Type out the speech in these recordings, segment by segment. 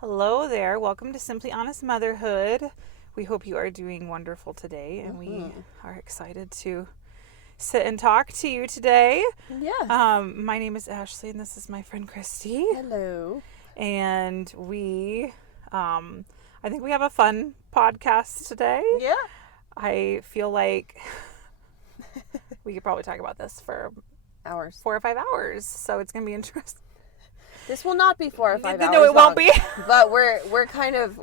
Hello there. Welcome to Simply Honest Motherhood. We hope you are doing wonderful today, and we are excited to sit and talk to you today. Yes. My name is Ashley, and this is my friend Kristi. Hello. And I think we have a fun podcast today. Yeah. I feel like we could probably talk about this for Hours. 4 or 5 hours, so it's going to be interesting. This will not be 4 or 5 hours. No, it won't be. But we're excited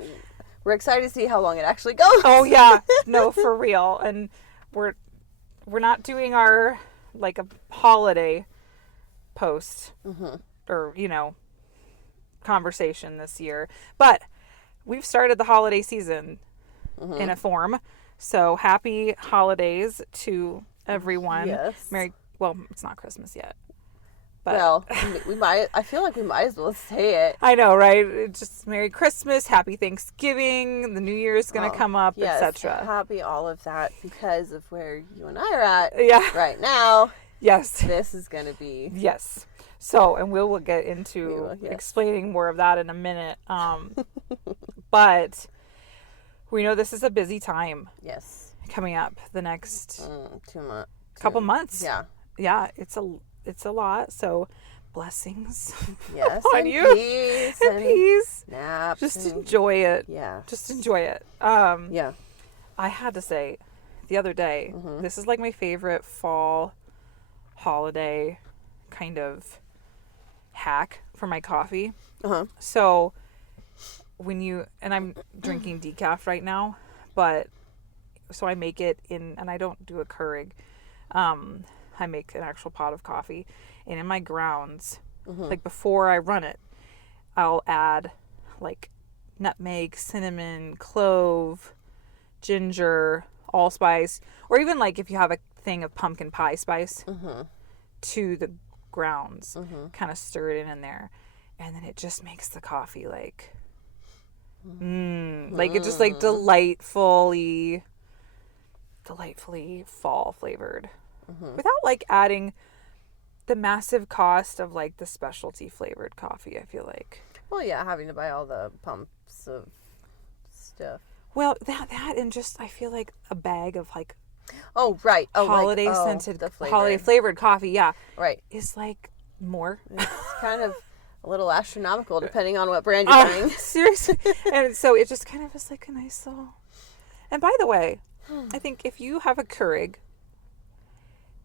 to see how long it actually goes. Oh yeah, no, for real. And we're not doing our like a holiday post or conversation this year, but we've started the holiday season in a form. So happy holidays to everyone. Yes. Well, it's not Christmas yet. But well, I feel like we might as well say it. I know, right? It's just Merry Christmas, Happy Thanksgiving, the New Year is going to come up, yes, etc. Happy all of that because of where you and I are at right now. Yes. This is going to be... Yes. So, and we will get into explaining more of that in a minute. But we know this is a busy time. Yes. Coming up the next 2 months. Couple months. Yeah. Yeah, it's a lot. So, blessings. Yes. on and you. Peace and peace. Naps. Just enjoy it. Yeah. Just enjoy it. Yeah. I had to say the other day, this is like my favorite fall holiday kind of hack for my coffee. So and I'm drinking decaf right now, but so I make it and I don't do a Keurig. I make an actual pot of coffee, and in my grounds, like before I run it, I'll add like nutmeg, cinnamon, clove, ginger, allspice, or even like if you have a thing of pumpkin pie spice to the grounds, kind of stir it in there, and then it just makes the coffee like like it's just like delightfully fall flavored without like adding the massive cost of like the specialty flavored coffee. I feel like, well, yeah, having to buy all the pumps of stuff. Well, that and just I feel like a bag of like holiday scented holiday flavored coffee, right, is like more. It's kind of a little astronomical depending on what brand you're buying. Seriously. And so it just kind of is like a nice little. And by the way, I think if you have a Keurig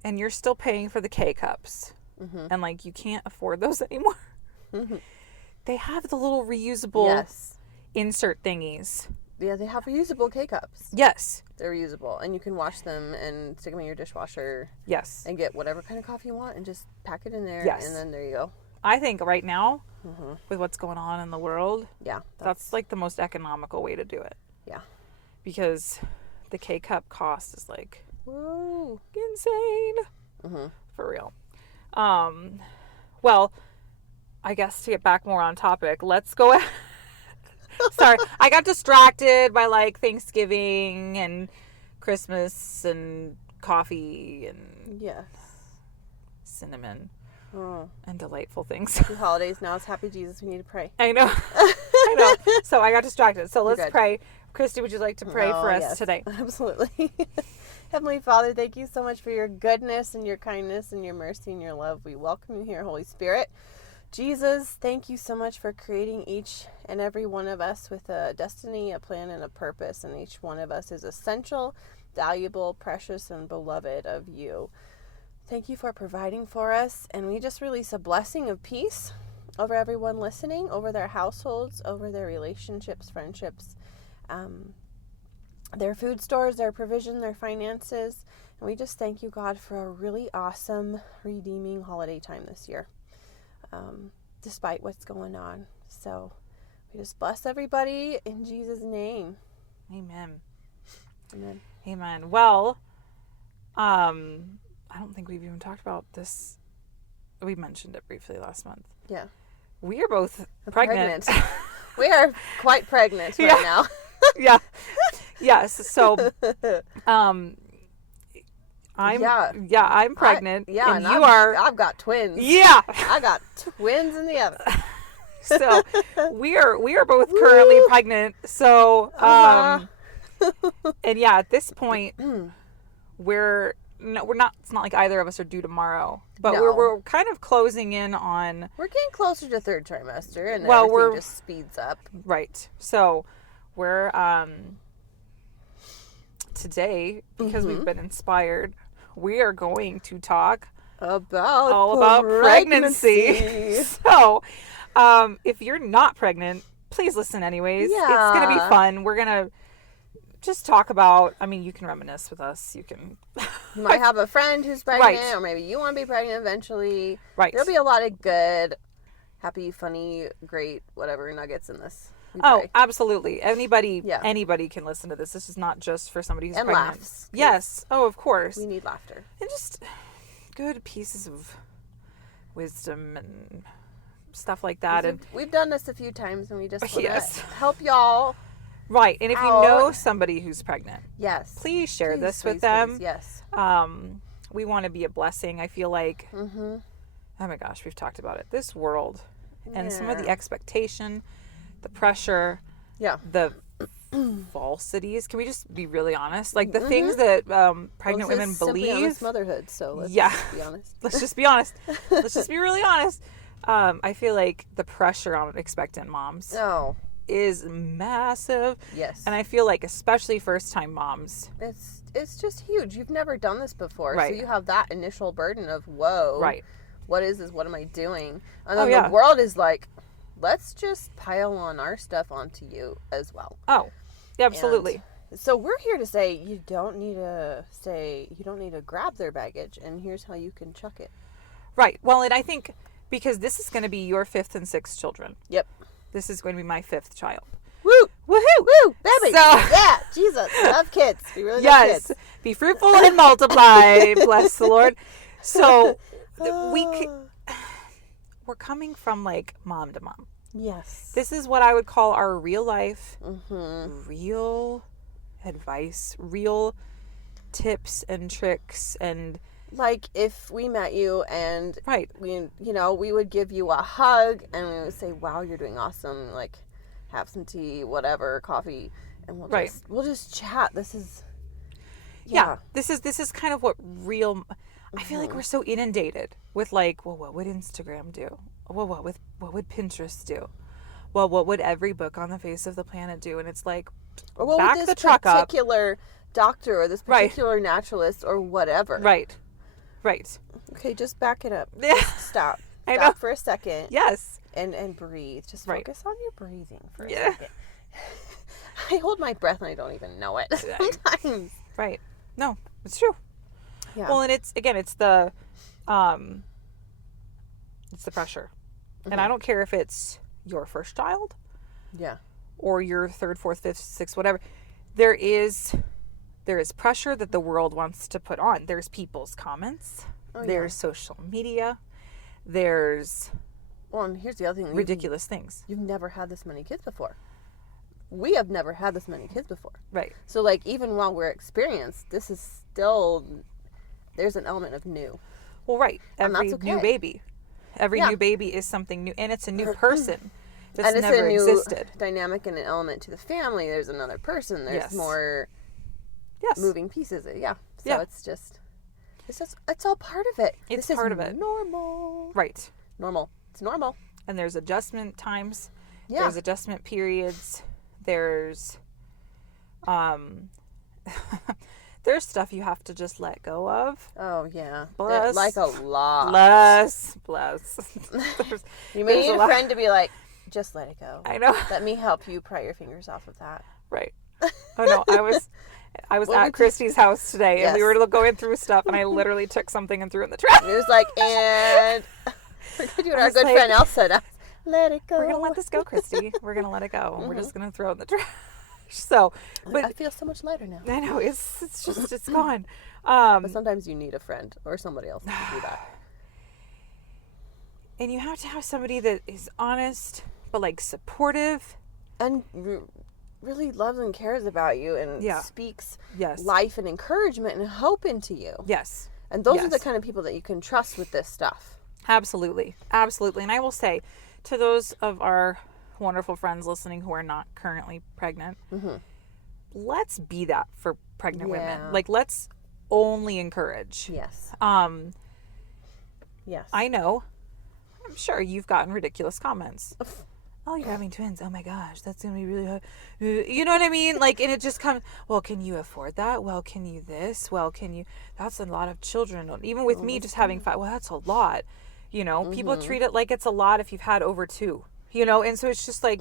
and you're still paying for the K-cups and like you can't afford those anymore, they have the little reusable insert thingies. Yeah, they have reusable K-cups. Yes. They're reusable, and you can wash them and stick them in your dishwasher. Yes. And get whatever kind of coffee you want and just pack it in there. Yes. And then there you go. I think right now, with what's going on in the world, that's like the most economical way to do it. Yeah. Because the K-cup cost is like whoa, insane. For real. Well, I guess to get back more on topic, let's go ahead. Sorry, I got distracted by like Thanksgiving and Christmas and coffee and cinnamon and delightful things. Happy holidays. Now it's Happy Jesus. We need to pray. I know. I know. So I got distracted. So let's pray. Kristi, would you like to pray for us today? Absolutely. Heavenly Father, thank you so much for your goodness and your kindness and your mercy and your love. We welcome you here, Holy Spirit. Jesus, thank you so much for creating each and every one of us with a destiny, a plan, and a purpose. And each one of us is essential, valuable, precious, and beloved of you. Thank you for providing for us. And we just release a blessing of peace over everyone listening, over their households, over their relationships, friendships, their food stores, their provision, their finances. And we just thank you, God, for a really awesome, redeeming holiday time this year. Despite what's going on. So we just bless everybody in Jesus' name. Amen. Amen. Amen. Well, I don't think we've even talked about this. We mentioned it briefly last month. Yeah. We are both pregnant. We are quite pregnant right now. Yeah. Yes. So, I'm pregnant. And you are. I've got twins. Yeah. I got twins in the oven. So we are both currently pregnant. So and yeah, at this point we're not. It's not like either of us are due tomorrow, but we're kind of closing in on. We're getting closer to third trimester, and everything just speeds up. Right. So we're today, because we've been inspired, we are going to talk all about pregnancy. So if you're not pregnant, please listen anyways. Yeah. It's gonna be fun. We're gonna just talk about, I mean, you can reminisce with us. You might have a friend who's pregnant, or maybe you want to be pregnant eventually. Right. There'll be a lot of good, happy, funny, great, whatever nuggets in this. Oh, absolutely. Anybody can listen to this. This is not just for somebody who's pregnant. And laughs. Yes. Oh, of course. We need laughter. And just good pieces of wisdom and stuff like that. And we've done this a few times, and we just want to help y'all. Right. And if you know somebody who's pregnant, please share this with them. Please, yes. We want to be a blessing. I feel like, oh my gosh, we've talked about it. This world and some of the expectation, the pressure, the falsities. Can we just be really honest? Like the things that pregnant women believe. Honest motherhood. So let's be honest. Let's just be honest. Let's just be really honest. I feel like the pressure on expectant moms. Is massive. Yes. And I feel like especially first time moms. It's just huge. You've never done this before. Right. So you have that initial burden of whoa. Right. What is this? What am I doing? And then the world is like, let's just pile on our stuff onto you as well. Oh. Yeah, absolutely. And so we're here to say you don't need to grab their baggage, and here's how you can chuck it. Right. Well, and I think because this is going to be your 5th and 6th children. Yep. This is going to be my 5th child. Woo! Woohoo! Woo! Baby! Yeah! Jesus! Love kids. We really love kids. Yes! Be fruitful and multiply. Bless the Lord. So, we're coming from like mom to mom. Yes. This is what I would call our real life, real advice, real tips and tricks and... Like if we met you and we would give you a hug and we would say, "Wow, you're doing awesome. Like, have some tea, whatever, coffee, and we'll just chat." This is This is kind of what real. I feel like we're so inundated with like, well, what would Instagram do? Well, what would Pinterest do? Well, what would every book on the face of the planet do? And it's like, or what back would the this truck up. Particular doctor or this particular naturalist or whatever. Right. Okay, just back it up. Just stop. Stop for a second. Yes. And breathe. Just focus on your breathing for a second. I hold my breath and I don't even know it sometimes. Right. No, it's true. Yeah. Well, and it's the pressure. And I don't care if it's your first child. Yeah. Or your 3rd, 4th, 5th, 6th, whatever. There is pressure that the world wants to put on. There's people's comments. There's social media. There's... Well, and here's the other thing. Ridiculous things. You've never had this many kids before. We have never had this many kids before. Right. So, like, even while we're experienced, this is still... There's an element of new. Well, right. Every new baby. Every new baby is something new. And it's a new person that's never existed. Dynamic and an element to the family. There's another person. There's more... moving pieces. So it's all part of it. It's part of it. Normal. Right. Normal. It's normal. And there's adjustment times. Yeah. There's adjustment periods. There's there's stuff you have to just let go of. Oh yeah. Bless. Like a lot. Bless. You may need a friend to be like, just let it go. I know. Let me help you pry your fingers off of that. Right. Oh no, I was at Kristi's house today, and we were going through stuff, and I literally took something and threw it in the trash. It was like, and we're going to do what our good friend Elsa does. Let it go. We're going to let this go, Kristi. We're going to let it go. And we're just going to throw it in the trash. So, but I feel so much lighter now. I know, it's gone. But sometimes you need a friend or somebody else to do that. And you have to have somebody that is honest, but like supportive. And really loves and cares about you and speaks life and encouragement and hope into you. Yes. And those are the kind of people that you can trust with this stuff. Absolutely. Absolutely. And I will say, to those of our wonderful friends listening who are not currently pregnant, let's be that for pregnant women. Like, let's only encourage. Yes. Yes. I know. I'm sure you've gotten ridiculous comments. Oh, you're having twins. Oh my gosh, that's going to be really hard. You know what I mean? Like, and it just comes, well, can you afford that? Well, can you this? Well, can you, that's a lot of children. Even with me just having 5, well, that's a lot. You know, people treat it like it's a lot if you've had over 2, you know? And so it's just like,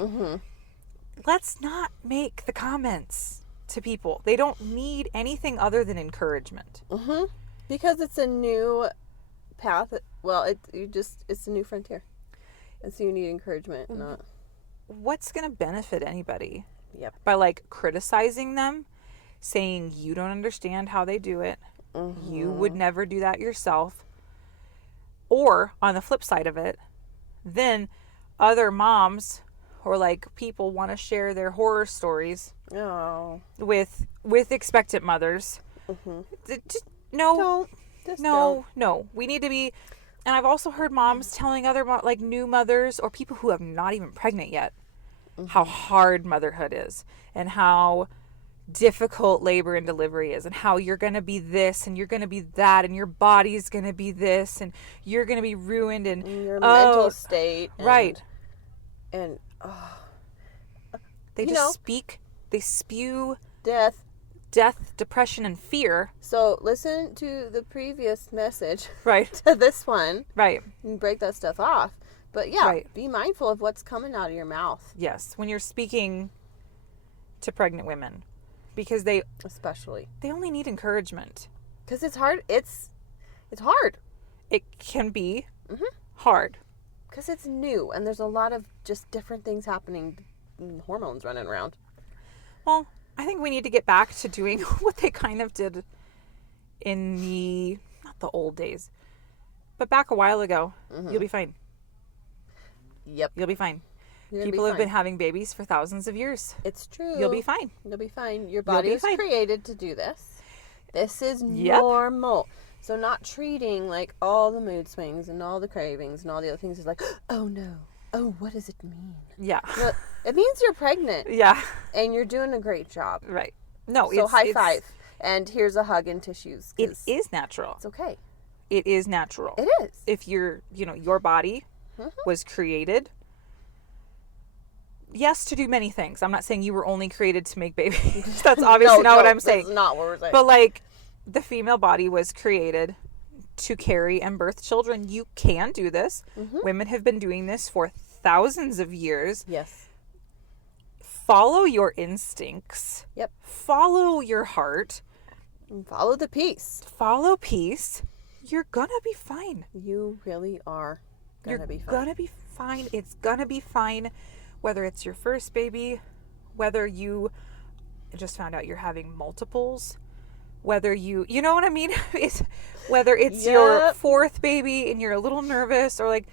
let's not make the comments to people. They don't need anything other than encouragement. Because it's a new path. Well, it's a new frontier. And so you need encouragement, not... What's going to benefit anybody? Yep. By, like, criticizing them, saying you don't understand how they do it. You would never do that yourself. Or, on the flip side of it, then other moms or, like, people want to share their horror stories with expectant mothers. No. We need to be... And I've also heard moms telling other, like, new mothers or people who have not even pregnant yet how hard motherhood is and how difficult labor and delivery is and how you're going to be this and you're going to be that and your body's going to be this and you're going to be ruined and your mental state. Right. And they just they spew death, depression, and fear. So listen to the previous message. Right. To this one. Right. And break that stuff off. But yeah, be mindful of what's coming out of your mouth. Yes. When you're speaking to pregnant women. Because they only need encouragement. Because it's hard. It's hard. It can be hard. Because it's new. And there's a lot of just different things happening. Hormones running around. Well, I think we need to get back to doing what they kind of did in not the old days, but back a while ago. You'll be fine. Yep. You'll be fine. People have been having babies for thousands of years. It's true. You'll be fine. You'll be fine. Your body was created to do this. This is normal. So not treating like all the mood swings and all the cravings and all the other things is like, oh no. Oh, what does it mean? Yeah. No, it means you're pregnant. Yeah. And you're doing a great job. Right. No, so high five. And here's a hug and tissues. It is natural. It's okay. It is natural. It is. If your body was created, yes, to do many things. I'm not saying you were only created to make babies. That's obviously not what I'm saying. That's not what we're saying. But, like, the female body was created to carry and birth children. You can do this. Women have been doing this for thousands of years. Yes. Follow your instincts. Yep. Follow your heart. And follow the peace. Follow peace. You're gonna be fine. You really are gonna be fine. You're gonna be fine. It's gonna be fine. Whether it's your first baby, whether you just found out you're having multiples, whether you know what I mean? Whether it's your 4th baby and you're a little nervous or like,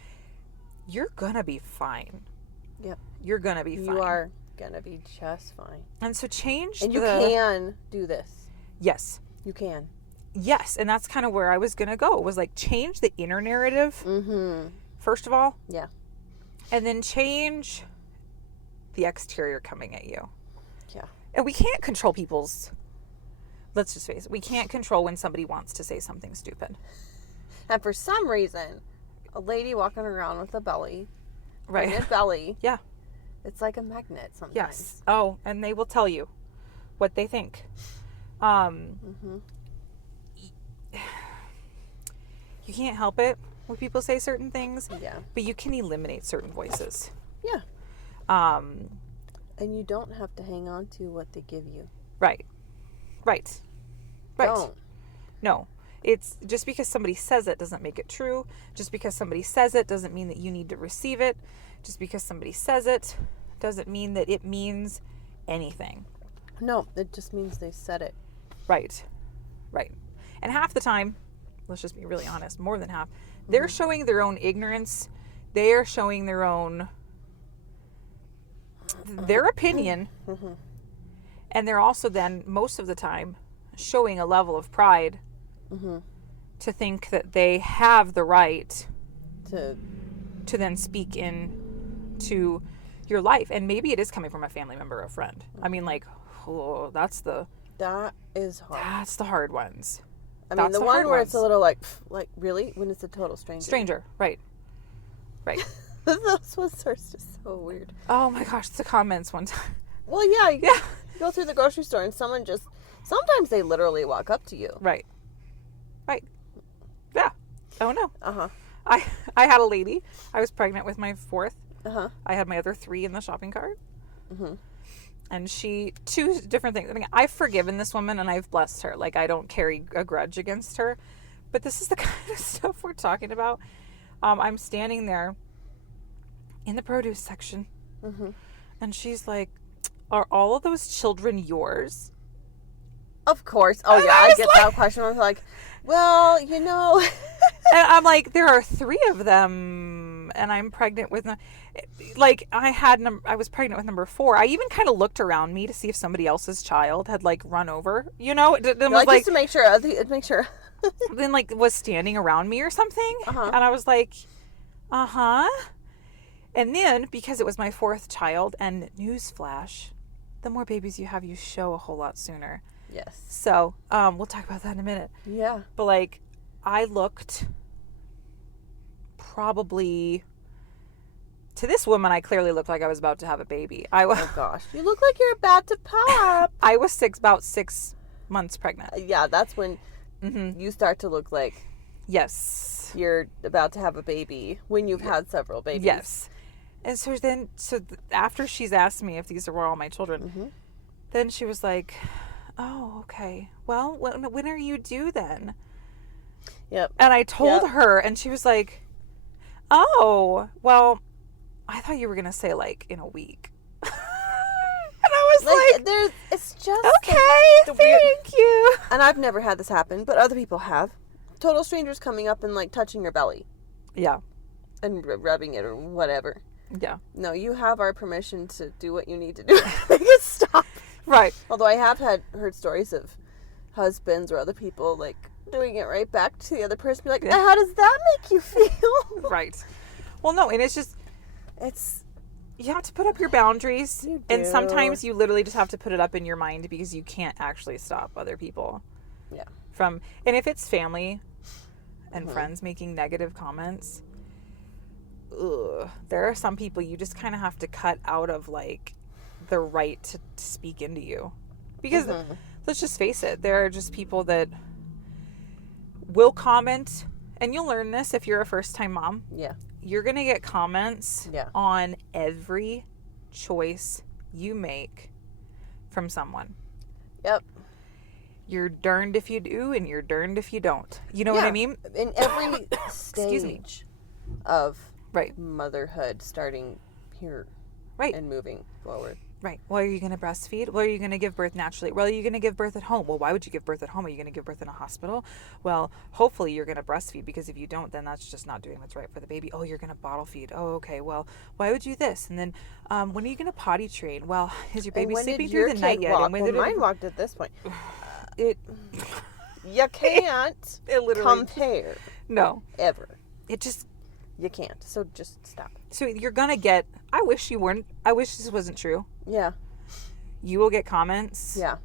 you're gonna be fine. Yep. You're gonna be fine. You are gonna be just fine. And so change you can do this. Yes. You can. Yes. And that's kind of where I was gonna go. It was like change the inner narrative. First of all. Yeah. And then change the exterior coming at you. Yeah. And we can't control people's... Let's just face it. We can't control when somebody wants to say something stupid. And for some reason, a lady walking around with a belly. Right. And a belly. Yeah. It's like a magnet sometimes. Yes. Oh, and they will tell you what they think. You can't help it when people say certain things. Yeah. But you can eliminate certain voices. Yeah. And you don't have to hang on to what they give you. Right. Right. Don't. No. It's just because somebody says it doesn't make it true. Just because somebody says it doesn't mean that you need to receive it. Just because somebody says it doesn't mean that it means anything. No, it just means they said it. Right. Right. And half the time, let's just be really honest, more than half, they're showing their own ignorance. They are showing their opinion. And they're also then, most of the time, showing a level of pride to think that they have the right to then speak in to your life. And maybe it is coming from a family member or a friend. I mean, like, oh, That is hard. that's the hard ones. I mean, the one where it's a little like really? When it's a total stranger. Stranger, right. Right. Those ones are just so weird. Oh my gosh, the comments one time. Well, yeah. You go through the grocery store and someone sometimes they literally walk up to you. Right. Right. Yeah. Oh no. Uh-huh. I had a lady. I was pregnant with my 4th. Uh-huh. I had my other 3 in the shopping cart. Mm-hmm. And 2 different things. I mean, I've forgiven this woman and I've blessed her. Like, I don't carry a grudge against her. But this is the kind of stuff we're talking about. I'm standing there in the produce section. Mm-hmm. And she's like, are all of those children yours? Of course. Oh, yeah. I get that question. I'm like, well, you know. And I'm like, there are 3 of them. And I'm pregnant with... Like, I was pregnant with number 4. I even kind of looked around me to see if somebody else's child had, like, run over. You know? It was like, just to make sure. Then, like, was standing around me or something. Uh-huh. And I was like, uh-huh. And then, because it was my 4th child, and newsflash, the more babies you have, you show a whole lot sooner. Yes. So, we'll talk about that in a minute. Yeah. But, like, I looked probably... To this woman, I clearly looked like I was about to have a baby. Oh, gosh. You look like you're about to pop. I was about 6 months pregnant. Yeah, that's when you start to look like... Yes. You're about to have a baby when you've had several babies. Yes. And so then, after she's asked me if these were all my children, then she was like, oh, okay. Well, when are you due then? Yep. And I told her, and she was like, oh, well... I thought you were going to say, like, in a week. And I was like... It's just... Okay, thank you. And I've never had this happen, but other people have. Total strangers coming up and, like, touching your belly. Yeah. And rubbing it or whatever. Yeah. No, you have our permission to do what you need to do to make it stop. Right. Although I have heard stories of husbands or other people, like, doing it right back to the other person. Be like, how does that make you feel? Right. Well, no, and it's just... You have to put up your boundaries. You do. And sometimes you literally just have to put it up in your mind because you can't actually stop other people. Yeah. And if it's family and friends making negative comments, there are some people you just kind of have to cut out of, like, the right to speak into you. Because let's just face it, there are just people that will comment, and you'll learn this if you're a first-time mom. Yeah. You're going to get comments on every choice you make from someone. Yep. You're darned if you do, and you're darned if you don't. You know what I mean? In every stage of motherhood, starting here and moving forward. Right. Well, are you going to breastfeed? Well, are you going to give birth naturally? Well, are you going to give birth at home? Well, why would you give birth at home? Are you going to give birth in a hospital? Well, hopefully you're going to breastfeed, because if you don't, then that's just not doing what's right for the baby. Oh, you're going to bottle feed. Oh, okay. Well, why would you do this? And then when are you going to potty train? Well, is your baby sleeping through the night yet? Walk? Well, mine walked at this point. You can't compare. No. Ever. It just... You can't. So just stop. So you're going to get... I wish you weren't... I wish this wasn't true. Yeah. You will get comments. Yeah.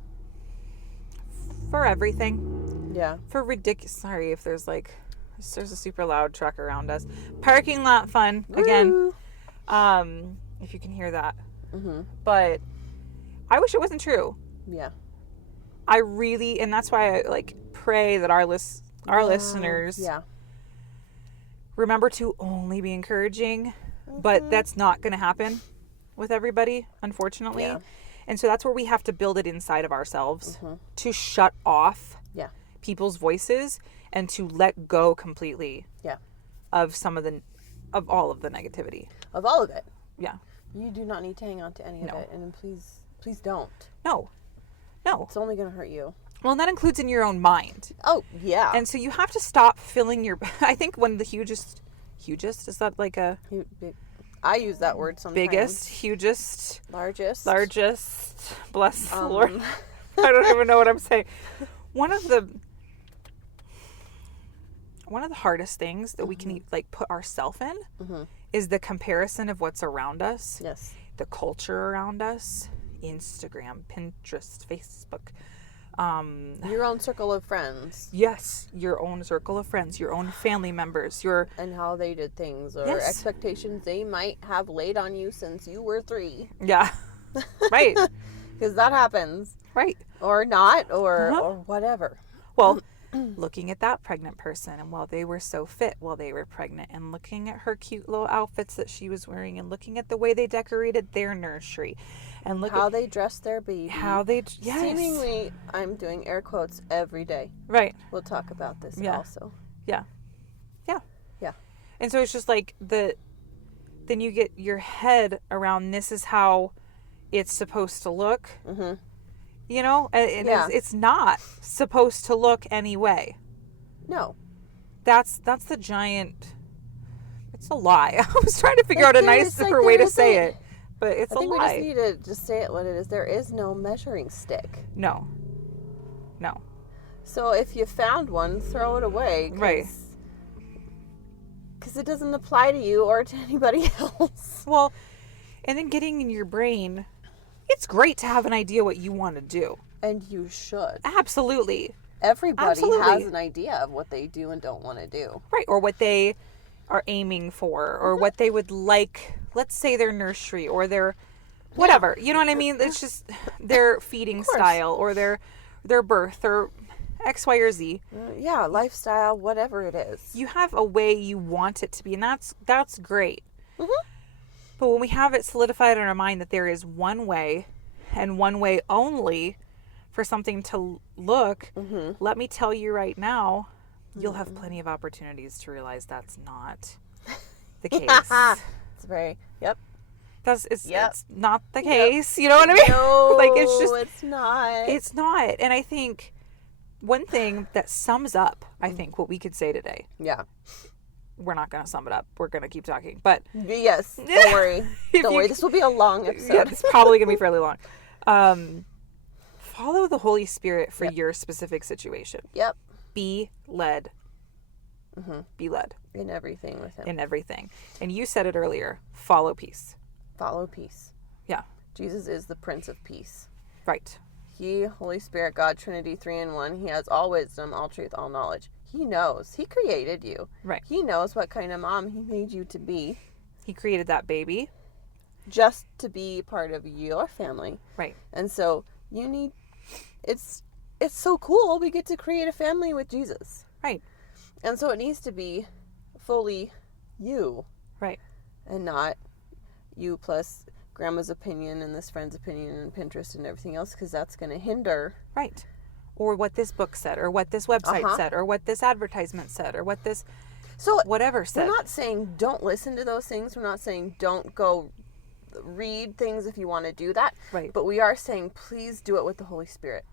For everything. Yeah. For ridiculous... Sorry if there's a super loud truck around us. Parking lot fun. Woo. Again. If you can hear that. Mm-hmm. But I wish it wasn't true. Yeah. I really... And that's why I, pray that our listeners... Yeah. Remember to only be encouraging, but that's not going to happen with everybody, unfortunately. Yeah. And so that's where we have to build it inside of ourselves to shut off people's voices and to let go completely of of all of the negativity. Of all of it. Yeah. You do not need to hang on to any of it, and please don't. No. It's only going to hurt you. Well, and that includes in your own mind. Oh, yeah. And so you have to stop filling your... I think one of the hugest... Is that like a... I use that word sometimes. Biggest, hugest... Largest. Bless the Lord. I don't even know what I'm saying. One of the... one of the hardest things that we can like put ourselves in is the comparison of what's around us. Yes. The culture around us, Instagram, Pinterest, Facebook. Your own circle of friends. Yes, your own circle of friends, your own family members, and how they did things, or expectations they might have laid on you since you were 3. Yeah. Right. Because that happens. Right. Or not, or whatever. Well, looking at that pregnant person, and while they were so fit while they were pregnant, and looking at her cute little outfits that she was wearing, and looking at the way they decorated their nursery, and look how at they dressed their baby. how they seemingly, I'm doing air quotes, every day. Right. We'll talk about this also. Yeah. Yeah. Yeah. And so it's just like then you get your head around, this is how it's supposed to look. Mm-hmm. You know, and it's not supposed to look anyway. No. That's the giant. It's a lie. I was trying to figure out a nicer way to say it, but it's a lie. I think we just need to just say it what it is. There is no measuring stick. No. So if you found one, throw it away. Right. Because it doesn't apply to you or to anybody else. Well, and then getting in your brain, it's great to have an idea what you want to do. And you should. Absolutely. Everybody has an idea of what they do and don't want to do. Right. Or what they are aiming for, or what they would like, let's say their nursery or their whatever. You know what I mean? It's just their feeding style or their birth or X, Y, or Z. Lifestyle, whatever it is. You have a way you want it to be, and that's great. Mm-hmm. But when we have it solidified in our mind that there is one way and one way only for something to look, let me tell you right now, you'll have plenty of opportunities to realize that's not the case. It's very, It's not the case. You know what I mean? No, like it's just, it's not. It's not. And I think one thing that sums up, I think, what we could say today. Yeah. We're not going to sum it up. We're going to keep talking. But yes, don't worry. Don't worry. This will be a long episode. Yeah, it's probably going to be fairly long. Follow the Holy Spirit for your specific situation. Yep. Be led. Be led. In everything with him. In everything. And you said it earlier. Follow peace. Follow peace. Yeah. Jesus is the Prince of Peace. Right. He, Holy Spirit, God, Trinity, 3 in 1. He has all wisdom, all truth, all knowledge. He knows. He created you. Right. He knows what kind of mom he made you to be. He created that baby. Just to be part of your family. Right. And so you need... It's so cool. We get to create a family with Jesus. Right. And so it needs to be fully you. Right. And not you plus grandma's opinion and this friend's opinion and Pinterest and everything else, because that's going to hinder. Right. Or what this book said, or what this website said, or what this advertisement said, or what this whatever said. We're not saying don't listen to those things. We're not saying don't go read things if you want to do that. Right. But we are saying please do it with the Holy Spirit.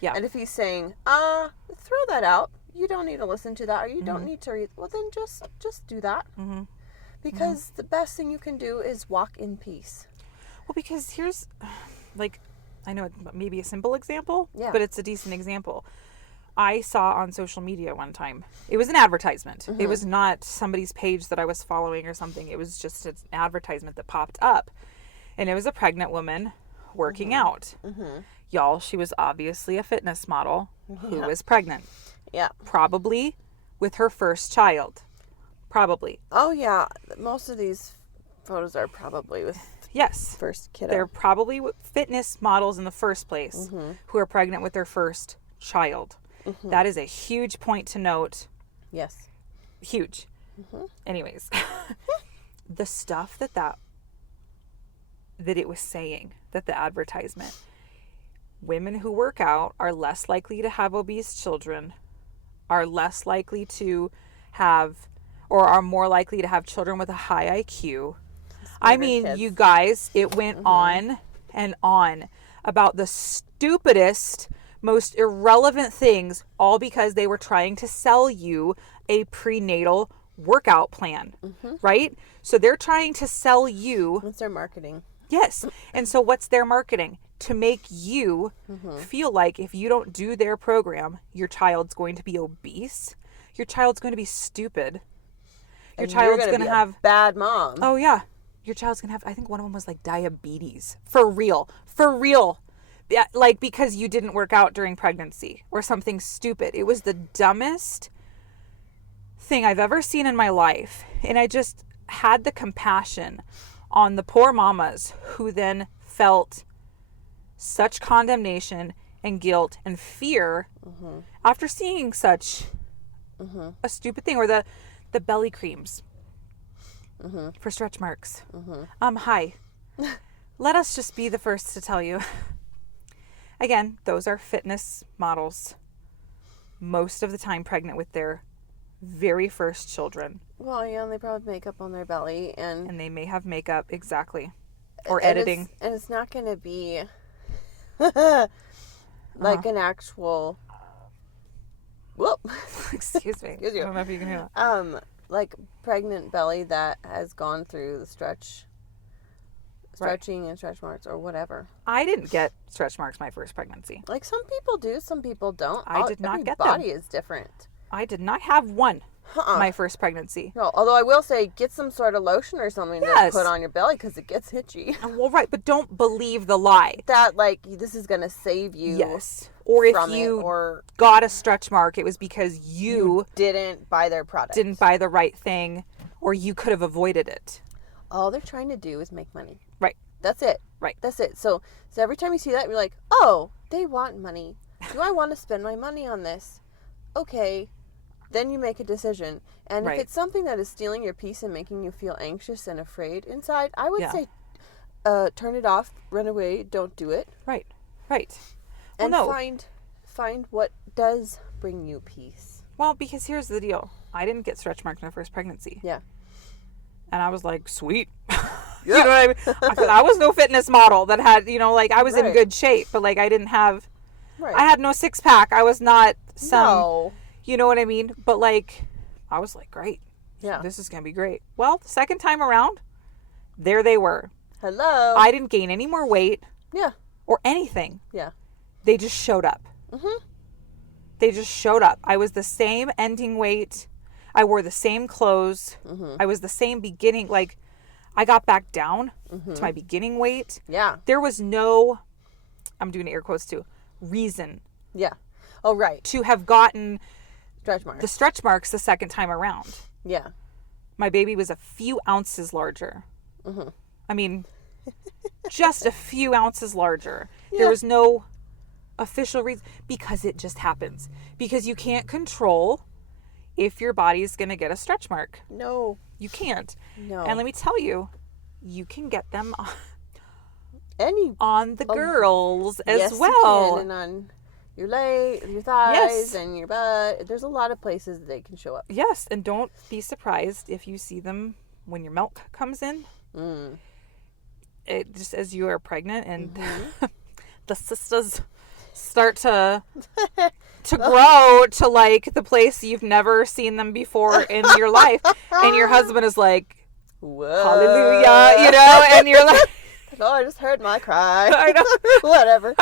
Yeah. And if he's saying, throw that out, you don't need to listen to that, or you don't need to read, well then just do that. Mm-hmm. Because the best thing you can do is walk in peace. Well, because here's, I know it's maybe a simple example, but it's a decent example. I saw on social media one time, it was an advertisement. It was not somebody's page that I was following or something. It was just an advertisement that popped up. And it was a pregnant woman working out. Y'all, she was obviously a fitness model who was pregnant. Yeah. Probably with her first child. Probably. Oh, yeah. Most of these photos are probably with first kiddo. They're probably fitness models in the first place who are pregnant with their first child. That is a huge point to note. Yes. Huge. Anyways, the stuff that it was saying, that the advertisement, women who work out are less likely to have obese children, are less likely to have, or are more likely to have children with a high IQ. I mean, kids. You guys, it went on and on about the stupidest, most irrelevant things, all because they were trying to sell you a prenatal workout plan, right? So they're trying to sell you. What's their marketing? Yes. And so what's their marketing? To make you feel like if you don't do their program, your child's going to be obese, Your child's going to be stupid. Your And child's you're going to be have a bad mom. Oh yeah. Your child's going to have, I think one of them was like diabetes. For real. For real. Yeah, like because you didn't work out during pregnancy or something stupid. It was the dumbest thing I've ever seen in my life. And I just had the compassion on the poor mamas who then felt such condemnation and guilt and fear after seeing such a stupid thing. Or the belly creams for stretch marks. Hi. Let us just be the first to tell you. Again, those are fitness models, most of the time pregnant with their very first children. Well, yeah, and they probably have makeup on their belly. And they may have makeup, exactly. Or and editing. It's not going to be like an actual... Whoop. Excuse me. Excuse you. I don't know if you can hear that. Like pregnant belly that has gone through the stretching and stretch marks or whatever. I didn't get stretch marks my first pregnancy. Like some people do, some people don't. I did not get them. Every body is different. I did not have one my first pregnancy. No, although I will say, get some sort of lotion or something to put on your belly because it gets itchy. Well, right, but don't believe the lie. That, like, this is going to save you. Yes. Or if you got a stretch mark, it was because you didn't buy their product. Didn't buy the right thing, or you could have avoided it. All they're trying to do is make money. Right. That's it. Right. That's it. So every time you see that, you're like, oh, they want money. Do I want to spend my money on this? Okay. Then you make a decision. And if it's something that is stealing your peace and making you feel anxious and afraid inside, I would say turn it off, run away, don't do it. Right. Right. And find what does bring you peace. Well, because here's the deal. I didn't get stretch marks in my first pregnancy. Yeah. And I was like, sweet. You know what I mean? I was no fitness model that had, I was in good shape, but I didn't have, I had no six pack. I was not you know what I mean? But I was like, great. Yeah. This is going to be great. Well, the second time around, there they were. Hello. I didn't gain any more weight. Yeah. Or anything. Yeah. They just showed up. Mm-hmm. They just showed up. I was the same ending weight. I wore the same clothes. Mm-hmm. I was the same beginning. I got back down to my beginning weight. Yeah. There was no, I'm doing air quotes too, reason. Yeah. Oh, right. To have gotten the stretch marks the second time around. Yeah. My baby was a few ounces larger. Mm-hmm. I mean, just a few ounces larger. Yeah. There was no official reason, because it just happens. Because you can't control if your body's going to get a stretch mark. No. You can't. No. And let me tell you, you can get them on the girls as well. You can, and on your leg, your thighs, and your butt. There's a lot of places that they can show up. Yes, and don't be surprised if you see them when your milk comes in. Mm. It just as you are pregnant and the sisters start to grow to the place you've never seen them before in your life, and your husband is like, whoa, hallelujah, and you're like, oh, I just heard my cry. I know. Whatever.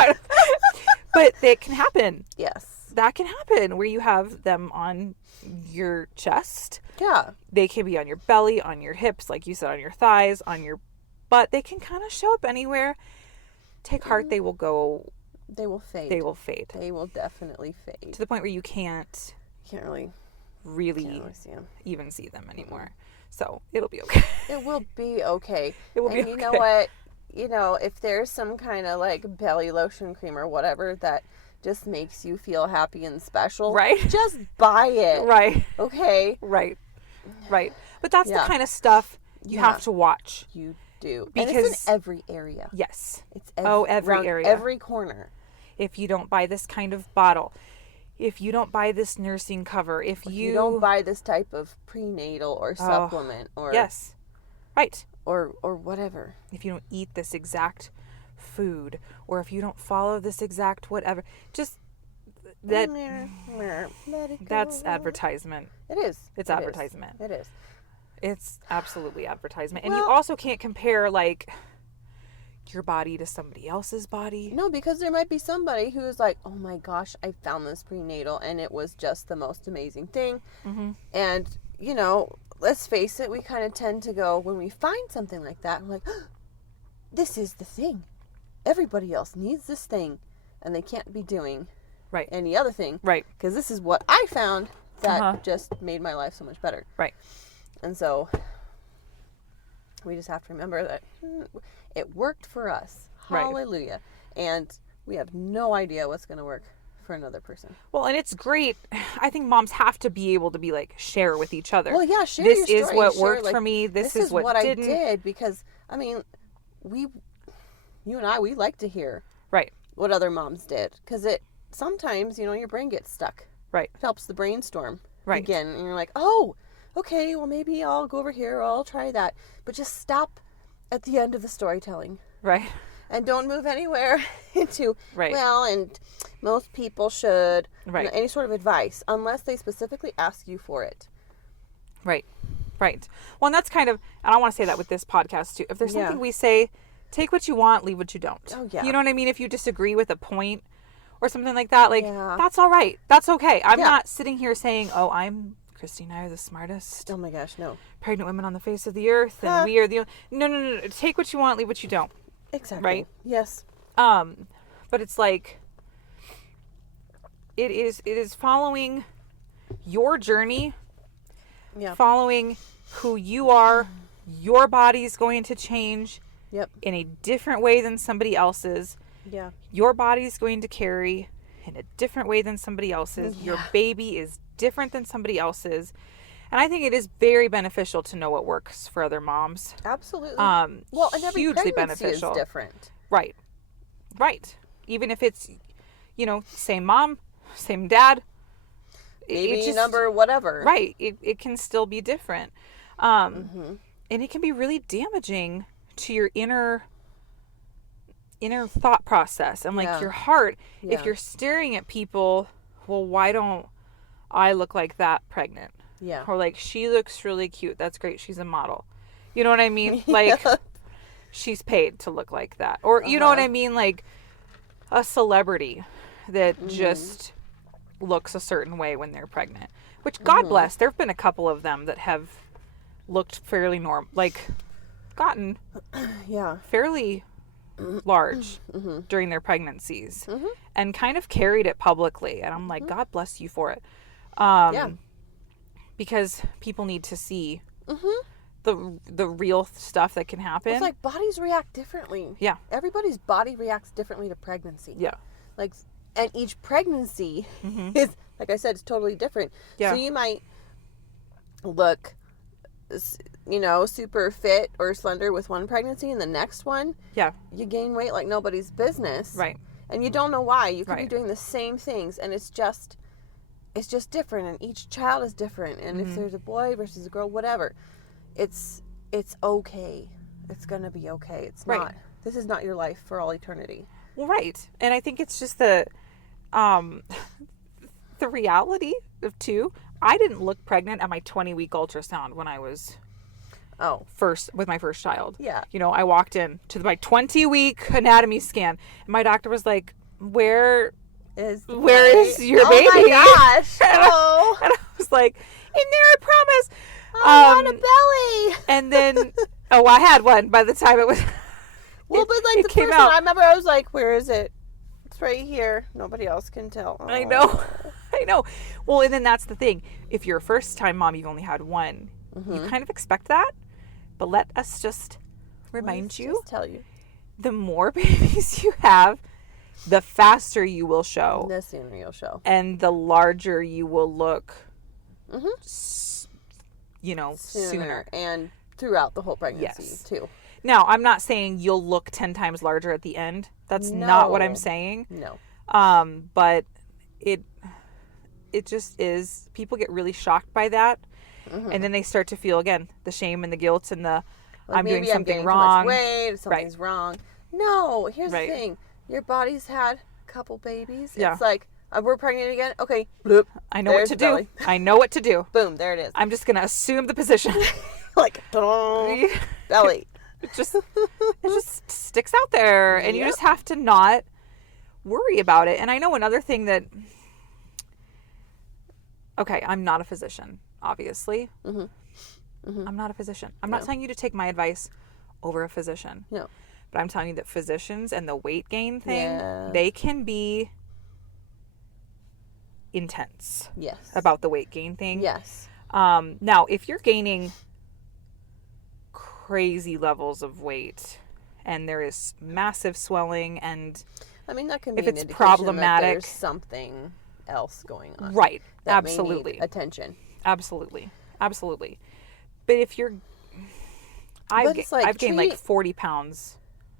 But it can happen. Yes. That can happen where you have them on your chest. Yeah. They can be on your belly, on your hips, like you said, on your thighs, on your butt. They can kind of show up anywhere. Take heart, they will go. They will fade. They will fade. They will definitely fade. To the point where you can't really see them. Even see them anymore. So it'll be okay. It will be okay. It will be okay. You know what? If there's some kind of belly lotion cream or whatever that just makes you feel happy and special, right? Just buy it. Right. Okay. Right. Right. But that's the kind of stuff you have to watch. You do. Because and it's in every area. Yes. It's every area. Every corner. If you don't buy this kind of bottle, if you don't buy this nursing cover, if you don't buy this type of prenatal or supplement or yes. Right. Or whatever. If you don't eat this exact food, or if you don't follow this exact whatever, just that that's advertisement. It is. It's advertisement. It is. It's absolutely advertisement. And you also can't compare your body to somebody else's body. No, because there might be somebody who is like, oh my gosh, I found this prenatal and it was just the most amazing thing. Mm-hmm. And, you know, let's face it, we kind of tend to go, when we find something like that, I'm like, oh, this is the thing. Everybody else needs this thing. And they can't be doing right. any other thing. Right. Because this is what I found that just made my life so much better. Right. And so we just have to remember that it worked for us. Right. Hallelujah. And we have no idea what's going to work for another person. Well, and it's great. I think moms have to be able to be like, share with each other. Well, yeah, share this your is story. what Share, worked like, for me. This is what didn't. I did. Because, I mean, you and I, we like to hear right. what other moms did. Because it sometimes, you know, your brain gets stuck. Right. It helps the brainstorm right. again. And you're like, oh, okay, well, maybe I'll go over here or I'll try that. But just stop at the end of the storytelling. Right. And don't move anywhere into, right. well, and most people should, right. You know, any sort of advice, unless they specifically ask you for it. Right. Right. Well, and that's kind of, and I want to say that with this podcast too. If there's something we say, take what you want, leave what you don't. Oh, yeah. You know what I mean? If you disagree with a point or something like that, like, that's all right. That's okay. I'm not sitting here saying, oh, Kristi and I are the smartest. Oh my gosh, no. Pregnant women on the face of the earth, and we are the no. Take what you want, leave what you don't. Exactly. Right? Yes. But it's like it is following your journey. Yeah. Following who you are. Your body's going to change. Yep. In a different way than somebody else's. Yeah. Your body's going to carry in a different way than somebody else's. Yeah. Your baby is different than somebody else's. And I think it is very beneficial to know what works for other moms. Absolutely. Well, and every hugely beneficial. Is different. Right. Right. Even if it's, you know, same mom, same dad. Maybe just, number, whatever. Right. It can still be different. And it can be really damaging to your inner thought process and like your heart. If you're staring at people, well, why don't I look like that pregnant? Yeah. Or like, she looks really cute. That's great. She's a model. You know what I mean? Like, she's paid to look like that. Or, you know what I mean? Like, a celebrity that just looks a certain way when they're pregnant. Which, God bless, there have been a couple of them that have looked fairly normal. Like, gotten fairly large during their pregnancies. And kind of carried it publicly. And I'm like, God bless you for it. Because people need to see the real stuff that can happen. It's like bodies react differently. Yeah. Everybody's body reacts differently to pregnancy. Yeah. Like, and each pregnancy is, like I said, it's totally different. Yeah. So you might look, you know, super fit or slender with one pregnancy, and the next one, you gain weight like nobody's business. Right. And you don't know why. You could be doing the same things, and it's just different, and each child is different. And if there's a boy versus a girl, whatever, it's okay. It's gonna be okay. It's not. This is not your life for all eternity. Well, right. And I think it's just the reality of too. I didn't look pregnant at my 20-week ultrasound when I was with my first child. Yeah. You know, I walked in to my 20-week anatomy scan, and my doctor was like, "Where is your baby?" Oh my gosh! And I was like, "In there, I promise." I want a belly. And then, I had one by the time it was. Well, but like the first one, I remember I was like, "Where is it?" It's right here. Nobody else can tell. Oh. I know. Well, and then that's the thing. If you're a first-time mom, you've only had one. You kind of expect that. But let us just remind you. Just tell you. The more babies you have, the faster you will show. The sooner you'll show. And the larger you will look, sooner. And throughout the whole pregnancy, too. Now, I'm not saying you'll look 10 times larger at the end. That's not what I'm saying. No. But it just is. People get really shocked by that. And then they start to feel, again, the shame and the guilt and the, like, I'm doing something wrong. Too much weight, something's wrong. No, here's the thing. Your body's had a couple babies. Yeah. It's like, we're pregnant again? Okay. Bloop. I know what to do. I know what to do. Boom, there it is. I'm just going to assume the position. Like, belly. It just sticks out there, and you just have to not worry about it. And I know another thing that, okay, I'm not a physician, obviously. I'm not a physician. I'm not telling you to take my advice over a physician. No. But I'm telling you that physicians and the weight gain thing, they can be intense. Yes. About the weight gain thing. Yes. Now, if you're gaining crazy levels of weight and there is massive swelling, and I mean, that can be if an it's indication problematic, that there's something else going on. Right. That Absolutely. may need attention. Absolutely. But if you're, I've gained like 40 pounds.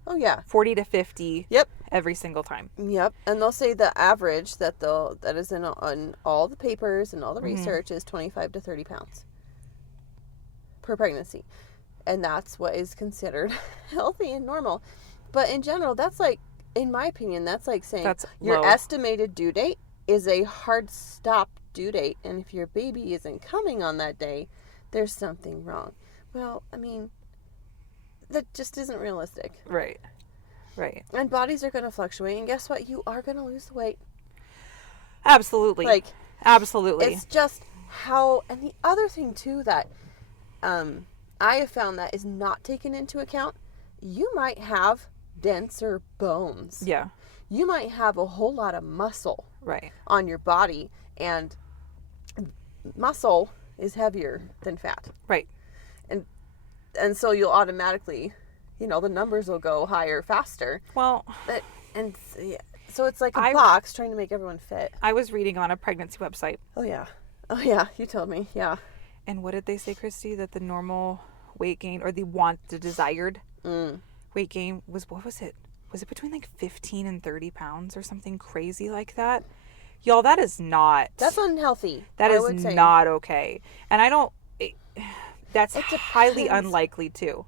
Oh yeah. 40 to 50. Yep. Every single time. Yep. And they'll say the average that is on all the papers and all the research is 25 to 30 pounds per pregnancy. And that's what is considered healthy and normal. But in general, that's like, in my opinion, that's like saying your estimated due date is a hard stop due date. And if your baby isn't coming on that day, there's something wrong. Well, I mean, that just isn't realistic. Right. And bodies are going to fluctuate. And guess what? You are going to lose the weight. Absolutely. Absolutely. It's just how, and the other thing too that I have found that is not taken into account, you might have denser bones. Yeah. You might have a whole lot of muscle on your body, and muscle is heavier than fat. Right. And so you'll automatically, the numbers will go higher faster. Well, so it's like a box trying to make everyone fit. I was reading on a pregnancy website. Oh yeah, you told me. Yeah. And what did they say, Kristi? That the normal weight gain, or the desired weight gain was, what was it? Was it between like 15 and 30 pounds or something crazy like that? Y'all, that's unhealthy. That is not okay. And that's highly unlikely too.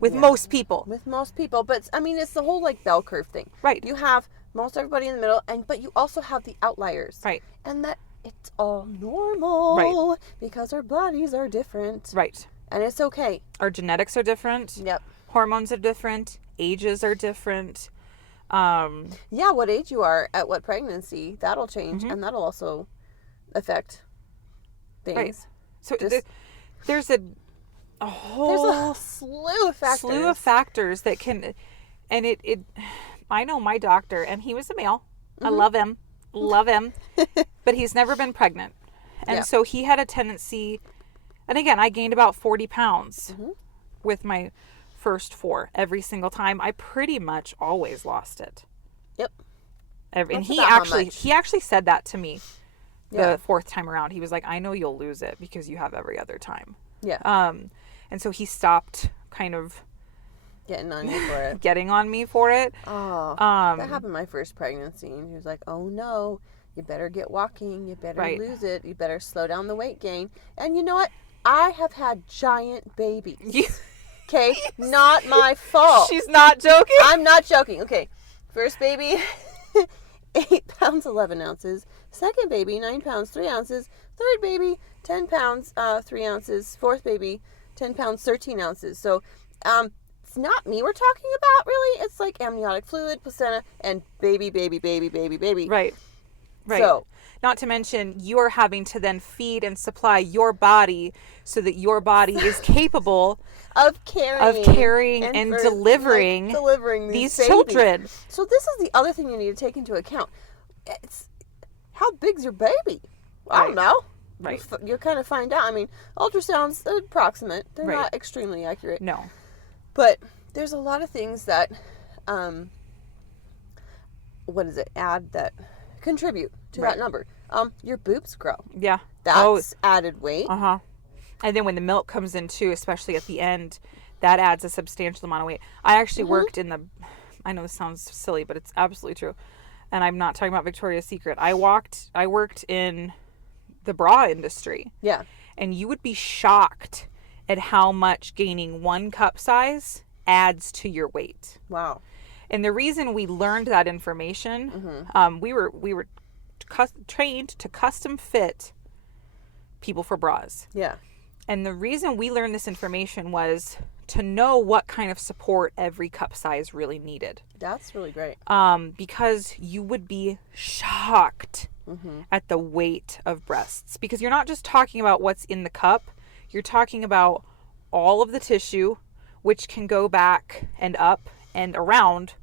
With most people. But I mean, it's the whole like bell curve thing. Right. You have most everybody in the middle, but you also have the outliers. Right. And that it's all normal. Right. Because our bodies are different. Right. And it's okay. Our genetics are different. Yep. Hormones are different. Ages are different. Yeah, what age you are at what pregnancy, that'll change. And that'll also affect things. Right. So there's a whole slew of factors that can, and it I know my doctor, and he was a male. I love him, but he's never been pregnant. And so he had a tendency, and again, I gained about 40 pounds with my first 4 every single time. I pretty much always lost it. Yep. And he actually said that to me the 4th time around. He was like, I know you'll lose it because you have every other time. Yeah. And so he stopped kind of getting on me for it. Oh, that happened my first pregnancy, and he was like, oh no, you better get walking, you better lose it, you better slow down the weight gain. And you know what? I have had giant babies. Okay? Not my fault. She's not joking? I'm not joking. Okay. First baby, 8 pounds, 11 ounces. Second baby, 9 pounds, 3 ounces. Third baby, 10 pounds, 3 ounces. Fourth baby, 10 pounds, 13 ounces. So, it's not me we're talking about, really. It's like amniotic fluid, placenta, and baby. Right. So, not to mention, you are having to then feed and supply your body so that your body is capable of carrying and delivering these children. So this is the other thing you need to take into account. It's how big's your baby? I don't know. Right. You'll kind of find out. I mean, ultrasounds are approximate. They're not extremely accurate. No. But there's a lot of things that, that contribute to that number. Your boobs grow. Yeah. That's added weight. Uh-huh. And then when the milk comes in too, especially at the end, that adds a substantial amount of weight. I actually worked I know this sounds silly, but it's absolutely true. And I'm not talking about Victoria's Secret. I worked in the bra industry. Yeah. And you would be shocked at how much gaining 1 cup size adds to your weight. Wow. And the reason we learned that information, we were trained to custom fit people for bras. Yeah. And the reason we learned this information was to know what kind of support every cup size really needed. That's really great. Because you would be shocked at the weight of breasts. Because you're not just talking about what's in the cup. You're talking about all of the tissue, which can go back and up and around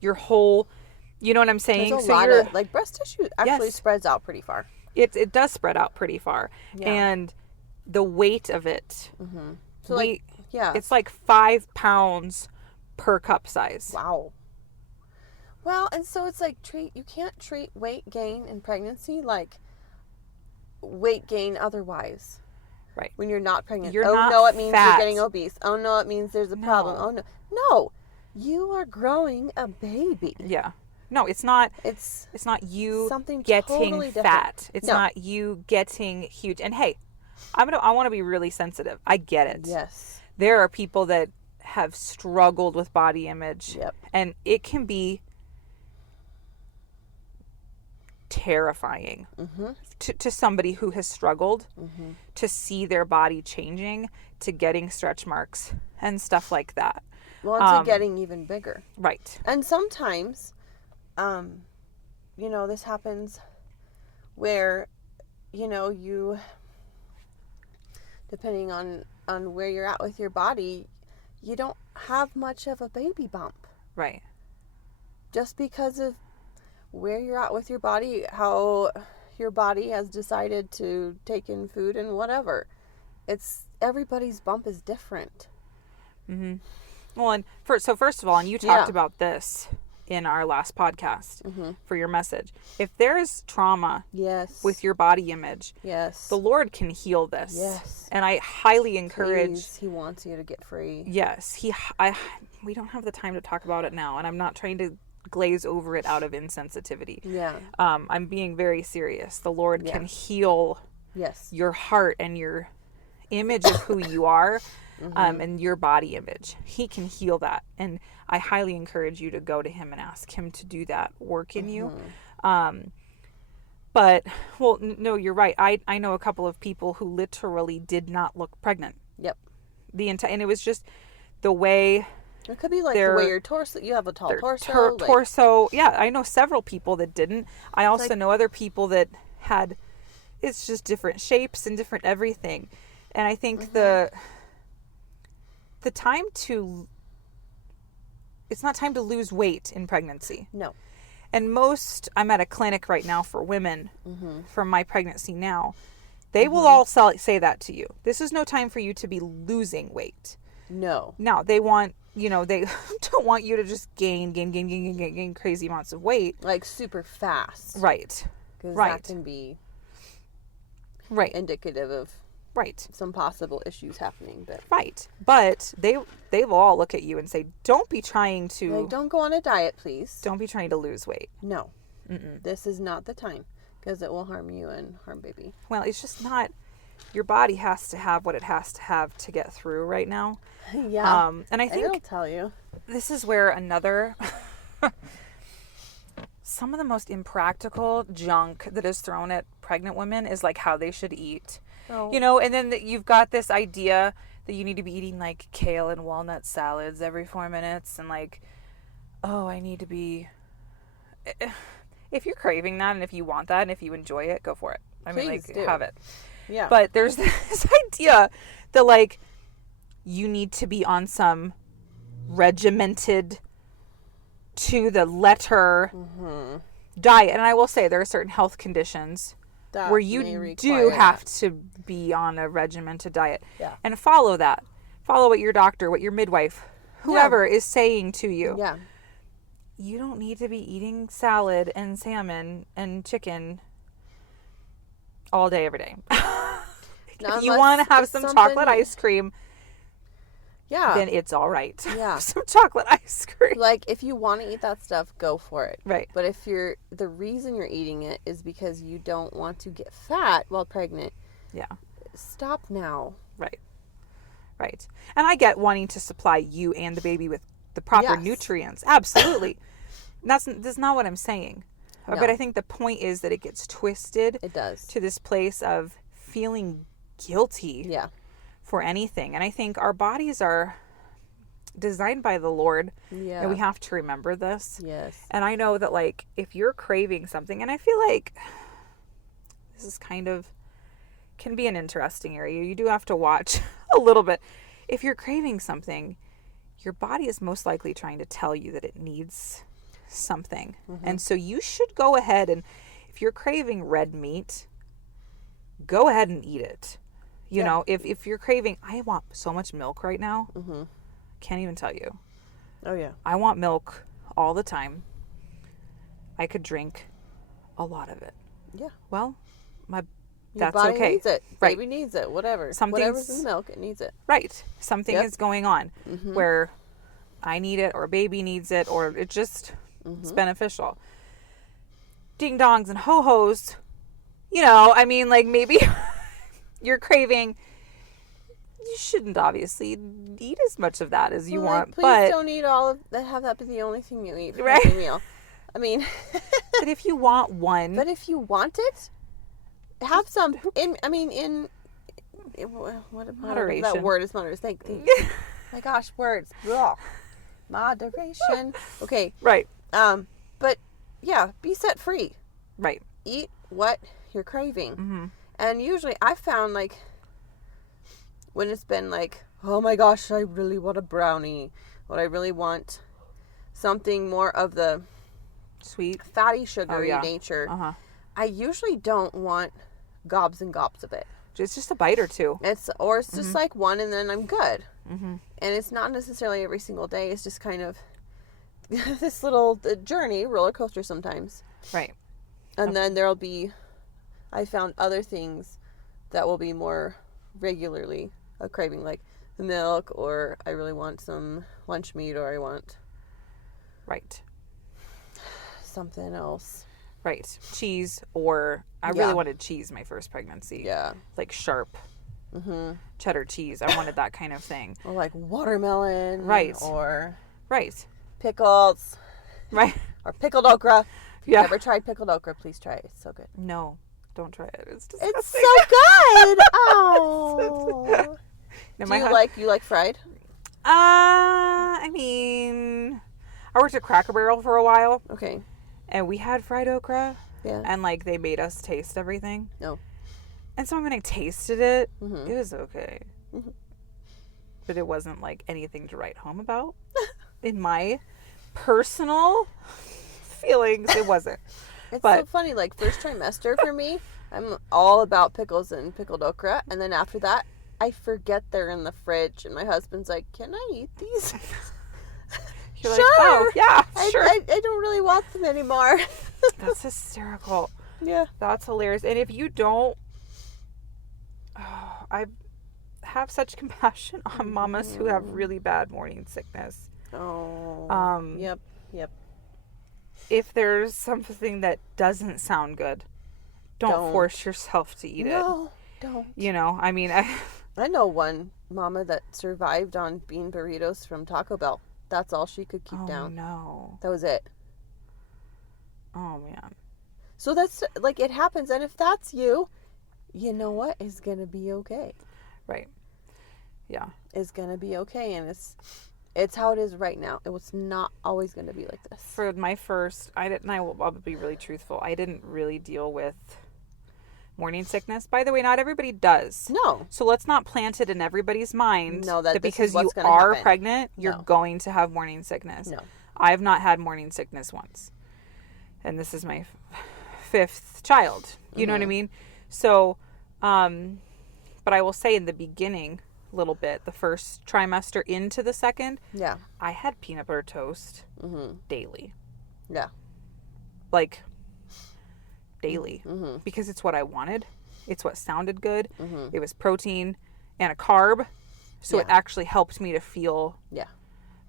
your whole, you know what I'm saying? There's a lot of, like, breast tissue actually spreads out pretty far. It does spread out pretty far. Yeah. And the weight of it, so it's like 5 pounds per cup size. Wow. Well, and so it's like you can't treat weight gain in pregnancy like weight gain otherwise. Right. When you're not pregnant. You're oh not no, it means fat. You're getting obese. Oh no, it means there's a problem. Oh no. No. You are growing a baby. Yeah. No, it's not you something getting totally fat. It's not you getting huge. And hey, I want to be really sensitive. I get it. Yes. There are people that have struggled with body image. Yep. And it can be terrifying to somebody who has struggled to see their body changing, to getting stretch marks and stuff like that. Well, and to getting even bigger. Right. And sometimes, this happens where, you, depending on where you're at with your body, you don't have much of a baby bump. Right. Just because of where you're at with your body, how your body has decided to take in food and whatever. Everybody's bump is different. Well, and first of all, and you talked about this in our last podcast for your message. If there's trauma with your body image, the Lord can heal this. Yes. And I highly encourage. Please, He wants you to get free. Yes. We don't have the time to talk about it now, and I'm not trying to glaze over it out of insensitivity. Yeah. I'm being very serious. The Lord can heal your heart and your image of who you are. And your body image. He can heal that. And I highly encourage you to go to Him and ask Him to do that work in you. But, well, no, you're right. I know a couple of people who literally did not look pregnant. Yep. And it was just the way... It could be like the way your torso... You have a tall torso. Torso. Yeah, I know several people that didn't. I also know other people that had... It's just different shapes and different everything. And I think the time to... It's not time to lose weight in pregnancy. No. And I'm at a clinic right now for women from my pregnancy now. They will all say that to you. This is no time for you to be losing weight. No. Now, they want, they don't want you to just gain crazy amounts of weight. Like super fast. Right. Because that can be indicative of some possible issues happening. But they will all look at you and say, don't be trying to... Like, don't go on a diet, please. Don't be trying to lose weight. No. This is not the time, because it will harm you and harm baby. Well, it's just not... Your body has to have what it has to have to get through right now. Yeah. And I think... I'll tell you. This is where another... Some of the most impractical junk that is thrown at pregnant women is like how they should eat. Oh. And then you've got this idea that you need to be eating like kale and walnut salads every 4 minutes, and like, I need to be... If you're craving that and if you want that and if you enjoy it, go for it. Please do. Have it. Yeah. But there's this idea that like you need to be on some regimented to the letter diet. And I will say there are certain health conditions where you do have to be on a regimented diet. Yeah. And follow that. Follow what your doctor, what your midwife, whoever is saying to you. Yeah. You don't need to be eating salad and salmon and chicken all day, every day. If you want to have some chocolate ice cream, then it's all right. Yeah. Some chocolate ice cream. Like, if you want to eat that stuff, go for it. Right. But if the reason you're eating it is because you don't want to get fat while pregnant, stop now. Right. And I get wanting to supply you and the baby with the proper nutrients. Absolutely. That's not what I'm saying. No. But I think the point is that it gets twisted. It does. To this place of feeling guilty for anything. And I think our bodies are designed by the Lord. Yeah. And we have to remember this. Yes. And I know that, like, if you're craving something, and I feel like this is kind of, can be an interesting area. You do have to watch a little bit. If you're craving something, your body is most likely trying to tell you that it needs something. And so you should go ahead and, if you're craving red meat, go ahead and eat it. You know, if you're craving, I want so much milk right now. Can't even tell you. Oh, yeah. I want milk all the time. I could drink a lot of it. Yeah. Well, Your that's body okay. needs it. Right. Baby needs it. Whatever. Something's- Whatever's in the milk, it needs it. Right. Something is going on where I need it, or baby needs it, or it just it's beneficial. Ding dongs and ho hos, you know, I mean, like, maybe you're craving. You shouldn't obviously eat as much of that as you want, please but don't eat all of that. Have that be the only thing you eat for Right. every meal. I mean, but if you want one, but if you want it, have some. What Moderation. That word is moderation. My gosh, words. Ugh. Moderation. Okay. right, But yeah, be set free. right, Eat what you're craving. And usually I found, like, when it's been like, oh my gosh, I really want a brownie, or I really want something more of the sweet, fatty, sugary yeah. nature, uh-huh. I usually don't want gobs and gobs of it. It's just a bite or two. It's just like one, and then I'm good. And it's not necessarily every single day. It's just kind of this little journey, roller coaster sometimes. Right. And then there'll be, I found other things that will be more regularly a craving, like the milk, or I really want some lunch meat, or I want Right. something else. Right. Cheese, or I really wanted cheese my first pregnancy. Yeah. Like sharp cheddar cheese. I wanted that kind of thing. Or like watermelon. Right. Or Right. pickles. Right. Or pickled okra. If Yeah. you've never tried pickled okra, please try it. It's so good. No, don't try it. It's disgusting. It's so good. Oh. No, Do you like fried? I mean, I worked at Cracker Barrel for a while, Okay. and we had fried okra, Yeah. and like they made us taste everything. No. And so when I tasted it, it was okay. But it wasn't like anything to write home about. In my personal feelings, it wasn't. It's But- so funny, like first trimester for me, I'm all about pickles and pickled okra, and then after that, I forget they're in the fridge, and my husband's like, "Can I eat these?" You're Sure. like, oh, yeah, sure. I don't really want them anymore. That's hysterical. Yeah. That's hilarious. And if you don't, I have such compassion on mamas who have really bad morning sickness. Oh. Yep. If there's something that doesn't sound good, don't force yourself to eat it. No, don't. You know, I mean, I know one mama that survived on bean burritos from Taco Bell. That's all she could keep oh down. no. That was it. Oh man. So that's like, it happens, and if that's you, you know what? It's gonna be okay. Right. Yeah. It's gonna be okay, and it's how it is right now. It was not always gonna be like this. For my first, I'll be really truthful. I didn't really deal with morning sickness. By the way, not everybody does. No. So let's not plant it in everybody's mind No, that this is because you what's gonna are happen. pregnant, you're No. going to have morning sickness. No. I've not had morning sickness once. And this is my fifth child. You know what I mean? So, but I will say in the beginning, little bit, the first trimester into the second, Yeah. I had peanut butter toast daily. Yeah. Like, daily. Because it's what I wanted. It's what sounded good. It was protein and a carb. So it actually helped me to feel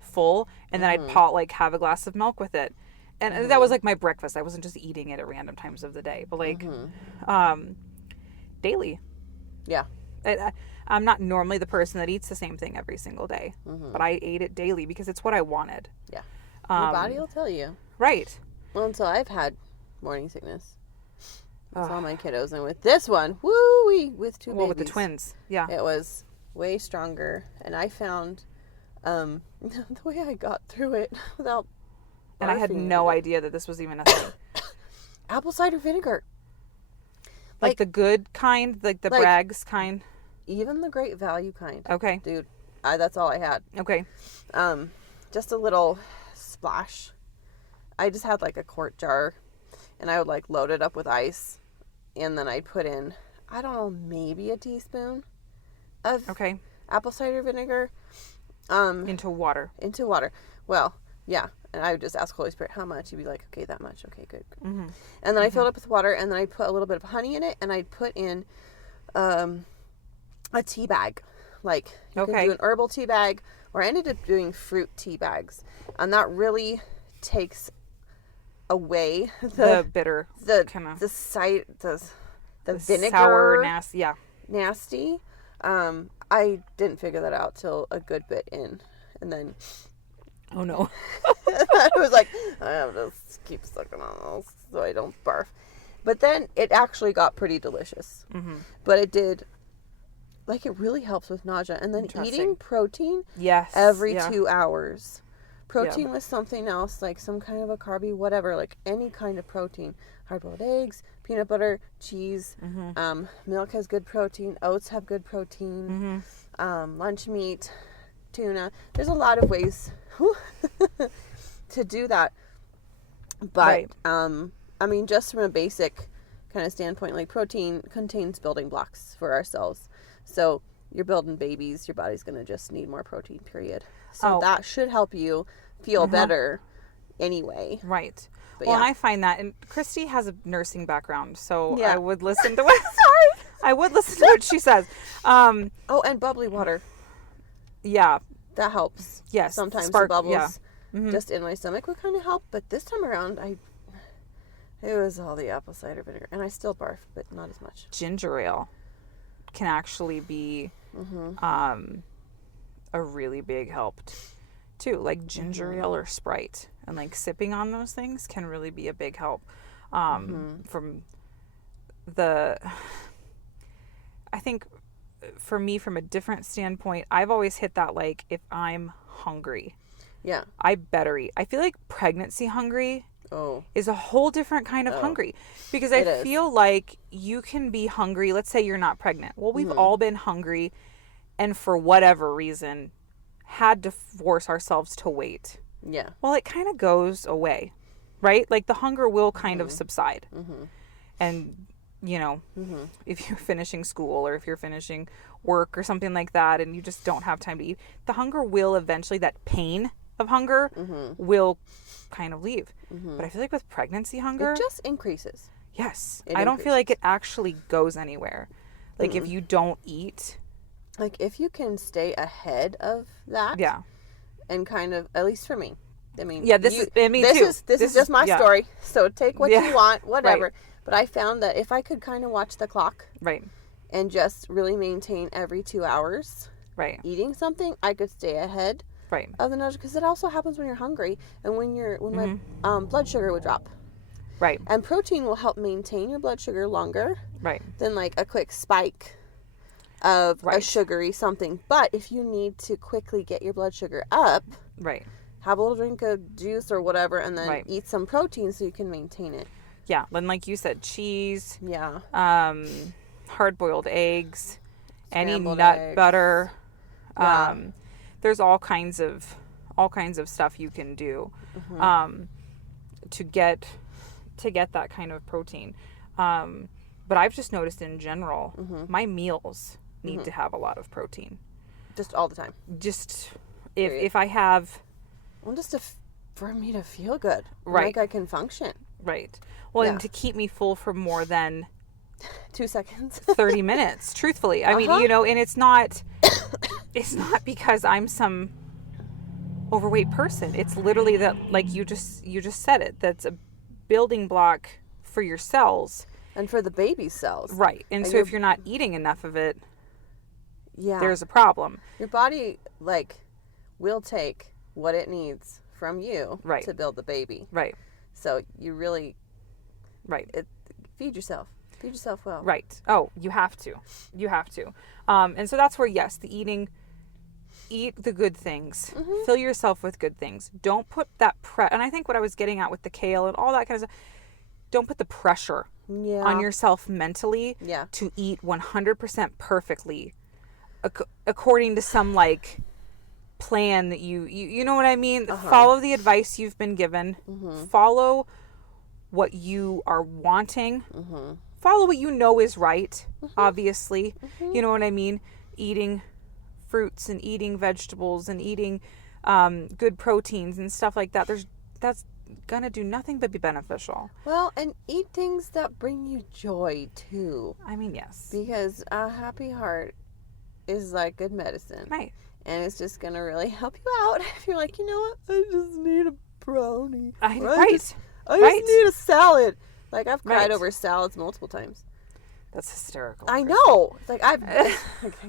full. And then I'd have a glass of milk with it. And that was like my breakfast. I wasn't just eating it at random times of the day. But like, daily. Yeah. I'm not normally the person that eats the same thing every single day. But I ate it daily because it's what I wanted. Yeah. Your body will tell you. Right. Well, and so I've had morning sickness. With all my kiddos, and with this one, woo-wee, with two babies. With the twins. Yeah. It was way stronger. And I found The way I got through it without And I had no idea that this was even a thing. Apple cider vinegar. Like the good kind? Like the Bragg's kind? Even the Great Value kind. Okay. Dude, that's all I had. Okay. Just a little splash. I just had like a quart jar, and I would like load it up with ice, and then I'd put in, I don't know, maybe a teaspoon of apple cider vinegar. Into water. Well, yeah. And I would just ask Holy Spirit how much. He'd be like, okay, that much. Okay, good. Mm-hmm. And then I filled it up with water, and then I'd put a little bit of honey in it, and I'd put in a tea bag. Like, you can do an herbal tea bag, or I ended up doing fruit tea bags. And that really takes away the bitter, the vinegar, sour, nasty. I didn't figure that out till a good bit in, and then oh no, I was like, I have to keep sucking on this so I don't barf. But then it actually got pretty delicious. Mm-hmm. But it did, like, it really helps with nausea. And then eating protein every 2 hours. Protein with something else, like some kind of a carby, whatever, like any kind of protein. Hard-boiled eggs, peanut butter, cheese, milk has good protein, oats have good protein, lunch meat, tuna. There's a lot of ways to do that. But, I mean, just from a basic kind of standpoint, like protein contains building blocks for our cells. So you're building babies, your body's going to just need more protein, period. So that should help you feel better anyway. Right. But and I find that, and Kristi has a nursing background, so I would listen to what I would listen to what she says. And bubbly water. Yeah. That helps. Yes. Sometimes the bubbles just in my stomach would kind of help, but this time around it was all the apple cider vinegar, and I still barf, but not as much. Ginger ale can actually be a really big help too, like ginger ale or Sprite, and like sipping on those things can really be a big help. From the, I think for me, from a different standpoint, I've always hit that, like, if I'm hungry, I better eat. I feel like pregnancy hungry is a whole different kind of hungry, because I feel like you can be hungry. Let's say you're not pregnant. Well, we've all been hungry, and for whatever reason had to force ourselves to wait. Yeah. Well, it kind of goes away, right? Like the hunger will kind of subside. And, you know, if you're finishing school or if you're finishing work or something like that and you just don't have time to eat, the hunger will eventually, that pain of hunger will kind of leave. But I feel like with pregnancy hunger, it just increases. Yes. I don't feel like it actually goes anywhere. Like if you don't eat, like if you can stay ahead of that, and kind of, at least for me, I mean, this is just my story, so take what you want, whatever. Right. But I found that if I could kind of watch the clock, and just really maintain every 2 hours, eating something, I could stay ahead of the nausea, because it also happens when you're hungry and when my blood sugar would drop. Right. And protein will help maintain your blood sugar longer. Right. Than like a quick spike of a sugary something. But if you need to quickly get your blood sugar up, have a little drink of juice or whatever, and then eat some protein so you can maintain it. Yeah, and like you said, cheese. Yeah. Hard-boiled eggs, any nut butter. Yeah. There's all kinds of stuff you can do to get that kind of protein. But I've just noticed in general, my meals need to have a lot of protein. Just all the time. Just if I have, well, just for me to feel good, like I can function. Right. Well, and to keep me full for more than 2 seconds, 30 minutes. Truthfully, I mean, you know, and it's not because I'm some overweight person. It's literally that, like you just said it. That's a building block for your cells and for the baby cells. Right. And so if you're not eating enough of it, there's a problem. Your body will take what it needs from you to build the baby. Right. So you really feed yourself. Feed yourself well. Right. Oh, you have to. And so that's where, yes, the eating eat the good things. Fill yourself with good things. Don't put that and I think what I was getting at with the kale and all that kind of stuff, don't put the pressure on yourself mentally to eat 100% perfectly according to some like plan that you know what I mean? Follow the advice you've been given. Follow what you are wanting. Follow what you know is right, obviously. You know what I mean? Eating fruits and eating vegetables and eating good proteins and stuff like that. That's gonna do nothing but be beneficial. Well, and eat things that bring you joy too. I mean, yes. Because a happy heart is like good medicine. Right. And it's just gonna really help you out if you're like, you know what, I just need a brownie. I just need a salad. Like, I've cried over salads multiple times. That's hysterical. I know. It's like,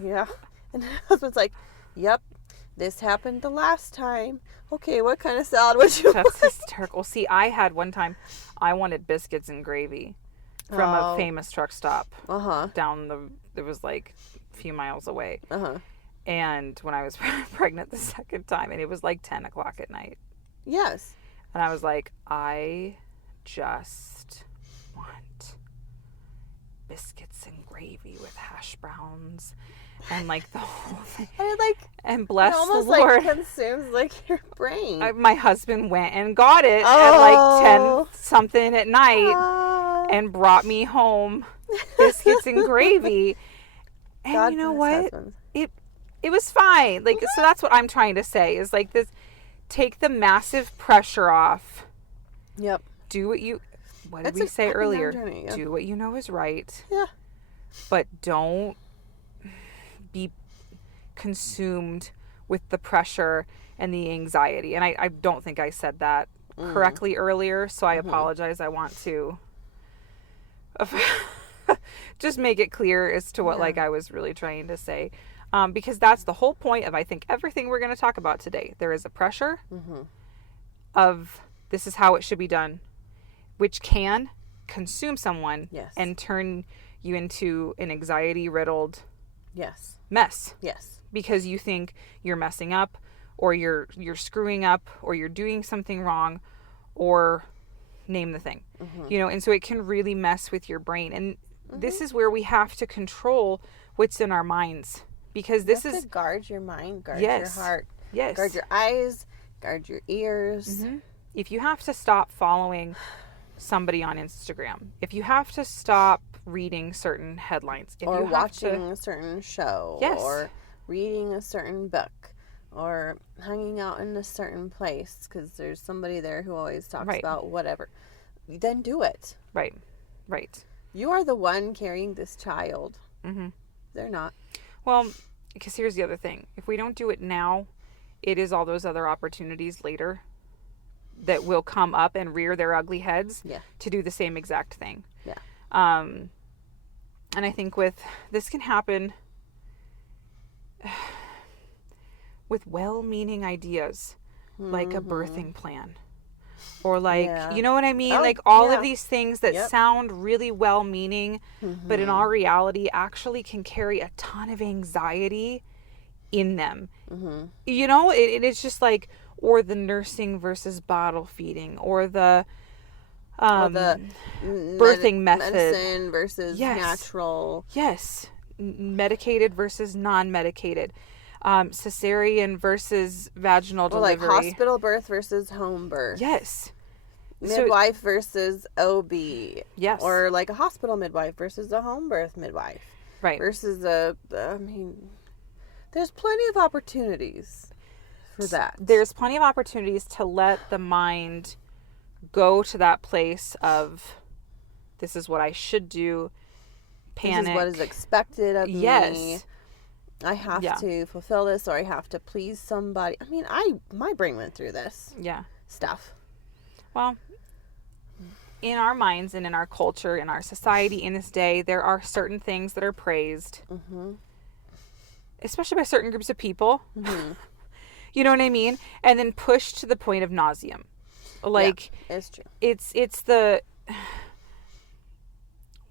yeah. And my husband's like, yep, this happened the last time. Okay, what kind of salad would you That's hysterical. See, I had one time, I wanted biscuits and gravy from a famous truck stop down it was like a few miles away. And when I was pregnant the second time, and it was like 10 o'clock at night. Yes. And I was like, I just want biscuits and gravy with hash browns and like the whole thing. And bless the Lord. It almost like consumes like your brain. My husband went and got it at like 10 something at night and brought me home biscuits and gravy. And God, you know what? It was fine. Like, so that's what I'm trying to say is like this, take the massive pressure off. Yep. Do what did we say earlier? Do what you know is right. Yeah. But don't be consumed with the pressure and the anxiety. And I don't think I said that correctly earlier, so I apologize. I want to just make it clear as to what like I was really trying to say. Because that's the whole point of, I think, everything we're going to talk about today. There is a pressure of this is how it should be done, which can consume someone and turn you into an anxiety-riddled mess. Yes. Because you think you're messing up, or you're screwing up, or you're doing something wrong, or name the thing. You know, and so it can really mess with your brain. And this is where we have to control what's in our minds. Because this is to guard your mind, guard your heart, guard your eyes, guard your ears. If you have to stop following somebody on Instagram, if you have to stop reading certain headlines, if or you have watching a certain show, or reading a certain book, or hanging out in a certain place because there's somebody there who always talks about whatever, then do it. Right. You are the one carrying this child. They're not. Well, because here's the other thing. If we don't do it now, it is all those other opportunities later that will come up and rear their ugly heads to do the same exact thing. And I think this can happen with well-meaning ideas, like a birthing plan. Or like, you know what I mean? Like all of these things that sound really well-meaning, but in all reality actually can carry a ton of anxiety in them. You know, it's just like, or the nursing versus bottle feeding, or the birthing method. Medicine versus natural. Yes. Medicated versus non-medicated. Cesarean versus vaginal delivery. Like hospital birth versus home birth. Yes. Midwife versus OB. Yes. Or like a hospital midwife versus a home birth midwife. Right. Versus there's plenty of opportunities for that. There's plenty of opportunities to let the mind go to that place of, this is what I should do, panic. This is what is expected of me. I have to fulfill this, or I have to please somebody. I mean, my brain went through this stuff. Well, in our minds and in our culture, in our society, in this day, there are certain things that are praised, especially by certain groups of people. You know what I mean? And then pushed to the point of nauseam. Like, it's true. It's the,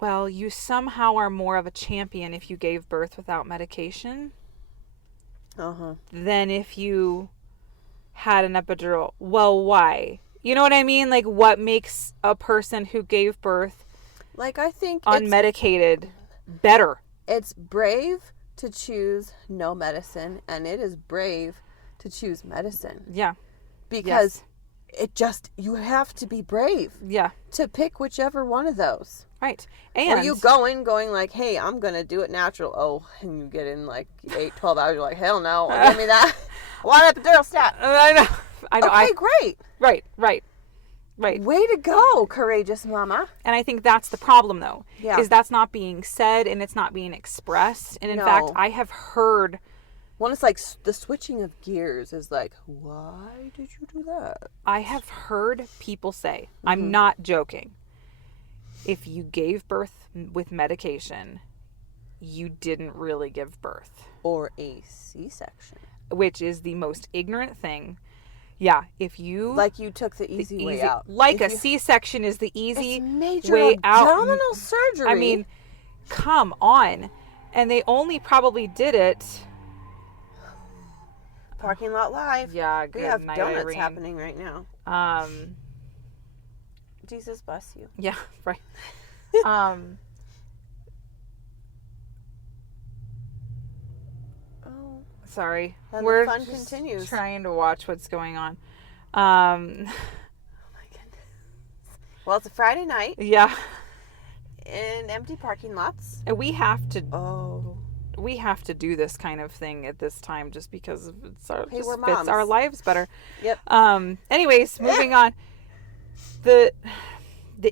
well, you somehow are more of a champion if you gave birth without medication. than if you had an epidural. Well, why? You know what I mean? Like, what makes a person who gave birth, like, I think unmedicated, better? It's brave to choose no medicine, and it is brave to choose medicine. Yeah. Because you have to be brave. Yeah. To pick whichever one of those. Right. And or you going like, hey, I'm going to do it natural. Oh, and you get in like 12 hours. You're like, hell no. Give me that. I want epidural stat. I know. Okay, great. Right. Way to go, courageous mama. And I think that's the problem, though. Yeah. Is that's not being said and it's not being expressed. And in fact, I have heard... Well, it's like the switching of gears is like, why did you do that? I have heard people say, I'm not joking, if you gave birth with medication, you didn't really give birth. Or a C-section. Which is the most ignorant thing. Yeah, if you... Like you took the easy way out. Like a C-section is the easy major way out. Abdominal surgery. I mean, come on. And they only probably did it... Parking lot live. Yeah, good we have night, donuts Irene. happening right now. Jesus bless you. Yeah, right. Oh. Sorry. And We're the fun just continues. trying to watch what's going on. Oh my goodness. Well, it's a Friday night. Yeah. In empty parking lots. And we have to... Oh. We have to do this kind of thing at this time just because it's our, hey, just we're fits moms. our lives better. Yep. Anyways, moving on. The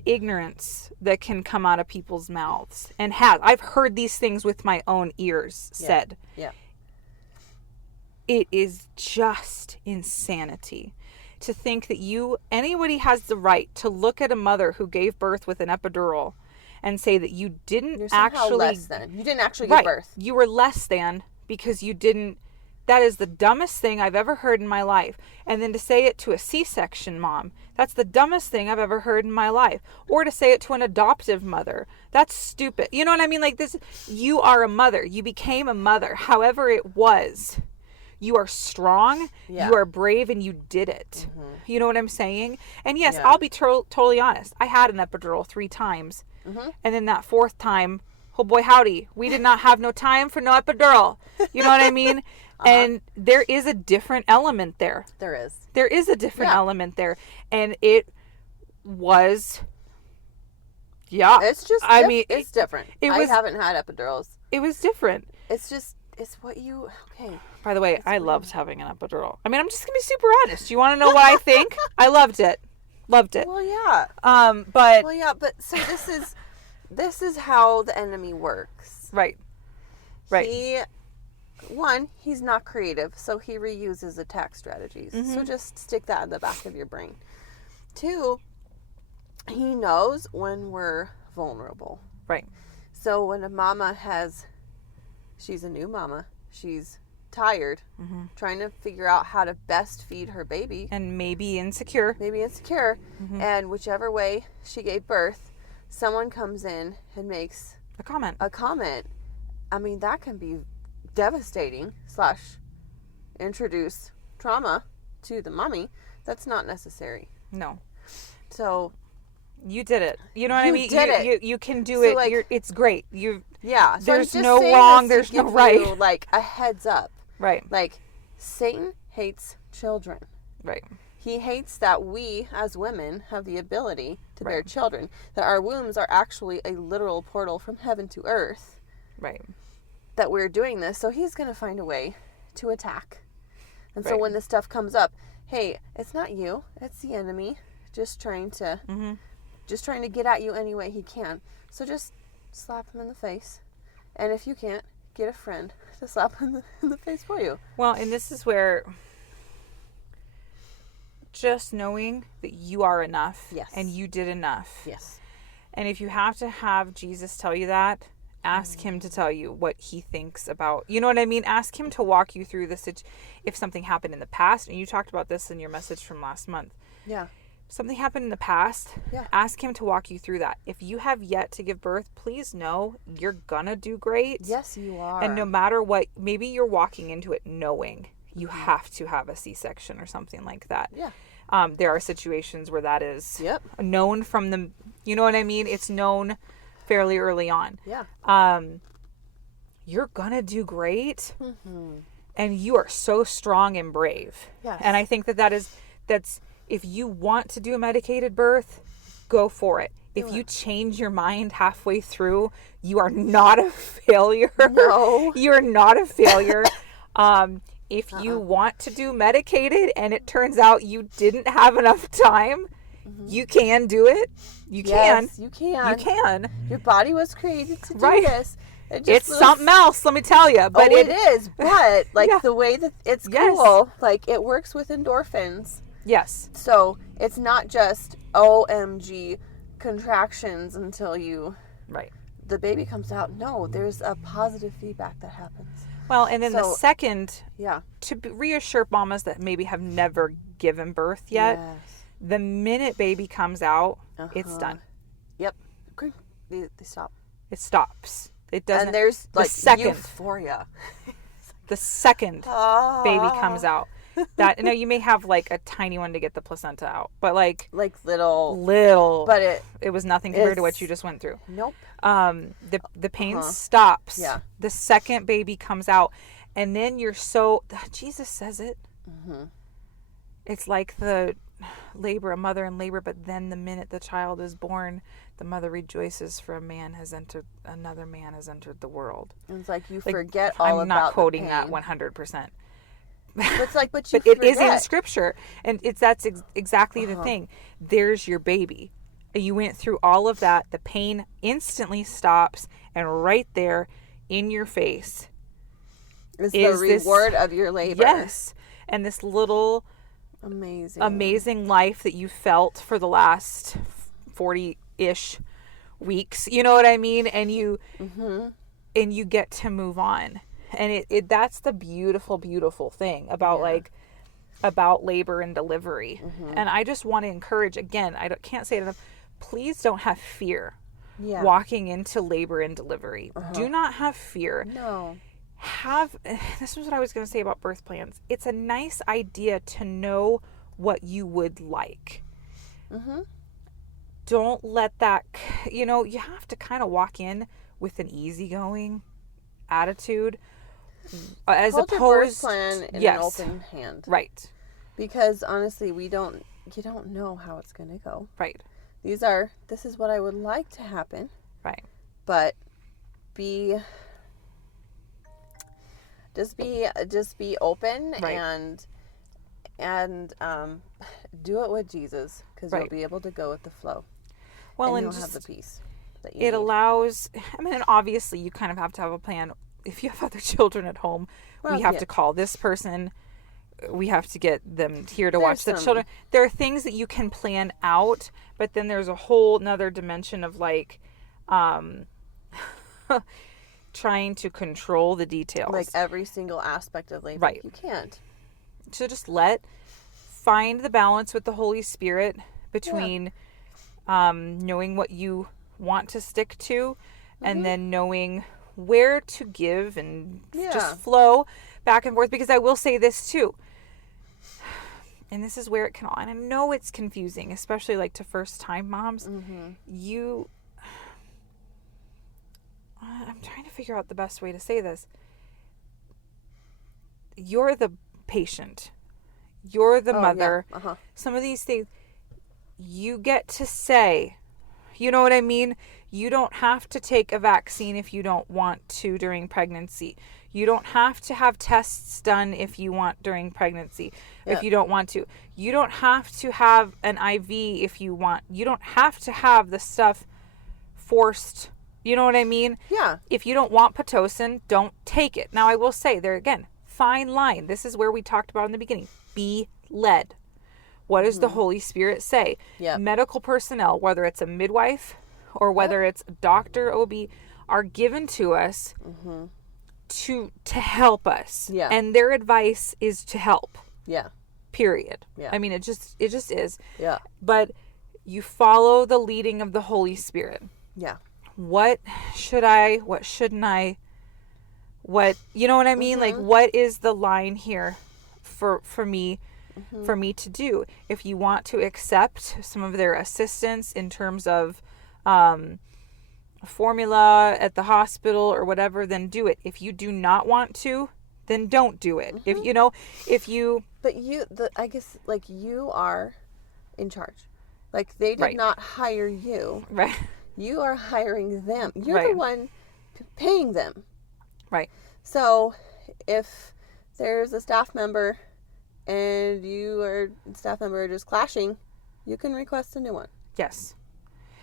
ignorance that can come out of people's mouths and I've heard these things with my own ears said. Yeah. It is just insanity to think that anybody has the right to look at a mother who gave birth with an epidural and say that you didn't You're actually... less than. You didn't actually give birth. You were less than because you didn't... That is the dumbest thing I've ever heard in my life. And then to say it to a C-section mom, that's the dumbest thing I've ever heard in my life. Or to say it to an adoptive mother. That's stupid. You know what I mean? Like this, you are a mother. You became a mother. However it was. You are strong, you are brave, and you did it. Mm-hmm. You know what I'm saying? And yes, I'll be totally honest. I had an epidural 3 times. Mm-hmm. And then that 4th time, oh boy, howdy, we did not have no time for no epidural. You know what I mean? And there is a different element there. There is. There is a different element there. And it was... Yeah. It's just... I mean, it's different. I haven't had epidurals. It was different. It's just... It's what you... Okay. By the way, I loved having an epidural. I mean, I'm just going to be super honest. You want to know what I think? I loved it. Loved it. Well, yeah. But... Well, yeah, but so this is how the enemy works. Right. He's not creative, so he reuses attack strategies. Mm-hmm. So just stick that in the back of your brain. 2, he knows when we're vulnerable. Right. So when a mama she's a new mama, she's tired, trying to figure out how to best feed her baby. And maybe insecure. Mm-hmm. And whichever way she gave birth, someone comes in and makes a comment. I mean, that can be devastating / introduce trauma to the mommy. That's not necessary. No. So... You did it. You know what I mean? You can do so it. like, it's great. So there's no wrong. There's no right. You, like a heads up. Right. Like Satan hates children. Right. He hates that we as women have the ability to bear children. That our wombs are actually a literal portal from heaven to earth. Right. That we're doing this. So he's going to find a way to attack. And so when this stuff comes up, hey, it's not you. It's the enemy just trying to... Just trying to get at you any way he can. So just slap him in the face. And if you can't, get a friend to slap him in the face for you. Well, and this is where just knowing that you are enough. Yes. And you did enough. Yes. And if you have to have Jesus tell you that, ask him to tell you what he thinks about, you know what I mean? Ask him to walk you through this if something happened in the past. And you talked about this in your message from last month. Yeah. something happened in the past, ask him to walk you through that. If you have yet to give birth, please know you're gonna do great. Yes, you are. And no matter what, maybe you're walking into it knowing you have to have a C-section or something like that. Yeah. There are situations where that is known from the, you know what I mean? It's known fairly early on. Yeah. You're gonna do great. And you are so strong and brave. Yes. And I think that's, if you want to do a medicated birth, go for it. If you change your mind halfway through, you are not a failure. No. You're not a failure. If you want to do medicated and it turns out you didn't have enough time, you can do it. You can. Yes, you can. You can. Your body was created to do this. It's something else, let me tell you. But it is. But like the way that it's cool, like it works with endorphins. Yes. So it's not just OMG contractions until the baby comes out. No, there's a positive feedback that happens. Well, and then the second, to reassure mamas that maybe have never given birth yet, the minute baby comes out, it's done. Yep. They stop. It stops. It doesn't. And there's like euphoria. The second baby comes out. That now you may have like a tiny one to get the placenta out, but like little, but it was nothing compared to what you just went through. Nope. The pain stops. Yeah. The second baby comes out, and then you're Jesus says it. It's like the labor, a mother in labor, but then the minute the child is born, the mother rejoices for another man has entered the world. And it's like you forget all about I'm not quoting the that 100%. It's like, but it is in scripture, and that's exactly the thing. There's your baby. You went through all of that. The pain instantly stops, and right there in your face is the reward of your labor. Yes, and this little amazing life that you felt for the last 40-ish weeks. You know what I mean? And you get to move on. And that's the beautiful, beautiful thing about about labor and delivery. And I just want to encourage, again, can't say it enough, please don't have fear walking into labor and delivery. Do not have fear. No. This is what I was going to say about birth plans. It's a nice idea to know what you would like. Don't let that, you have to kind of walk in with an easygoing attitude. As Hold opposed, your birth plan in an open hand, right? Because honestly, you don't know how it's going to go, right? This is what I would like to happen, right? But just be open, and do it with Jesus, because you'll be able to go with the flow. Well, and you'll have the peace that you need. Allows. I mean, obviously, you kind of have to have a plan. If you have other children at home, we have to call this person. We have to get them here to watch the children. There are things that you can plan out, but then there's a whole nother dimension of trying to control the details. Like every single aspect of labor. Right. You can't. So just find the balance with the Holy Spirit between knowing what you want to stick to and then knowing where to give and just flow back and forth. Because I will say this too, and this is where it can, and I know it's confusing, especially to first time moms. I'm trying to figure out the best way to say this. You're the patient, you're the mother. Some of these things you get to say, you know what I mean? You don't have to take a vaccine if you don't want to during pregnancy. You don't have to have tests done if you want during pregnancy, if you don't want to. You don't have to have an IV if you want. You don't have to have the stuff forced. You know what I mean? Yeah. If you don't want Pitocin, don't take it. Now, I will say there again, fine line. This is where we talked about in the beginning. Be led. What does the Holy Spirit say? Medical personnel, whether it's a midwife or whether it's a doctor, OB, are given to us to help us. And their advice is to help. period. Yeah. I mean, it just is. Yeah. But you follow the leading of the Holy Spirit. Yeah. What shouldn't I, you know what I mean? Like, what is the line here for me, for me to do? If you want to accept some of their assistance in terms of, formula at the hospital or whatever, then do it. If you do not want to, then don't do it. If But I guess, like, you are in charge. Like, they did not hire you. Right. You are hiring them. You're Right. the one paying them. Right. So if there's a staff member and you or staff member are just clashing, you can request a new one. Yes.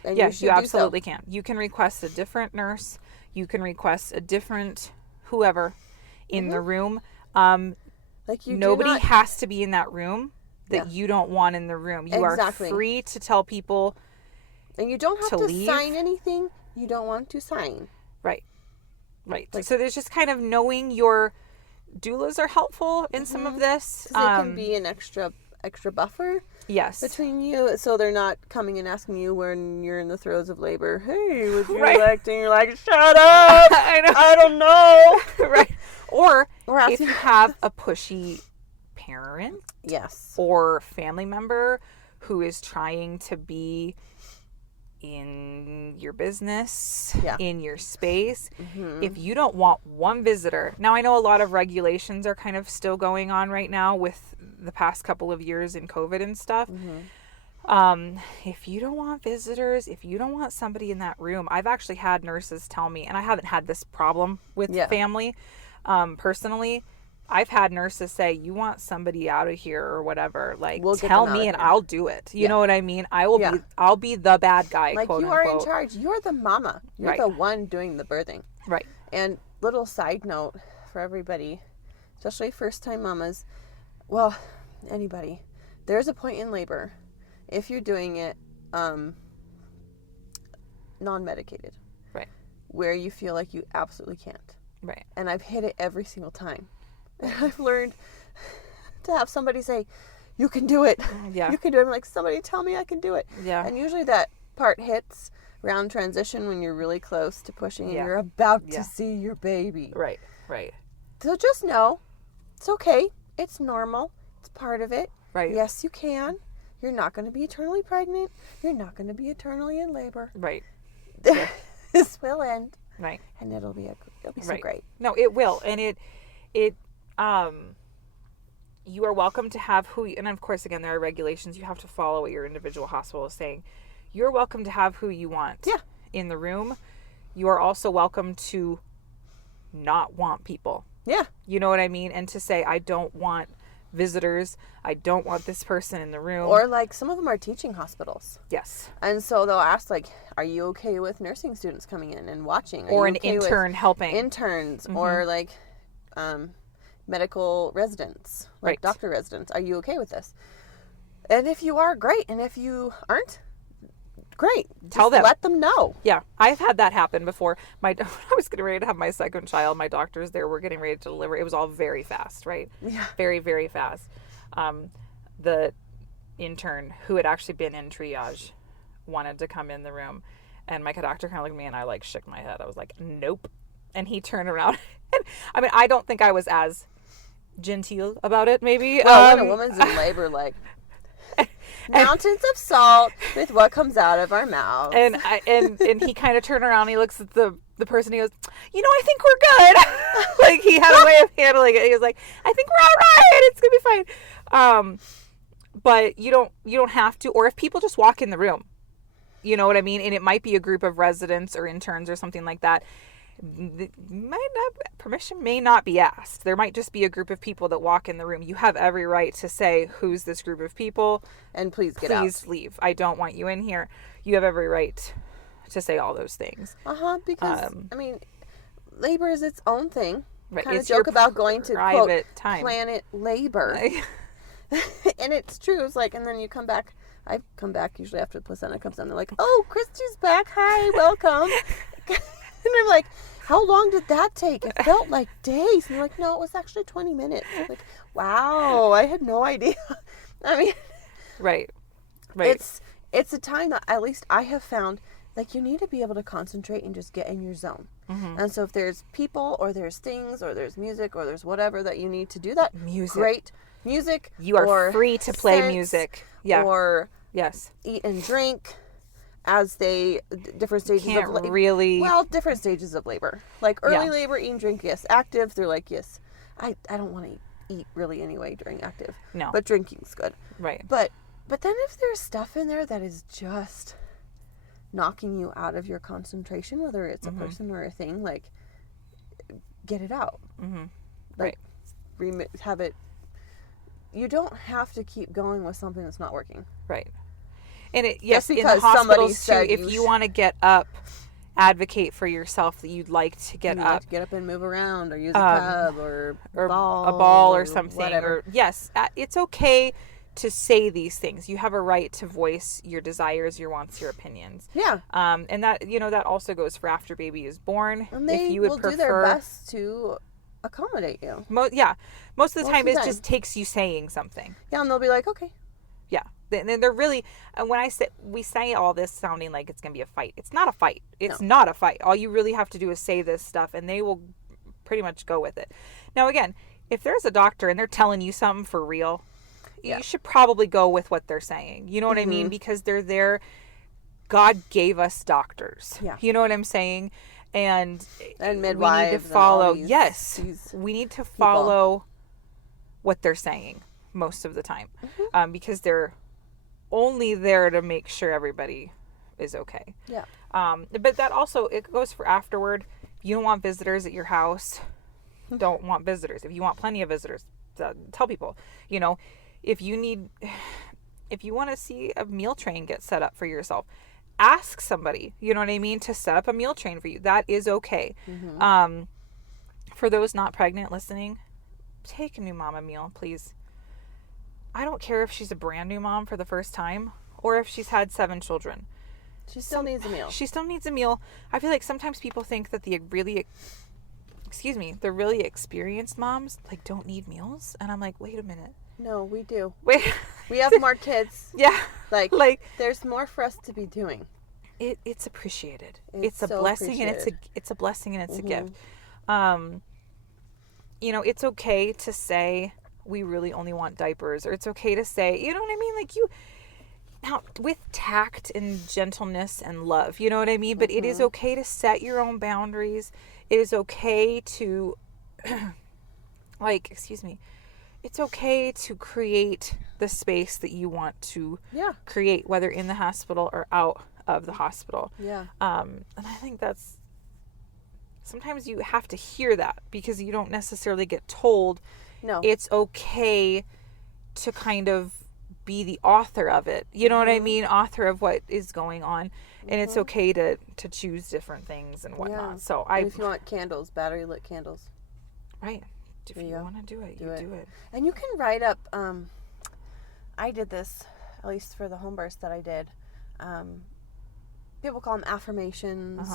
And yes, you absolutely can. You can request a different nurse. You can request a different whoever in the room. Like, nobody has to be in that room that you don't want in the room. You are free to tell people. And you don't have to leave. sign anything you don't want to sign. Right. Right. Like, so there's just kind of knowing your doulas are helpful in some of this. They can be an extra buffer. Yes. Between you, so they're not coming and asking you when you're in the throes of labor, hey, would you elect? And you're like, shut up! I don't know. Right. Or if you have a pushy parent, yes, or family member who is trying to be in your business, in your space, if you don't want one visitor. Now, I know a lot of regulations are kind of still going on right now with the past couple of years in COVID and stuff. If you don't want visitors, if you don't want somebody in that room, I've actually had nurses tell me, and I haven't had this problem with family personally, I've had nurses say, you want somebody out of here or whatever, like, tell me and I'll do it. You know what I mean? I'll be the bad guy, like, quote you are unquote. in charge. You're the mama. You're the one doing the birthing. Right. And little side note for everybody, especially first-time mamas, well, anybody, there's a point in labor, if you're doing it non-medicated, right, where you feel like you absolutely can't. Right. And I've hit it every single time. And I've learned to have somebody say, you can do it. Yeah. You can do it. I'm like, somebody tell me I can do it. Yeah. And usually that part hits around transition when you're really close to pushing and you're about to see your baby. Right. Right. So just know, it's okay. It's normal. It's part of it. Right. Yes, you can. You're not going to be eternally pregnant. You're not going to be eternally in labor. Right. This will end. Right. And it'll be so great. No, it will. And you are welcome to have and of course, again, there are regulations. You have to follow what your individual hospital is saying. You're welcome to have who you want in the room. You are also welcome to not want people. Yeah. You know what I mean? And to say, I don't want visitors. I don't want this person in the room. Or, like, some of them are teaching hospitals. Yes. And so they'll ask, like, are you okay with nursing students coming in and watching? Or an intern helping. Interns or, like, medical residents, like doctor residents. Are you okay with this? And if you are, great. And if you aren't, great. Tell them. Let them know. Yeah. I've had that happen before. When I was getting ready to have my second child, my doctors there were getting ready to deliver. It was all very fast, right? Yeah. Very, very fast. The intern who had actually been in triage wanted to come in the room. And my doctor kind of looked at me and I, like, shook my head. I was like, nope. And he turned around. And, I mean, I don't think I was as genteel about it, maybe. Well, when a woman's in labor, like, mountains of salt with what comes out of our mouths. And he kind of turned around. He looks at the person. He goes, I think we're good. Like, he had a way of handling it. He was like, I think we're all right. It's gonna be fine. But you don't have to. Or if people just walk in the room, you know what I mean. And it might be a group of residents or interns or something like that. Permission may not be asked. There might just be a group of people that walk in the room. You have every right to say, who's this group of people? And please get out. Please leave. I don't want you in here. You have every right to say all those things. Because, I mean, labor is its own thing. Right. Kind of joke about going to, quote, planet labor. And it's true. It's like, and then you come back. I come back usually after the placenta comes down. They're like, oh, Kristi's back. Hi, welcome. And I'm like, how long did that take? It felt like days. And you're like, no, it was actually 20 minutes. Like, wow, I had no idea. I mean, right. It's a time that at least I have found, like, you need to be able to concentrate and just get in your zone. And so if there's people or there's things or there's music or there's whatever that you need to do that, great. Music. You are free to play music. Yeah. Or yes. Eat and drink as different stages Can't of labor. really. Well, different stages of labor. Like early labor, eat and drink, yes. Active, they're like, yes. I don't want to eat really anyway during active. No. But drinking's good. Right. But then if there's stuff in there that is just knocking you out of your concentration, whether it's a person or a thing, like, get it out. Like, have it. You don't have to keep going with something that's not working. Right. And yes, in the because hospitals too, said if you want to get up, advocate for yourself that you'd like to get up. Like to get up and move around or use a tub or a ball or something. Whatever. Or, yes, it's okay to say these things. You have a right to voice your desires, your wants, your opinions. Yeah. And that, that also goes for after baby is born. And they if you would will prefer, do their best to accommodate you. Most of the time it just takes you saying something. Yeah, and they'll be like, okay. Yeah. And they're really, when we say all this sounding like it's going to be a fight. It's not a fight. It's not a fight. All you really have to do is say this stuff and they will pretty much go with it. Now, again, if there's a doctor and they're telling you something for real, you should probably go with what they're saying. You know what I mean? Because they're there. God gave us doctors. Yeah. You know what I'm saying? And midwives. We need to follow. We need to follow what they're saying most of the time, because they're only there to make sure everybody is okay. Yeah. But that also, it goes for afterward. You don't want visitors at your house. Don't want visitors. If you want plenty of visitors, tell people. If you want to see a meal train get set up for yourself, ask somebody, you know what I mean, to set up a meal train for you. That is okay. For those not pregnant listening, take a new mom a meal, please. I don't care if she's a brand new mom for the first time or if she's had 7 children. She still needs a meal. She still needs a meal. I feel like sometimes people think that the really experienced moms don't need meals, and I'm like, wait a minute. No, we do. Wait. We have more kids. Yeah. Like there's more for us to be doing. It's appreciated. It's a so blessing, and it's a blessing, and it's a gift. It's okay to say we really only want diapers, or it's okay to say, you know what I mean? Now, with tact and gentleness and love, you know what I mean? But it is okay to set your own boundaries. It is okay to, it's okay to create the space that you want to create, whether in the hospital or out of the hospital. Yeah. And I think that's, sometimes you have to hear that because you don't necessarily get told. No. It's okay to kind of be the author of it. You know what I mean? Author of what is going on. And it's okay to choose different things and whatnot. Yeah. So and if you want candles, battery lit candles. Right. If you want to do it, do it. And you can write up, I did this, at least for the home births that I did. People call them affirmations.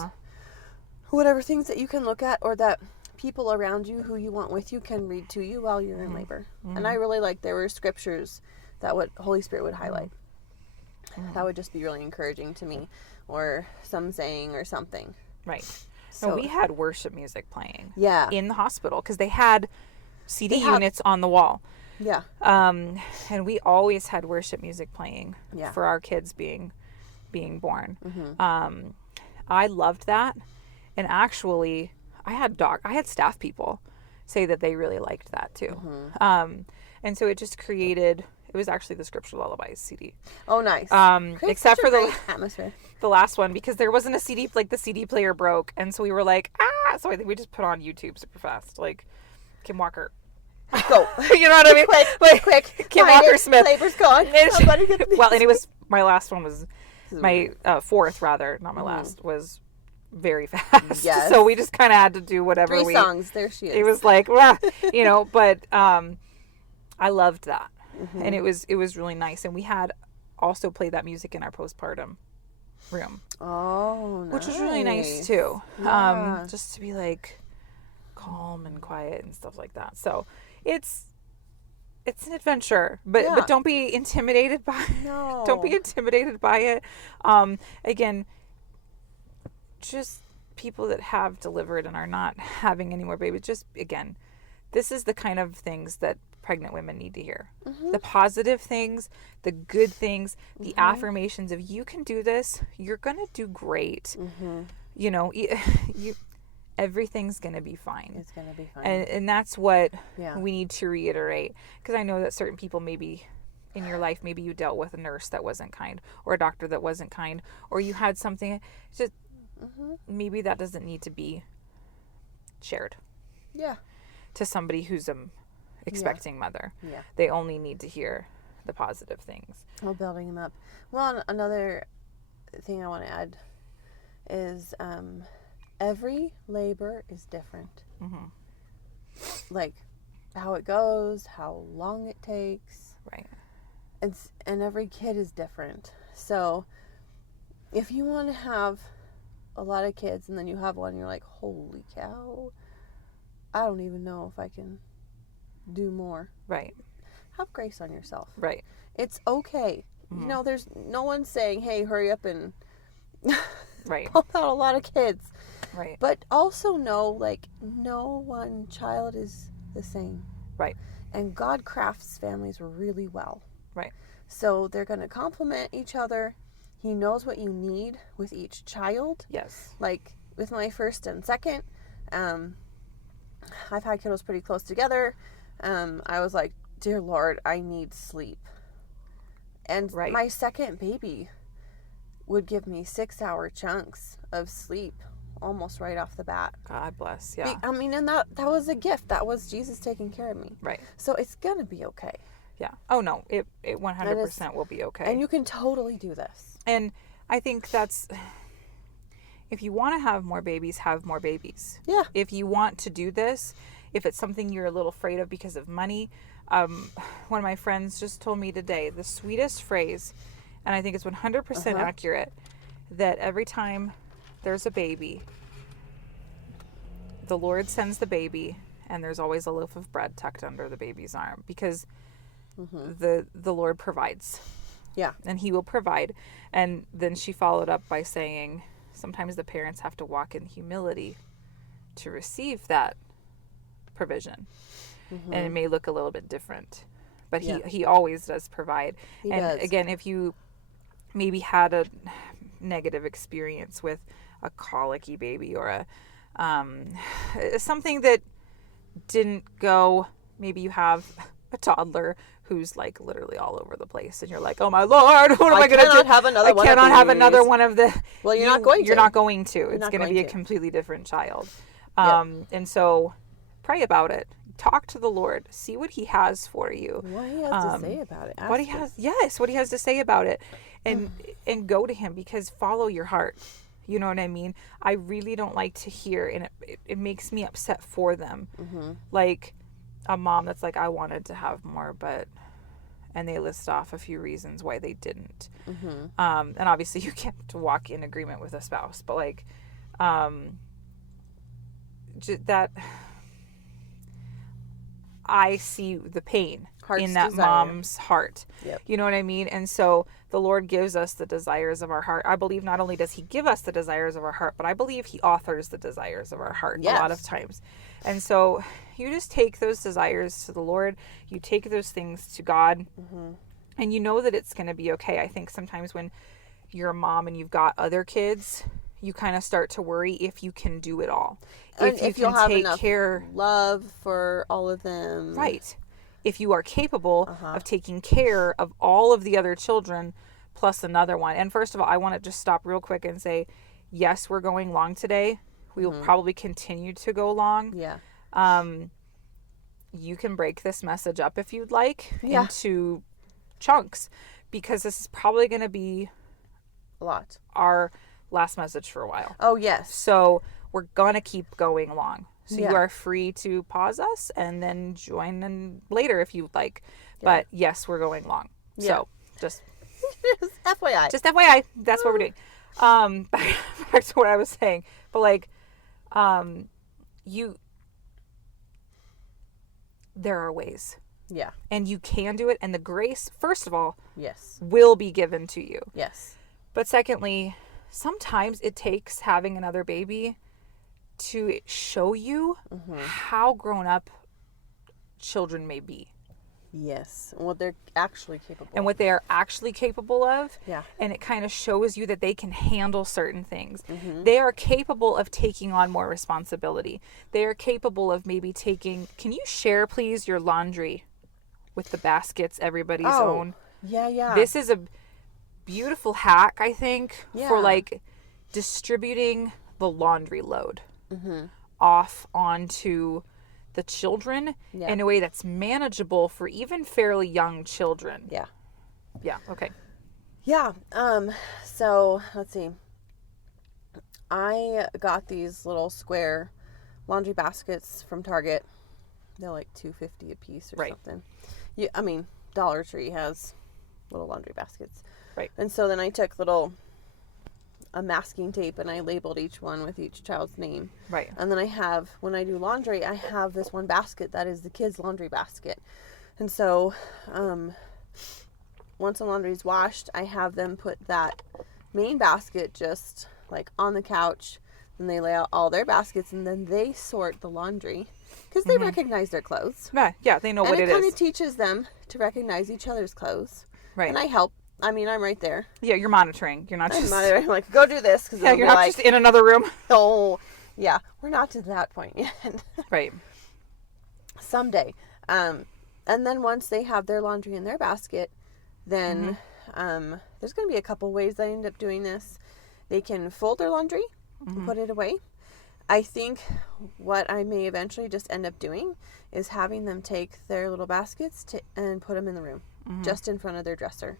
Whatever things that you can look at or that people around you who you want with you can read to you while you're in labor. And I really there were scriptures that Holy Spirit would highlight. That would just be really encouraging to me, or some saying or something. Right. So we had worship music playing. Yeah. In the hospital because they had CD units on the wall. Yeah. And we always had worship music playing for our kids being born. I loved that, and actually, I had staff people say that they really liked that too. And so it just created. It was actually the Scripture Lullabies CD. Oh, nice. Except for the atmosphere. The last one, because there wasn't a CD, the CD player broke, and so we were like, so I think we just put on YouTube super fast, Kim Walker. Go. You know what I mean? Quick. Kim Walker Smith. Labor's gone. Well, and it was, my last one was, my fourth rather, not my last, was very fast. Yes. So we just kind of had to do whatever 3 songs, there she is. It was but I loved that. And it was really nice. And we had also played that music in our postpartum room. Oh, nice. Which was really nice too. Yeah. Just to be like calm and quiet and stuff like that. So it's an adventure, but don't be intimidated by it. No. Don't be intimidated by it. Again, just people that have delivered and are not having any more babies, just again, this is the kind of things that pregnant women need to hear. The positive things, the good things, the affirmations of you can do this, you're going to do great. You know, everything's going to be fine. It's going to be fine. And that's what we need to reiterate. Because I know that certain people maybe in your life, maybe you dealt with a nurse that wasn't kind or a doctor that wasn't kind, or you had something, just maybe that doesn't need to be shared. Yeah. To somebody who's expecting mother. Yeah. They only need to hear the positive things. Well, building them up. Well, another thing I want to add is every labor is different. Like how it goes, how long it takes. Right. And every kid is different. So if you want to have a lot of kids and then you have one, you're like, holy cow, I don't even know if I can do more. Right. Have grace on yourself. Right. It's okay. You know, there's no one saying, hey, hurry up and right. pump out a lot of kids. Right. But also know, like, no one child is the same. Right. And God crafts families really well. Right. So they're going to complement each other. He knows what you need with each child. Yes. Like with my first and second, I've had kiddos pretty close together. I was like, dear Lord, I need sleep. And my second baby would give me 6-hour chunks of sleep almost right off the bat. God bless. Yeah. I mean, and that was a gift. That was Jesus taking care of me. Right. So it's going to be okay. Yeah. Oh, no. It 100% will be okay. And you can totally do this. And I think that's... If you want to have more babies, have more babies. Yeah. If you want to do this, if it's something you're a little afraid of because of money, one of my friends just told me today the sweetest phrase, and I think it's 100% accurate, that every time there's a baby, the Lord sends the baby, and there's always a loaf of bread tucked under the baby's arm, because the Lord provides. Yeah. And He will provide. And then she followed up by saying, sometimes the parents have to walk in humility to receive that provision. And it may look a little bit different, but he always does provide. He and does. Again, if you maybe had a negative experience with a colicky baby or a something that didn't go, maybe you have a toddler who's like literally all over the place, and you're like, oh my Lord, what am I going to do? I cannot have another one of the. Well, you're not going to. You're not going to. It's going to be a completely different child. And so pray about it. Talk to the Lord. See what He has for you. What He has to say about it. What He has to say about it. And go to Him, because follow your heart. You know what I mean? I really don't like to hear, and it makes me upset for them. Like a mom that's like, I wanted to have more, and they list off a few reasons why they didn't. And obviously you can't walk in agreement with a spouse, but like, that I see the pain in that mom's heart. You know what I mean? And so the Lord gives us the desires of our heart. I believe not only does He give us the desires of our heart, but I believe He authors the desires of our heart a lot of times. And so you just take those desires to the Lord. You take those things to God, and you know that it's going to be okay. I think sometimes when you're a mom and you've got other kids, you kind of start to worry if you can do it all. If you'll have enough love for all of them. Right. If you are capable of taking care of all of the other children plus another one. And first of all, I want to just stop real quick and say, yes, we're going long today. We will probably continue to go long. Yeah. You can break this message up if you'd like into chunks, because this is probably going to be a lot. Our last message for a while. Oh, yes. So we're going to keep going along. So you are free to pause us and then join in later if you'd like. But yes, we're going long. So just FYI. Just FYI. That's what we're doing. Back to what I was saying. But like, there are ways. Yeah. And you can do it. And the grace, first of all, Yes. will be given to you. Yes. But secondly, sometimes it takes having another baby to show you how grown up children may be. Yes. And what they're actually capable And what they are actually capable of. Yeah. And it kind of shows you that they can handle certain things. They are capable of taking on more responsibility. They are capable of maybe taking, can you share please your laundry with the baskets, everybody's own? Yeah, yeah. This is a beautiful hack, I think, Yeah. for like distributing the laundry load off onto the children in a way that's manageable for even fairly young children. Yeah. Yeah. Okay. Yeah. So let's see. I got these little square laundry baskets from Target. They're like $2.50 a piece or something. Yeah. I mean, Dollar Tree has little laundry baskets. Right. And so then I took a masking tape and I labeled each one with each child's name. Right. And then when I do laundry, I have this one basket that is the kids' laundry basket. And so, once the laundry is washed, I have them put that main basket just like on the couch. And they lay out all their baskets and then they sort the laundry because they recognize their clothes. Yeah, they know what it is. And it kind of teaches them to recognize each other's clothes. Right. And I help. I mean, I'm right there. Yeah, you're monitoring. You're not just... I'm like, go do this. Cause you're not just in another room. Oh, yeah. We're not to that point yet. Right. Someday. And then once they have their laundry in their basket, then there's going to be a couple ways I end up doing this. They can fold their laundry and put it away. I think what I may eventually just end up doing is having them take their little baskets and put them in the room, just in front of their dresser.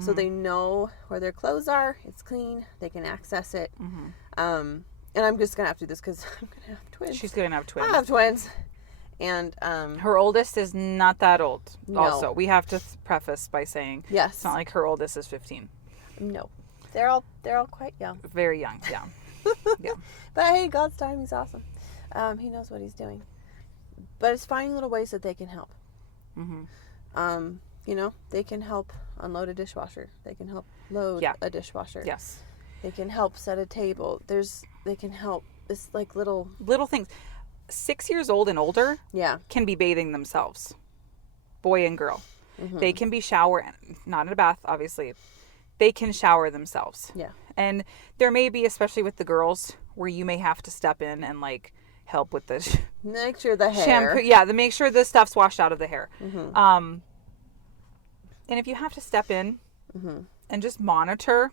So they know where their clothes are. It's clean. They can access it. And I'm just going to have to do this because I'm going to have twins. She's going to have twins. I have twins. And her oldest is not that old. No. Also, we have to preface by saying yes, it's not like her oldest is 15. No, they're all quite young. Very young. Yeah. Yeah. But hey, God's time, He's awesome. He knows what He's doing. But it's finding little ways that they can help. You know, they can help unload a dishwasher. They can help load a dishwasher. Yes. They can help set a table. They can help. It's like little things. 6 years old and older can be bathing themselves, boy and girl. They can be not in a bath, obviously. They can shower themselves. Yeah. And there may be, especially with the girls, where you may have to step in and like help with the make sure the hair shampoo. Yeah, make sure the stuff's washed out of the hair. And if you have to step in and just monitor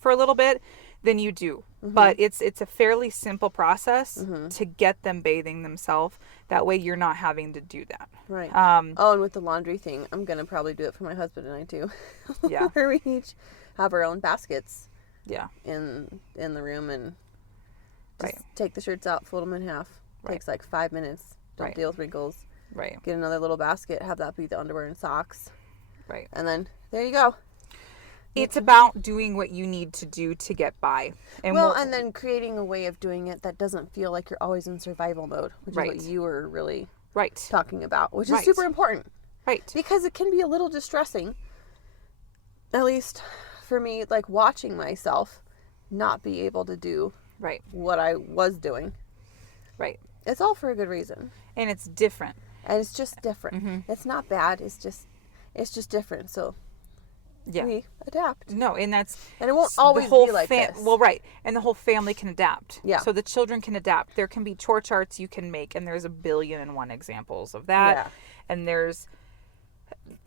for a little bit, then you do. But it's a fairly simple process to get them bathing themselves. That way you're not having to do that. Right. And with the laundry thing, I'm going to probably do it for my husband and I too. Yeah. Where we each have our own baskets. Yeah. In the room and just take the shirts out, fold them in half. Takes like 5 minutes. Don't deal with wrinkles. Right. Get another little basket, have that be the underwear and socks. Right. And then there you go. It's about doing what you need to do to get by. And and then creating a way of doing it that doesn't feel like you're always in survival mode, which is what you were really talking about, which is super important. Right. Because it can be a little distressing, at least for me, like watching myself not be able to do what I was doing. Right. It's all for a good reason. And it's different. And it's just different. It's not bad. It's just different. So we adapt. No, and it won't always be like this. Well, right. And the whole family can adapt. Yeah. So the children can adapt. There can be chore charts you can make, and there's 1,000,000,001 examples of that. Yeah. And there's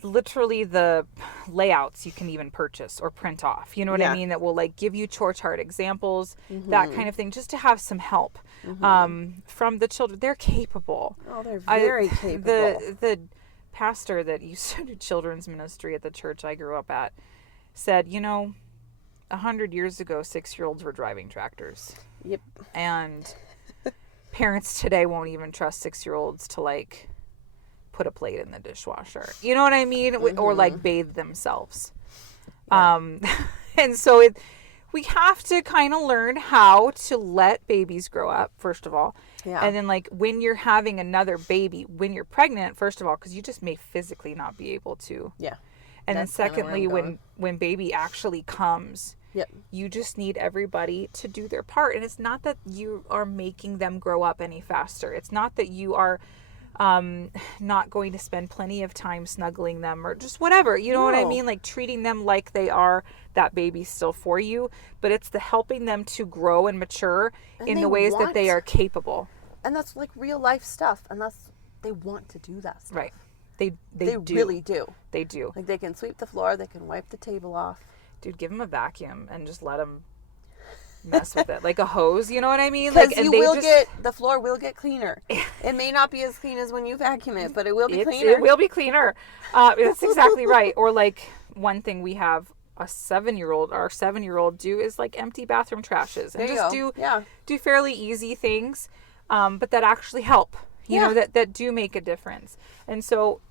literally the layouts you can even purchase or print off. You know what I mean? That will like give you chore chart examples, that kind of thing, just to have some help from the children. They're capable. Oh, they're very capable. The pastor that used to do children's ministry at the church I grew up at said, 100 years ago, 6-year-olds were driving tractors. Yep. And parents today won't even trust 6-year-olds to like put a plate in the dishwasher. You know what I mean? Or like bathe themselves. Yeah. And so we have to kind of learn how to let babies grow up, first of all. Yeah. And then, like, when you're having another baby, when you're pregnant, first of all, because you just may physically not be able to. Yeah. And That's then kinda where secondly, I'm when baby actually comes, Yep. you just need everybody to do their part. And it's not that you are making them grow up any faster. It's not that you are not going to spend plenty of time snuggling them or just whatever. You know what I No. mean? Like treating them like they are that baby still for you. But it's the helping them to grow and mature And in they the ways that want- they are capable. And that's like real life stuff. And they want to do that stuff. Right. They do. Really do. They do. Like they can sweep the floor. They can wipe the table off. Dude, give them a vacuum and just let them mess with it. Like a hose, you know what I mean? Because Like, and they the floor will get cleaner. It may not be as clean as when you vacuum it, but it will be cleaner. It will be cleaner. That's exactly right. Or like one thing we have our 7-year-old do is like empty bathroom trashes and There you just go. do fairly easy things, but that actually help, you know, that do make a difference. And so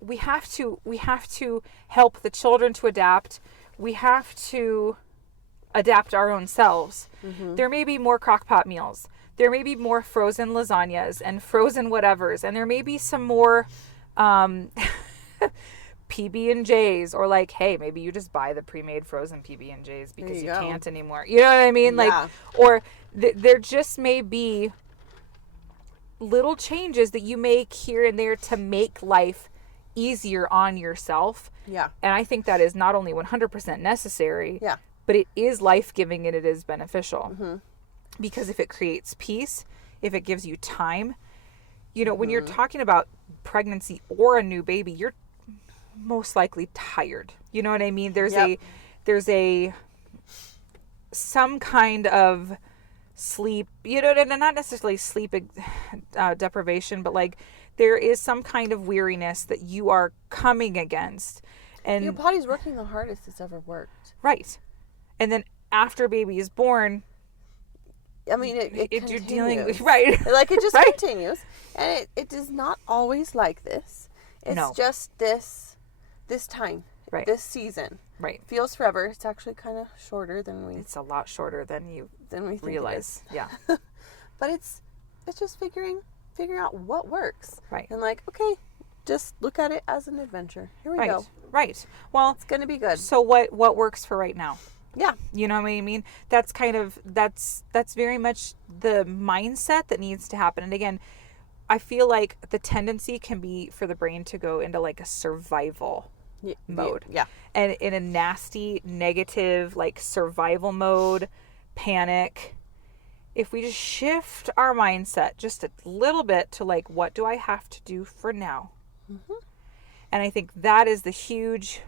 we have to help the children to adapt. We have to adapt our own selves. Mm-hmm. There may be more crock-pot meals. There may be more frozen lasagnas and frozen whatevers. And there may be some more PB&Js, or like, hey, maybe you just buy the pre-made frozen PB&Js because you can't anymore. You know what I mean? Yeah. Like, or there just may be little changes that you make here and there to make life easier on yourself. Yeah. And I think that is not only 100% necessary, Yeah. but it is life-giving and it is beneficial. Mm-hmm. Because if it creates peace, if it gives you time, you know, when you're talking about pregnancy or a new baby, you're most likely tired. You know what I mean? There's some kind of sleep, you know, and not necessarily sleep deprivation, but like there is some kind of weariness that you are coming against. And Your body's working the hardest it's ever worked. right. And then after baby is born, I mean, it you're continues. dealing with, right. Like it just Right. continues. And it is not always like this. It's No. just this time. Right. This season. Right. Feels forever. It's actually kind of shorter than we It's a lot shorter than you think realize. it is. Yeah. But it's just figuring out what works. Right. And like, okay, just look at it as an adventure. Here we go. Right. Well, It's going to be good. so what works for right now? Yeah. You know what I mean? That's very much the mindset that needs to happen. And again, I feel like the tendency can be for the brain to go into like a survival mode. Yeah. And in a nasty, negative, like survival mode, panic. If we just shift our mindset just a little bit to like, what do I have to do for now? Mm-hmm. And I think that is the huge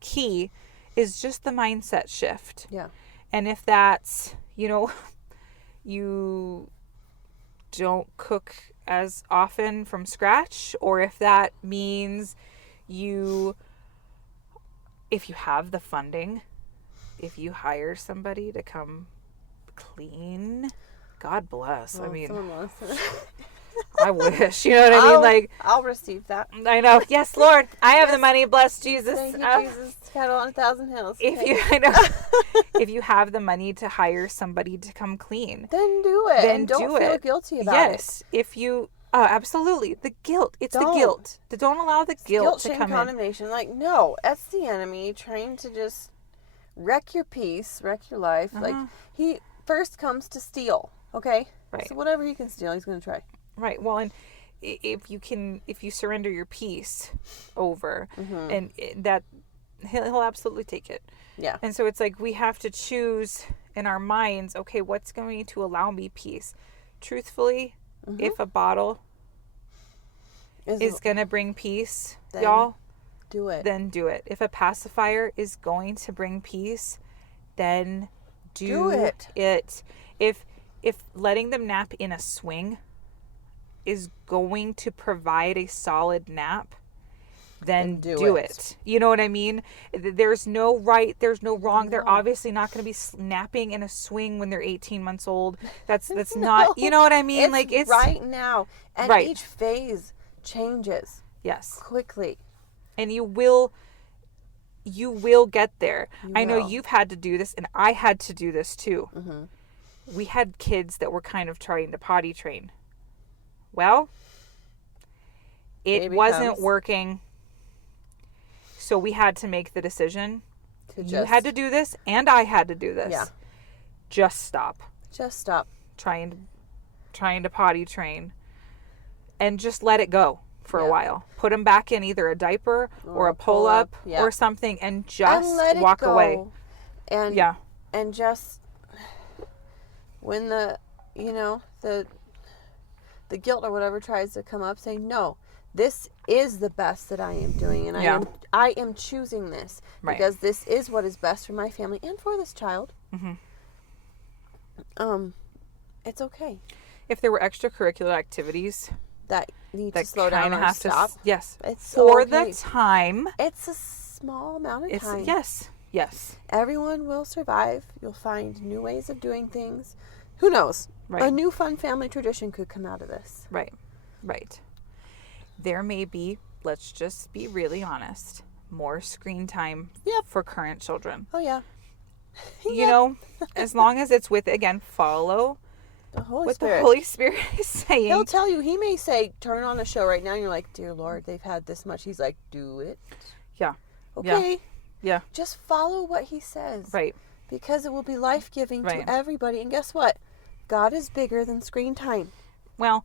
key, is just the mindset shift. Yeah. And if that's, you know, you don't cook as often from scratch, or if that means if you have the funding, if you hire somebody to come clean, God bless. Well, I mean, someone wants to- I wish, you know what I mean? Like, I'll receive that. I know. Yes, Lord, I have the money. Bless Jesus. Thank you, Jesus. Cattle on 1,000 hills. If you have the money to hire somebody to come clean, then do it. then and don't do feel it. guilty about it. Yes. If you, absolutely. The guilt. It's the Don't. guilt. Don't allow the guilt to shame, come in. condemnation. Like, no, that's the enemy trying to just wreck your peace, wreck your life. Like, he first comes to steal, okay? Right. So whatever he can steal, he's going to try. Right. Well, and if you surrender your peace over, and that he'll absolutely take it. Yeah. And so it's like we have to choose in our minds, okay, what's going to allow me peace? Truthfully, if a bottle is going to bring peace, then y'all, do it. then do it. If a pacifier is going to bring peace, then do it. If letting them nap in a swing is going to provide a solid nap, then do it. You know what I mean? There's no right, there's no wrong. No. They're obviously not going to be napping in a swing when they're 18 months old. That's No. not, you know what I mean? It's right now. And each phase changes. Yes. Quickly. And you will You will get there. I know will. you've had to do this, and I had to do this too. Mm-hmm. We had kids that were kind of trying to potty train. Well, it Baby wasn't comes. working. So we had to make the decision. To You had to do this, and I had to do this. Yeah. Just stop Just stop. trying to potty train, and just let it go for a while. Put them back in either a diaper or a pull-up or something, and just walk away. And Yeah. And just when the guilt or whatever tries to come up, say, no, this is the best that I am doing, and I am choosing this because this is what is best for my family and for this child. Mm-hmm. It's okay. If there were extracurricular activities that need to slow down or stop. Yes. It's for okay. the time. It's a small amount of time. Yes. Everyone will survive. You'll find new ways of doing things. Who knows? Right. A new fun family tradition could come out of this. Right. There may be, let's just be really honest, more screen time for current children. Oh, yeah. You know, as long as it's with, again, follow the Holy what Spirit. the Holy Spirit is saying. He'll tell you, he may say, turn on a show right now, and you're like, dear Lord, they've had this much. He's like, do it. Yeah. Okay. Yeah. Just follow what he says. Right. Because it will be life-giving to everybody. And guess what? God is bigger than screen time. Well,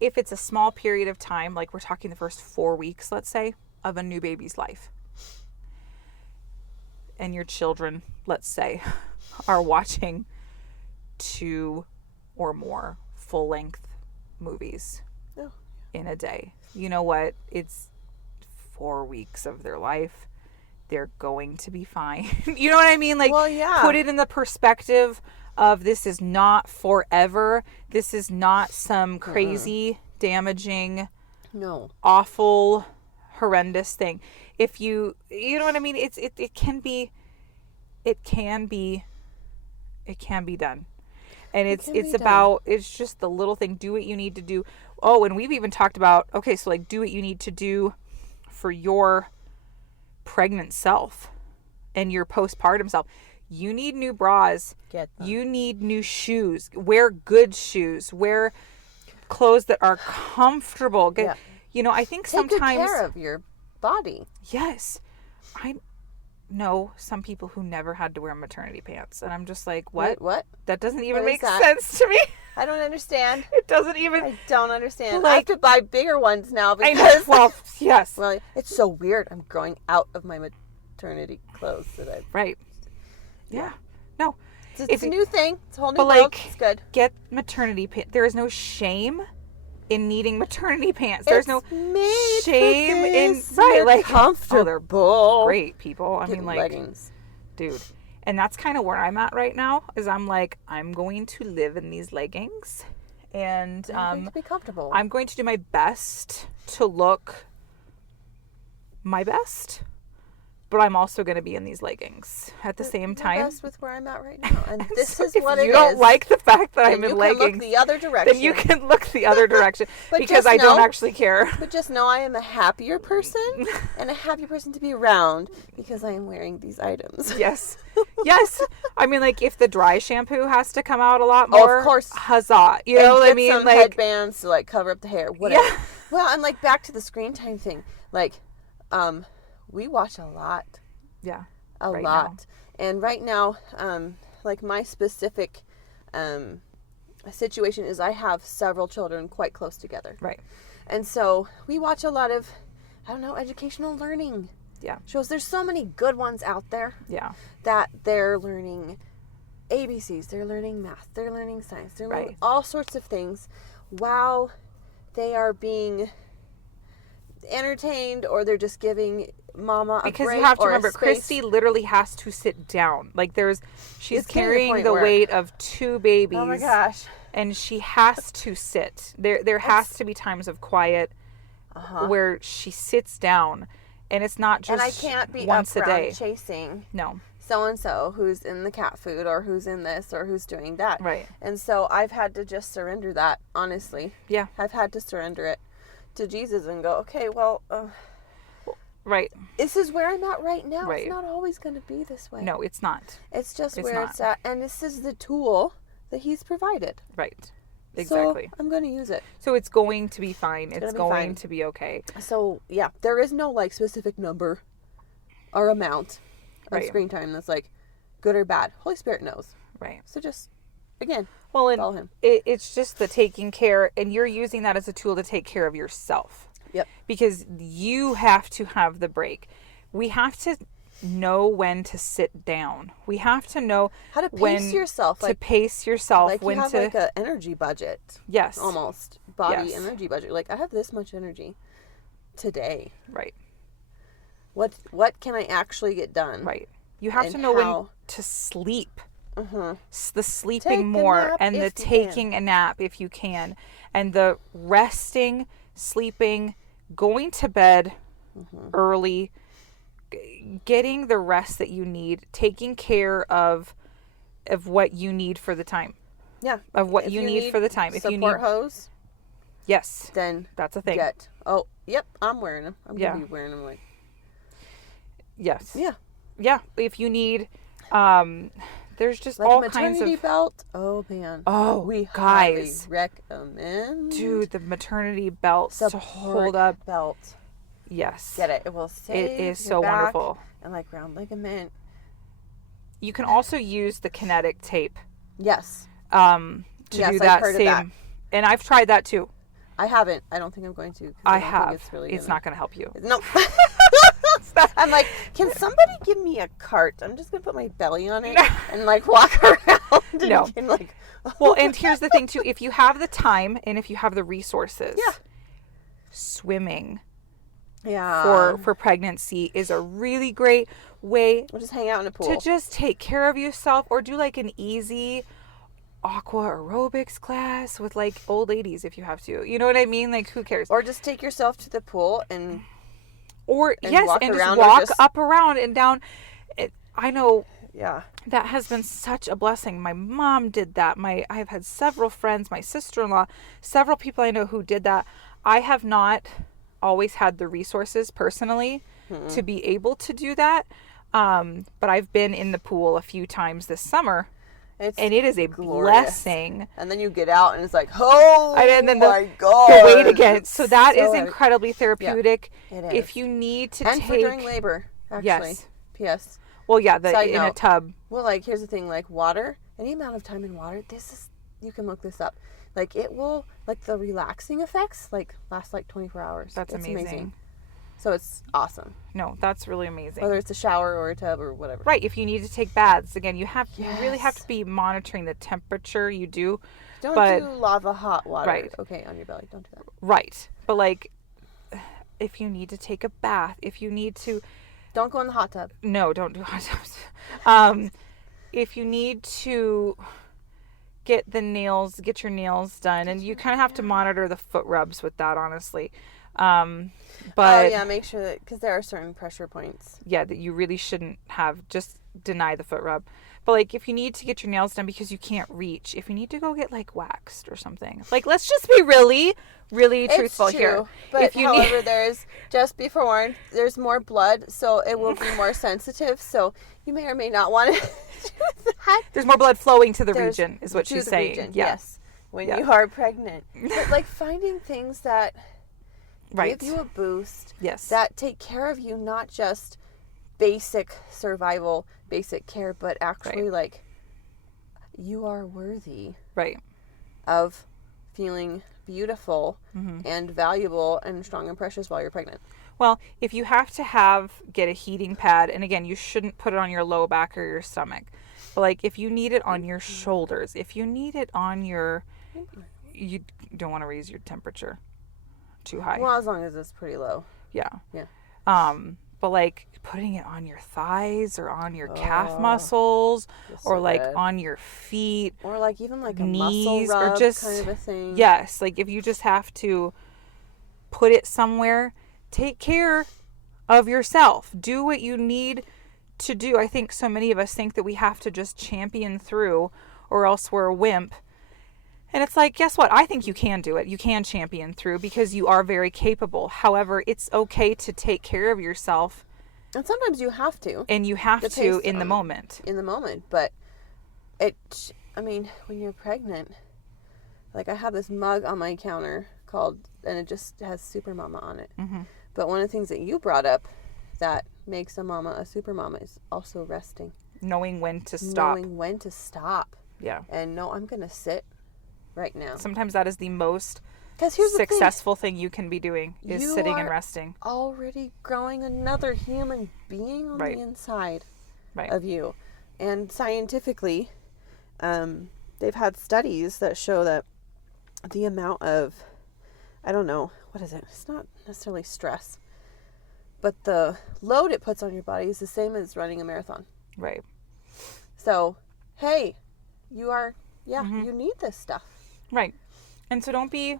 if it's a small period of time, like we're talking the first 4 weeks, let's say, of a new baby's life, and your children, let's say, are watching 2 or more full-length movies in a day, you know what? It's 4 weeks of their life. They're going to be fine. You know what I mean? Like, put it in the perspective of this is not forever. This is not some crazy, damaging, awful, horrendous thing. If you know what I mean? It can be done. And it's just the little thing. Do what you need to do. Oh, and we've even talked about, okay, so like do what you need to do for your pregnant self and your postpartum self. You need new bras. You need new shoes. Wear good shoes. Wear clothes that are comfortable. You know, I think sometimes take good care of your body. Yes. I know some people who never had to wear maternity pants, and I'm just like, what? Wait, what? That doesn't even make sense to me. I don't understand. It doesn't even. I don't understand. Like, I have to buy bigger ones now because. I know. Well, yes. Well, it's so weird. I'm growing out of my maternity clothes that I've. Right. Yeah. No. It's a new thing. It's a whole new world. Like, it's good. Get maternity pants. There is no shame in needing maternity pants. There's no shame in like comfortable. Oh, they're great, people. I mean, like, leggings. Dude. And that's kind of where I'm at right now. Is I'm like, I'm going to live in these leggings, and I'm going to be comfortable. I'm going to do my best to look my best. But I'm also going to be in these leggings at the same time. Best with where I'm at right now, and this so is what it is. If you don't like the fact that I'm in leggings, look the other direction. Then you can look the other direction because I don't actually care. But just know I am a happier person and a happy person to be around because I am wearing these items. Yes. I mean, like, if the dry shampoo has to come out a lot more, of course, huzzah! You know what I mean? Some like headbands to like cover up the hair. Whatever. Yeah. Well, and like back to the screen time thing, like, we watch a lot. Yeah. A lot. And right now, like my specific situation is I have several children quite close together. Right. And so we watch a lot of, educational learning shows. There's so many good ones out there. Yeah. That they're learning ABCs, they're learning math, they're learning science, they're learning all sorts of things while they are being entertained, or they're just giving mama a because break, you have to or remember, Kristi literally has to sit down. Like she's carrying the weight of 2 babies. Oh my gosh! And she has to sit. There has to be times of quiet where she sits down, and it's not just and I can't be once a day chasing. No. So and so who's in the cat food, or who's in this, or who's doing that. Right. And so I've had to just surrender that. Honestly. Yeah. I've had to surrender it to Jesus and go, okay, well. Right. this is where I'm at right now. Right. It's not always going to be this way. No, it's not. It's just It's where not. it's at. And this is the tool that he's provided. Right. Exactly. So I'm going to use it. So it's going to be fine. It's gonna be going fine. to be okay. So, yeah, there is no, like, specific number or amount of Right. screen time that's, like, good or bad. Holy Spirit knows. Right. So just, again, Well, follow him. it's just the taking care, and you're using that as a tool to take care of yourself. Yep. Because you have to have the break. We have to know when to sit down. We have to know How to pace when yourself. to pace yourself. Like when you have to like an energy budget. yes, Almost. Body Yes. energy budget. Like, I have this much energy today. right, What can I actually get done? right. You have And to know when how- to sleep. Uh-huh. The sleeping Take a more nap and the if you taking a nap if you can, and the resting, sleeping, going to bed early, getting the rest that you need, taking care of what you need for the time. Yeah. Of what If you need for the time. If you support need hose, yes, then that's a thing. get. Oh, yep, I'm wearing them. I'm Yeah. gonna be wearing them like. Yes. Yeah. Yeah. If you need there's just Like all a kinds maternity of belt. Oh man. Oh, we guys. highly recommend. dude, the maternity belts to hold up. belt. Yes. Get it. It will save It is your so back wonderful. and like round ligament. You can also use the kinetic tape Yes. to Yes, do I've that heard of same. that. And I've tried that too. I haven't. I don't think I'm going to. 'Cause I don't have. think it's really It's not going to help you. No. I'm like, can somebody give me a cart? I'm just gonna put my belly on it and like walk around. And No. can, like, Well, and here's the thing too. If you have the time and if you have the resources, Yeah. swimming yeah. for pregnancy is a really great way We'll just hang out in a pool. to just take care of yourself, or do like an easy aqua aerobics class with like old ladies if you have to. You know what I mean? Like, who cares? Or just take yourself to the pool and Yes, walk and around just or walk just- up around and down. I know yeah. that has been such a blessing. My mom did that. I've had several friends, my sister-in-law, several people I know who did that. I have not always had the resources personally to be able to do that. But I've been in the pool a few times this summer, It's and it is a glorious. blessing. And then you get out and it's like, oh And then my the god. weight again. So that is so heavy. incredibly therapeutic. It is. If you need to And take for during labor, actually. Yes. P.S. Well, yeah, Side in a note. tub. Well, like, here's the thing, like, water, any amount of time in water, you can look this up. Like, it will, like, the relaxing effects, like, last, like, 24 hours. That's It's amazing. So it's awesome. No, that's really amazing. Whether it's a shower or a tub or whatever. Right, if you need to take baths, again, you really have Yes. to be monitoring the temperature you do. Don't But- do lava hot water. Right. Okay, on your belly. Don't do that. Right. But like, if you need to take a bath, if you need to, Don't go in the hot tub. no, don't do hot tubs. If you need to get your nails done, and you kind of have to monitor the foot rubs with that, honestly. But Oh, yeah, make sure that, because there are certain pressure points. yeah, that you really shouldn't have, just deny the foot rub. But like, if you need to get your nails done because you can't reach, if you need to go get like waxed or something, like, let's just be really truthful it's true, here. But If you however, just be forewarned, there's more blood, so it will be more sensitive. So you may or may not want to do that. there's more blood flowing to the There's- region, is what to she's the saying. region, Yeah. Yes, when Yeah. you are pregnant. But like finding things that Right. give you a boost, Yes. that take care of you, not just basic survival, basic care, but actually like you are worthy Right. of feeling beautiful Mm-hmm. and valuable and strong and precious while you're pregnant. Well, if you have to get a heating pad, and again, you shouldn't put it on your low back or your stomach, but like, if you need it on your shoulders, if you need it on you don't want to raise your temperature too high. Well, as long as it's pretty low. Yeah. Yeah. But like putting it on your thighs or on your calf Oh, muscles, feels or so like good. on your feet, Or like even like a knees, muscle or rub just kind of a thing. yes, like if you just have to put it somewhere, take care of yourself. Do what you need to do. I think so many of us think that we have to just champion through, or else we're a wimp. And it's like, guess what? I think you can do it. You can champion through because you are very capable. However, it's okay to take care of yourself. And sometimes you have to. And you have to in the moment. In the moment. But when you're pregnant, like I have this mug on my counter and it just has Super Mama on it. Mm-hmm. But one of the things that you brought up that makes a mama a super mama is also resting. Knowing when to stop. Yeah. And no, I'm going to sit right now. Sometimes that is the most here's successful thing you can be doing is sitting and resting. Already growing another human being on the inside of you. And scientifically, they've had studies that show that the amount of, I don't know, what is it? It's not necessarily stress, but the load it puts on your body is the same as running a marathon. Right. So, hey, you need this stuff. Right. And so don't be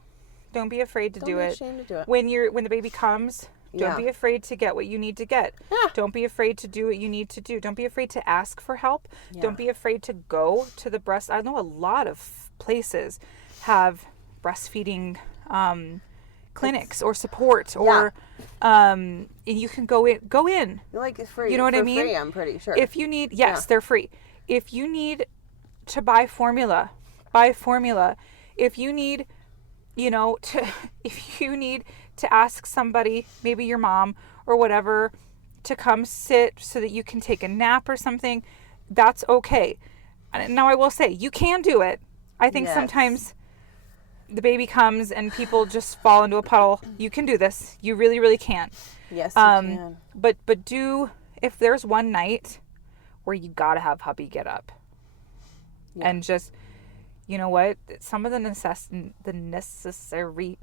afraid to do it. Don't be ashamed to do it. When the baby comes, don't be afraid to get what you need to get. Yeah. Don't be afraid to do what you need to do. Don't be afraid to ask for help. Yeah. Don't be afraid to go to the breast. I know a lot of places have breastfeeding clinics or support or you can go in. Like it's free. You know what I mean? Free, I'm pretty sure. If you need, they're free. If you need to buy formula. If you need, if you need to ask somebody, maybe your mom or whatever, to come sit so that you can take a nap or something, that's okay. And now I will say, you can do it. I think sometimes the baby comes and people just fall into a puddle. You can do this. You really, really can. Yes, you can. But if there's one night where you gotta have hubby get up and just, you know what? Some of the necessary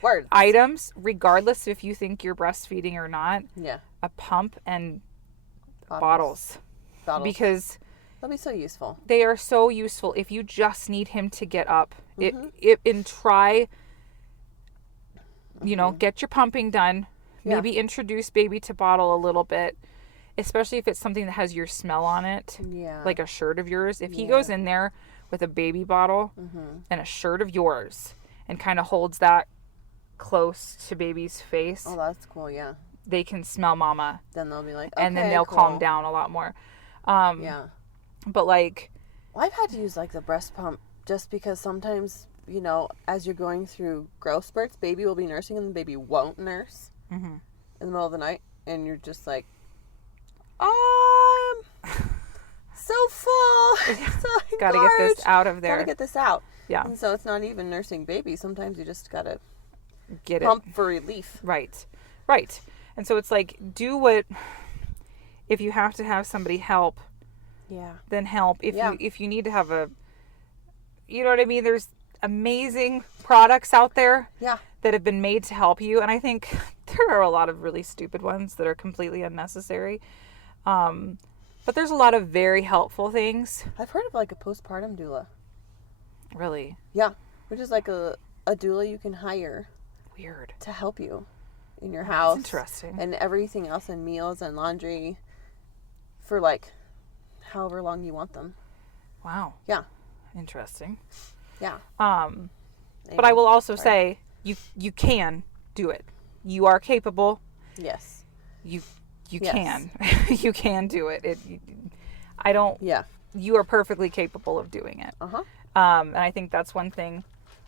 words items, regardless if you think you're breastfeeding or not. Yeah. A pump and bottles. Because they'll be so useful. They are so useful if you just need him to get up. Try, get your pumping done. Yeah. Maybe introduce baby to bottle a little bit, especially if it's something that has your smell on it. Yeah. Like a shirt of yours. If he goes in there with a baby bottle and a shirt of yours and kind of holds that close to baby's face. Oh, that's cool, yeah. They can smell mama. Then they'll be like, okay, and then they'll calm down a lot more. Yeah. But I've had to use the breast pump just because sometimes, as you're going through growth spurts, baby will be nursing and the baby won't nurse in the middle of the night. And you're just like, so full. So gotta get this out of there. Gotta get this out. Yeah. And so it's not even nursing baby. Sometimes you just gotta get pump for relief. Right. And so it's do what, if you have to have somebody help, then help. If you need to have you know what I mean? There's amazing products out there that have been made to help you. And I think there are a lot of really stupid ones that are completely unnecessary. But there's a lot of very helpful things. I've heard of a postpartum doula. Really? Yeah. Which is a doula you can hire. Weird. To help you in your house. That's interesting. And everything else, and meals and laundry for however long you want them. Wow. Yeah. Interesting. Yeah. But I will also say you can do it. You are capable. Yes. You Yes. can. You can do it. Yeah. You are perfectly capable of doing it. Uh-huh. And I think that's one thing,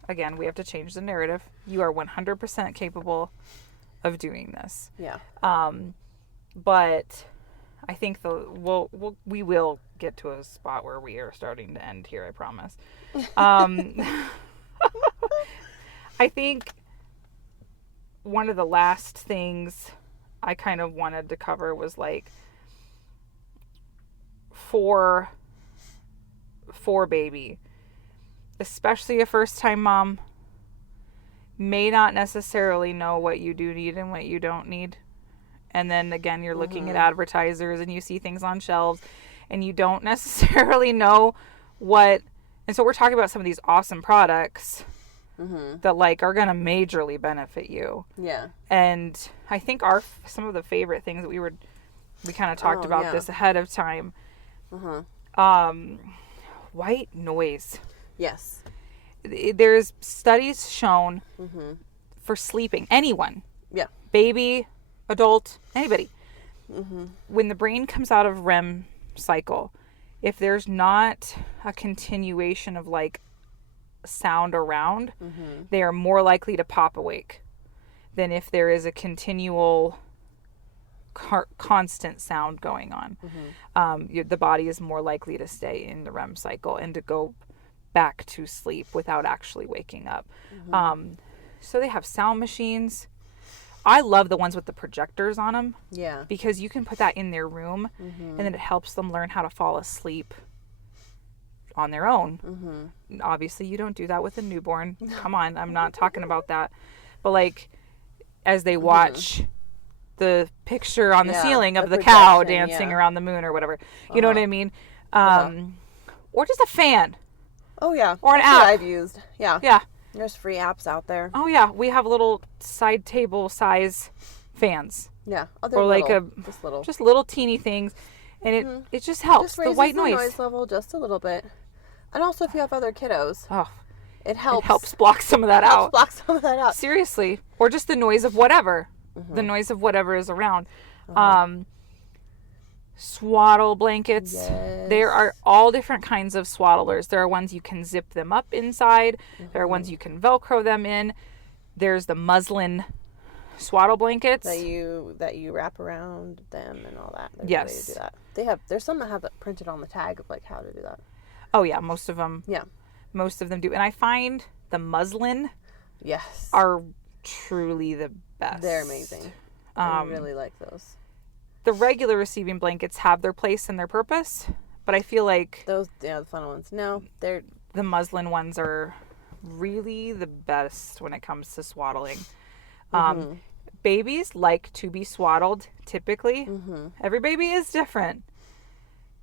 again, we have to change the narrative. You are 100% capable of doing this. Yeah. But I think we will get to a spot where we are starting to end here, I promise. I think one of the last things I kind of wanted to cover was for baby, especially a first-time mom, may not necessarily know what you do need and what you don't need. And then again, you're looking at advertisers and you see things on shelves and you don't necessarily know what. And so we're talking about some of these awesome products that are going to majorly benefit you. Yeah. And I think some of the favorite things that we kind of talked about this ahead of time. White noise. Yes. There's studies shown for sleeping. Anyone. Yeah. Baby, adult, anybody. When the brain comes out of REM cycle, if there's not a continuation of like sound around, they are more likely to pop awake than if there is a continual constant sound going on. The body is more likely to stay in the REM cycle and to go back to sleep without actually waking up. So they have sound machines. I love the ones with the projectors on them. Yeah. Because you can put that in their room and then it helps them learn how to fall asleep on their own. Obviously, you don't do that with a newborn. Come on, I'm not talking about that. But like, as they watch the picture on the ceiling of the cow dancing around the moon or whatever, you know what I mean? Or just a fan. Oh yeah. Or an That's app. what I've used. Yeah. Yeah. There's free apps out there. Oh yeah, we have little side table size fans. Yeah. Oh, Or like little. just little teeny things, and it just helps. Just raises the white the noise. noise level just a little bit. And also, if you have other kiddos, Oh, it helps. it helps block some of that out. Block some of that out. Seriously, or just the noise of whatever. The noise of whatever is around. Swaddle blankets. Yes. There are all different kinds of swaddlers. There are ones you can zip them up inside. There are ones you can Velcro them in. There's the muslin swaddle blankets that you wrap around them and all that. There's yes. a way to do that. There's some that have it printed on the tag of like how to do that. Oh yeah, most of them. Yeah. Most of them do. And I find the muslin yes are truly the best. They're amazing. I really like those. The regular receiving blankets have their place and their purpose, but I feel like those, the fun ones. No, they're the muslin ones are really the best when it comes to swaddling. Babies like to be swaddled typically. Every baby is different,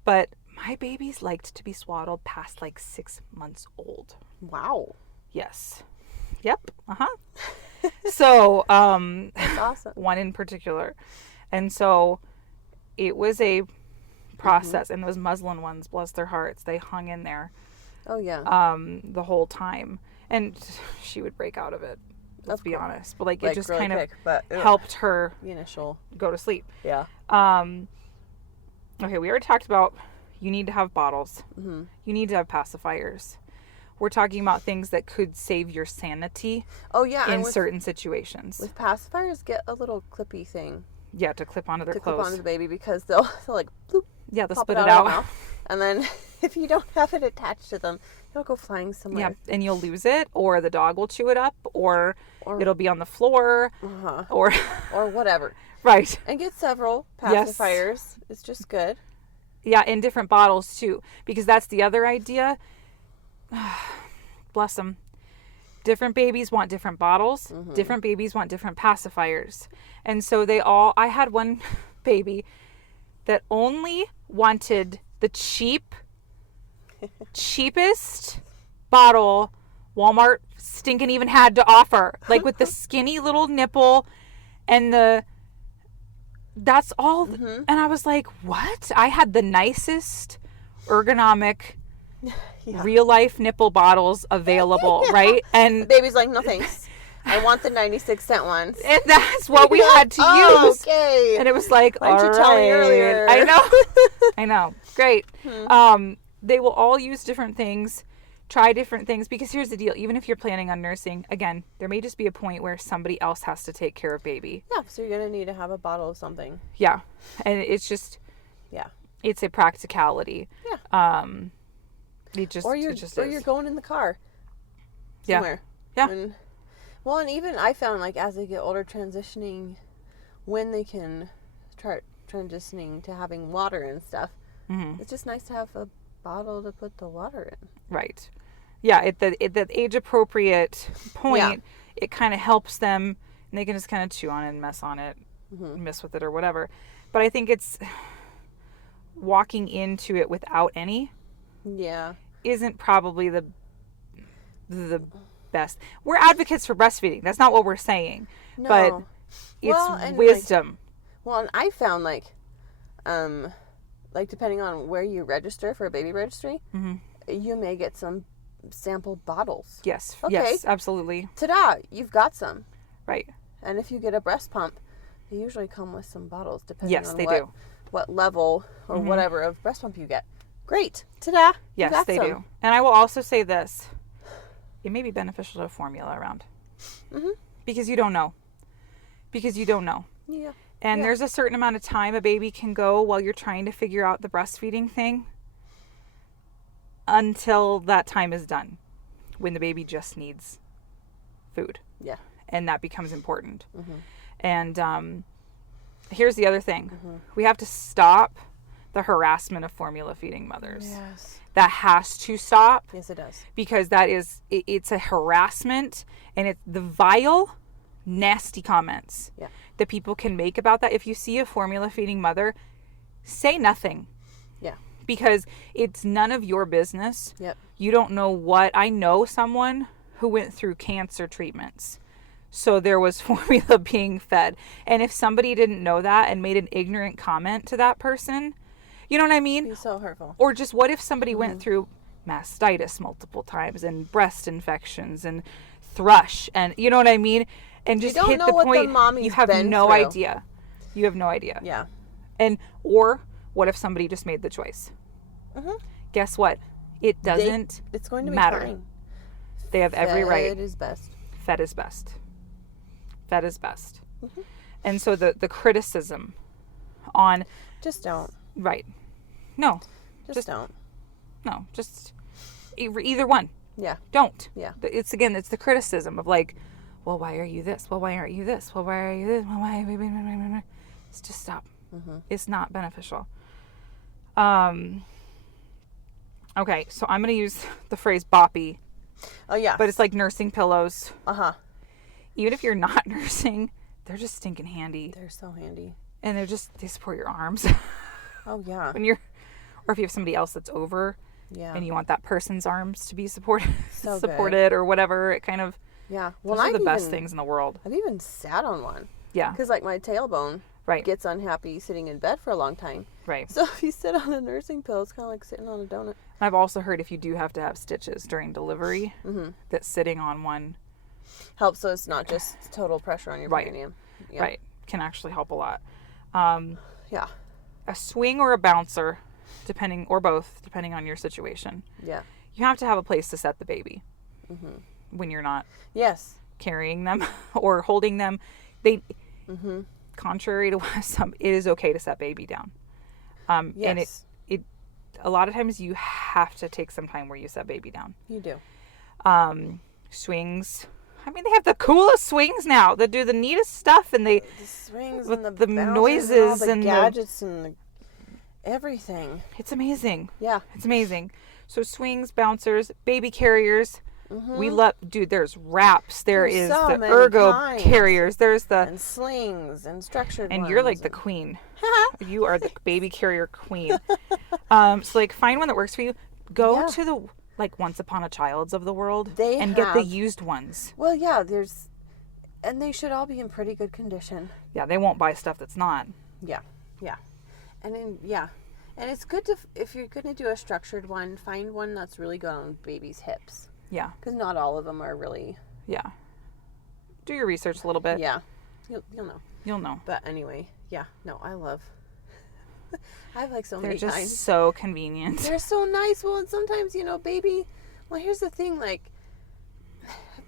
but my babies liked to be swaddled past like 6 months old. Wow. Yes. Yep. So that's awesome. One in particular, and so it was a process. And those muslin ones, bless their hearts, they hung in there. Oh yeah. The whole time, and she would break out of it. Let's be honest, but like it just really kind of helped her the initial go to sleep. Yeah. Okay, we already talked about you need to have bottles. You need to have pacifiers. We're talking about things that could save your sanity. Oh yeah. In certain situations. With pacifiers, get a little clippy thing. Yeah, to clip onto their clothes. Clip onto the baby because they'll like bloop. Yeah, they'll spit it out. And then if you don't have it attached to them, it'll go flying somewhere. Yeah, and you'll lose it, or the dog will chew it up, or it'll be on the floor, or whatever. Right. And get several pacifiers. Yes. It's just good. Yeah, in different bottles too, because that's the other idea. Bless them. Different babies want different bottles. Different babies want different pacifiers. And so I had one baby that only wanted the cheapest bottle Walmart stinking even had to offer. Like with the skinny little nipple and that's all. And I was like, what? I had the nicest ergonomic real life nipple bottles available, right? And the baby's like, no thanks. I want the 96-cent ones. And that's what we had to use. Okay. And it was like, why didn't you tell me earlier? I know. I know. Great. They will all use different things, try different things, because here's the deal. Even if you're planning on nursing, again, there may just be a point where somebody else has to take care of baby. Yeah, so you're going to need to have a bottle of something. Yeah. And it's just, it's a practicality. Yeah. You're going in the car somewhere. Yeah. And even I found, like, as they get older, transitioning, when they can start transitioning to having water and stuff, it's just nice to have a bottle to put the water in. Right. Yeah, at the age-appropriate point, it kind of helps them, and they can just kind of chew on it and mess on it, mess with it or whatever. But I think it's walking into it without any isn't probably the best. We're advocates for breastfeeding. That's not what we're saying. No. But it's wisdom. And I found like depending on where you register for a baby registry, you may get some sample bottles. Yes. Okay. Yes, absolutely. Ta-da! You've got some. Right. And if you get a breast pump, they usually come with some bottles, depending on what level or whatever of breast pump you get. Great. Ta-da! Yes, they do. And I will also say this. It may be beneficial to have formula around. Because you don't know. Yeah. And there's a certain amount of time a baby can go while you're trying to figure out the breastfeeding thing until that time is done, when the baby just needs food. Yeah. And that becomes important. And here's the other thing. We have to stop the harassment of formula feeding mothers. Yes. That has to stop. Yes, it does. Because that is, it's a harassment, and it's the vile, nasty comments that people can make about that. If you see a formula feeding mother, say nothing. Yeah. Because it's none of your business. Yep. You don't know what. I know someone who went through cancer treatments. So there was formula being fed. And if somebody didn't know that and made an ignorant comment to that person, you know what I mean? It'd be so hurtful. Or just what if somebody went through mastitis multiple times and breast infections and thrush and you know what I mean? And just hit the point, you have no idea. You have no idea. Yeah. And or what if somebody just made the choice? Guess what? It doesn't it's going to be matter. fine. They have every right. Fed is best. Fed is best. Fed is best. And so the criticism on just don't. Right. No. Just don't. No. Just either one. Yeah. Don't. Yeah. It's the criticism of like, well, why are you this? Well, why aren't you this? Well, why are you this? Well, why? It's just stop. It's not beneficial. Okay, so I'm going to use the phrase boppy. Oh, yeah. But it's like nursing pillows. Even if you're not nursing, they're just stinking handy. They're so handy. And they support your arms. Oh, yeah. Or if you have somebody else that's over and you want that person's arms to be supported or whatever, it kind of, well, those are the best things in the world. I've even sat on one. Yeah. Because like my tailbone gets unhappy sitting in bed for a long time. Right. So if you sit on a nursing pill, it's kind of like sitting on a donut. I've also heard if you do have to have stitches during delivery, that sitting on one helps, so it's not just total pressure on your perineum. Yeah. Right. Can actually help a lot. Yeah. A swing or a bouncer, depending on your situation. Yeah. You have to have a place to set the baby when you're not carrying them or holding them. Contrary to some, it is okay to set baby down. And it a lot of times you have to take some time where you set baby down. You do. Swings. I mean, they have the coolest swings now that do the neatest stuff, and the swings with and the noises and the gadgets and everything. It's amazing. Yeah, it's amazing. So swings, bouncers, baby carriers. We love, dude. There's wraps. There's the ergo carriers. There's the and slings and structured. And you're like the queen. You are the baby carrier queen. So like, find one that works for you. Go to the Once Upon a Child's of the world get the used ones. Well, yeah, and they should all be in pretty good condition. Yeah, they won't buy stuff that's not. Yeah, and it's good to, if you're going to do a structured one, find one that's really good on baby's hips. Yeah, because not all of them are really. Yeah. Do your research a little bit. Yeah, you'll know. You'll know. But anyway, I have like so many kinds. They're just so convenient. They're so nice. Well, and sometimes, baby... Well, here's the thing,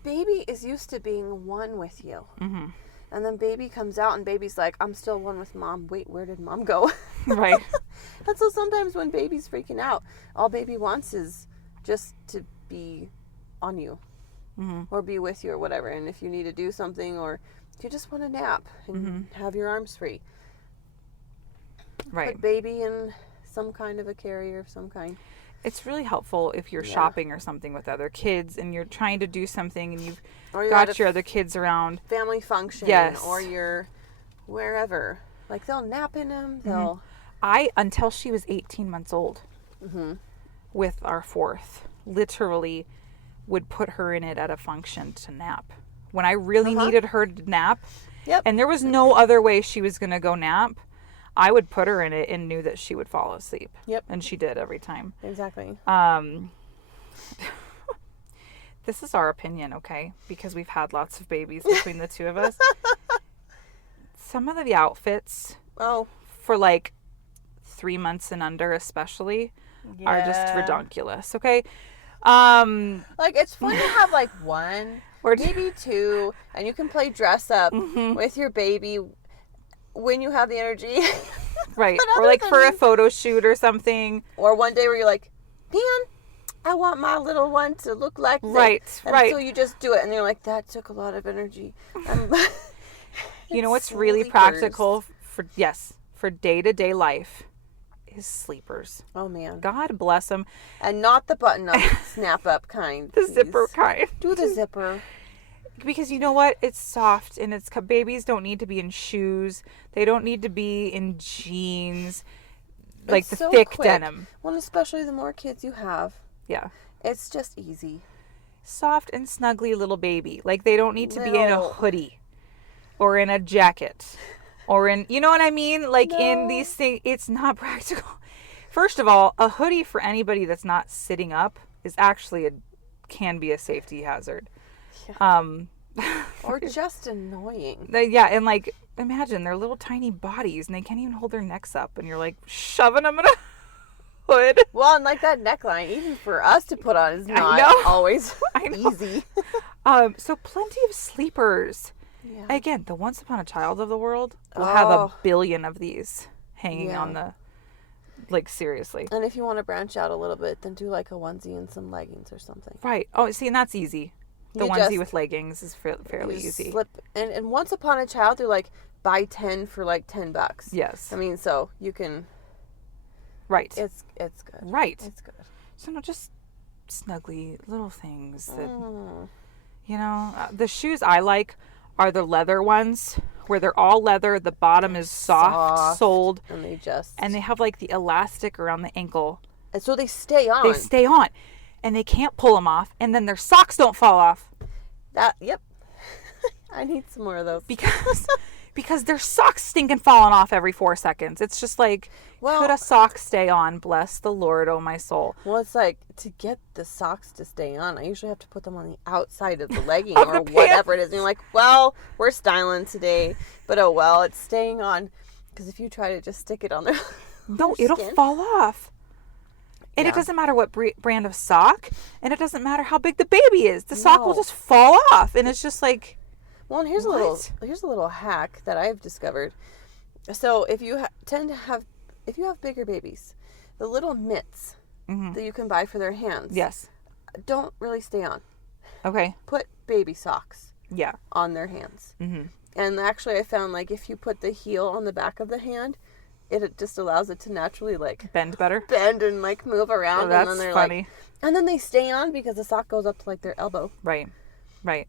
baby is used to being one with you. And then baby comes out and baby's like, I'm still one with mom. Wait, where did mom go? Right. And so sometimes when baby's freaking out, all baby wants is just to be on you. Or be with you or whatever. And if you need to do something or you just want to nap and have your arms free. Right. Put baby in some kind of a carrier of some kind. It's really helpful if you're shopping or something with other kids and you're trying to do something and you've got your other kids around. Family function. Or you're wherever. Like, they'll nap in them. They'll... Until she was 18 months old, with our fourth, literally would put her in it at a function to nap. When I really needed her to nap, and there was no other way she was going to go nap, I would put her in it and knew that she would fall asleep. Yep. And she did every time. Exactly. this is our opinion, okay? Because we've had lots of babies between the two of us. Some of the outfits for like 3 months and under especially are just ridiculous, okay? Like, it's fun to have like one or maybe two, and you can play dress up with your baby when you have the energy. Right. Or like for a photo shoot or something. Or one day where you're like, man, I want my little one to look like this. Right, right. So you just do it, and you're like, that took a lot of energy. You know what's really practical for day-to-day life is sleepers. Oh, man. God bless them. And not the button-up, snap-up kind. The zipper kind. Do the zipper. Because you know what? It's soft, and babies don't need to be in shoes. They don't need to be in jeans, like the thick denim. Well, especially the more kids you have. Yeah. It's just easy. Soft and snuggly little baby. Like, they don't need to be in a hoodie or in a jacket or in, you know what I mean? Like, in these things, it's not practical. First of all, a hoodie for anybody that's not sitting up is actually can be a safety hazard. Yeah. Or just annoying. Yeah, and like, imagine their little tiny bodies and they can't even hold their necks up, and you're like shoving them in a hood. Well, and like that neckline, even for us to put on, is not always easy. So plenty of sleepers. Yeah. Again, the Once Upon a Child of the world will have 1 billion of these hanging on the, like, seriously. And if you want to branch out a little bit, then do like a onesie and some leggings or something. Right. Oh, see, and that's easy. The onesie with leggings is fairly easy. Slip, and Once Upon a Child, they're like, buy 10 for like $10. Yes. I mean, so you can. Right. It's good. Right. It's good. So no, just snuggly little things that, you know, the shoes I like are the leather ones where they're all leather. The bottom is soft soled. And they have like the elastic around the ankle. And so they stay on. And they can't pull them off. And then their socks don't fall off. Yep. I need some more of those. Because their socks stinking falling off every 4 seconds. It's just like, could a sock stay on? Bless the Lord, oh my soul. Well, it's like, to get the socks to stay on, I usually have to put them on the outside of the legging or whatever it is. And you're like, well, we're styling today. But oh well, it's staying on. Because if you try to just stick it on there, no, it'll fall off. And it doesn't matter what brand of sock. And it doesn't matter how big the baby is. The sock will just fall off. And it's just like... Well, and here's a little hack that I've discovered. So if you if you have bigger babies, the little mitts that you can buy for their hands, don't really stay on. Okay. Put baby socks. On their hands. Mm-hmm. And actually, I found like if you put the heel on the back of the hand, it just allows it to naturally like bend and like move around. Oh, that's and then they're funny. Like, and then they stay on because the sock goes up to like their elbow. Right.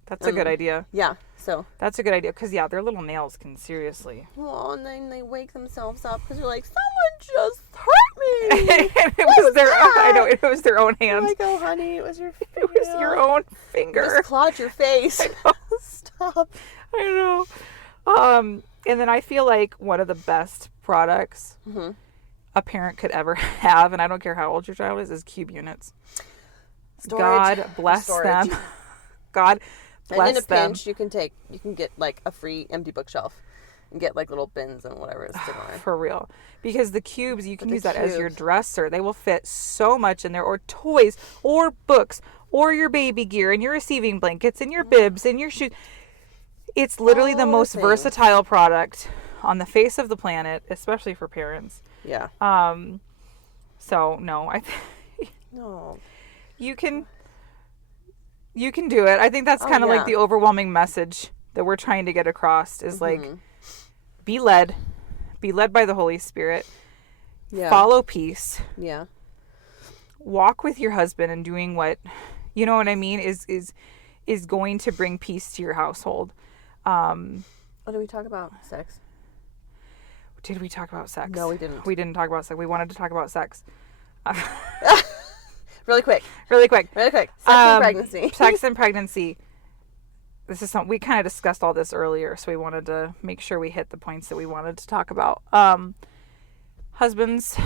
That's a good idea. Yeah. So that's a good idea because their little nails can seriously. Well, and then they wake themselves up because you're like, someone just hurt me. I know it was their own hand. Like, oh, honey, it was your. It was your own finger. Just clawed your face. I know. Stop. I know. And then I feel like one of the best products a parent could ever have, and I don't care how old your child is cube units. God bless them. God bless them. And in a pinch, you can get like a free empty bookshelf and get like little bins and whatever is similar. For real. Because the cubes, you can use that as your dresser. They will fit so much in there, or toys, or books, or your baby gear, and your receiving blankets, and your bibs, and your shoes. It's literally the most versatile product on the face of the planet, especially for parents. Yeah. So, no. No. You can do it. I think that's kind of like the overwhelming message that we're trying to get across is like, be led by the Holy Spirit. Yeah. Follow peace. Yeah. Walk with your husband and doing what, you know what I mean, is going to bring peace to your household. What did we talk about? Sex? Did we talk about sex? No, we didn't. We didn't talk about sex. We wanted to talk about sex. Really quick. Sex and pregnancy. Sex and pregnancy. This is something we kind of discussed all this earlier, so we wanted to make sure we hit the points that we wanted to talk about. Husbands.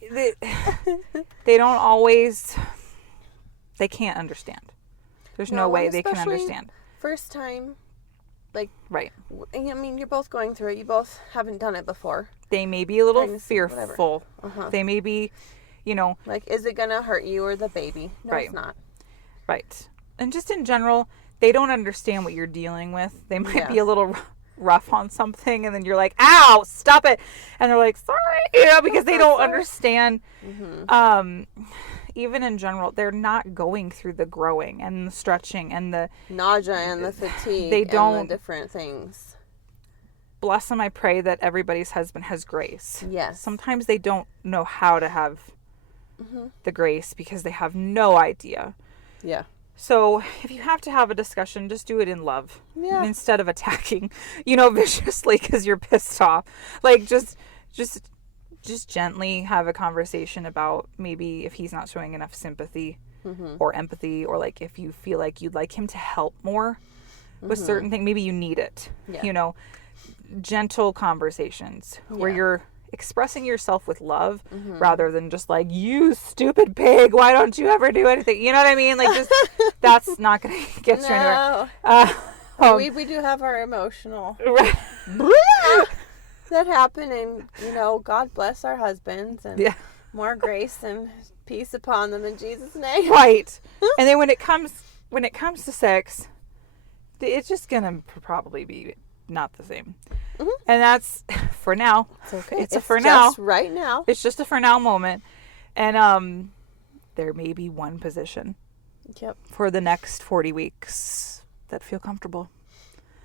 Yeah. They don't always, they can't understand. There's no way they can especially understand. First time, like, Right. I mean, you're both going through it. You both haven't done it before. They may be a little Pregnancy, fearful. They may be, like, is it gonna hurt you or the baby? No, Right. it's not. Right. And just in general, they don't understand what you're dealing with. They might be a little rough on something, and then you're like, ow, stop it. And they're like, sorry, because they don't understand. Even in general, they're not going through the growing and the stretching and the nausea and the fatigue. They don't. And the different things. Bless them, I pray that everybody's husband has grace. Yes. Sometimes they don't know how to have the grace because they have no idea. Yeah. So if you have to have a discussion, just do it in love. Yeah. Instead of attacking, viciously because you're pissed off. Like, just gently have a conversation about maybe if he's not showing enough sympathy or empathy, or like if you feel like you'd like him to help more with certain things, maybe you need it. Yeah. Gentle conversations where you're expressing yourself with love rather than just like, you stupid pig, why don't you ever do anything? You know what I mean? Like, just that's not going to get you anywhere. We do have our emotional Right. that happen, and God bless our husbands and more grace and peace upon them in Jesus' name. Right. And then when it comes to sex, it's just gonna probably be not the same. And that's for now. It's okay. It's a for now. Just right now. It's just a for now moment. And there may be one position for the next 40 weeks that feel comfortable.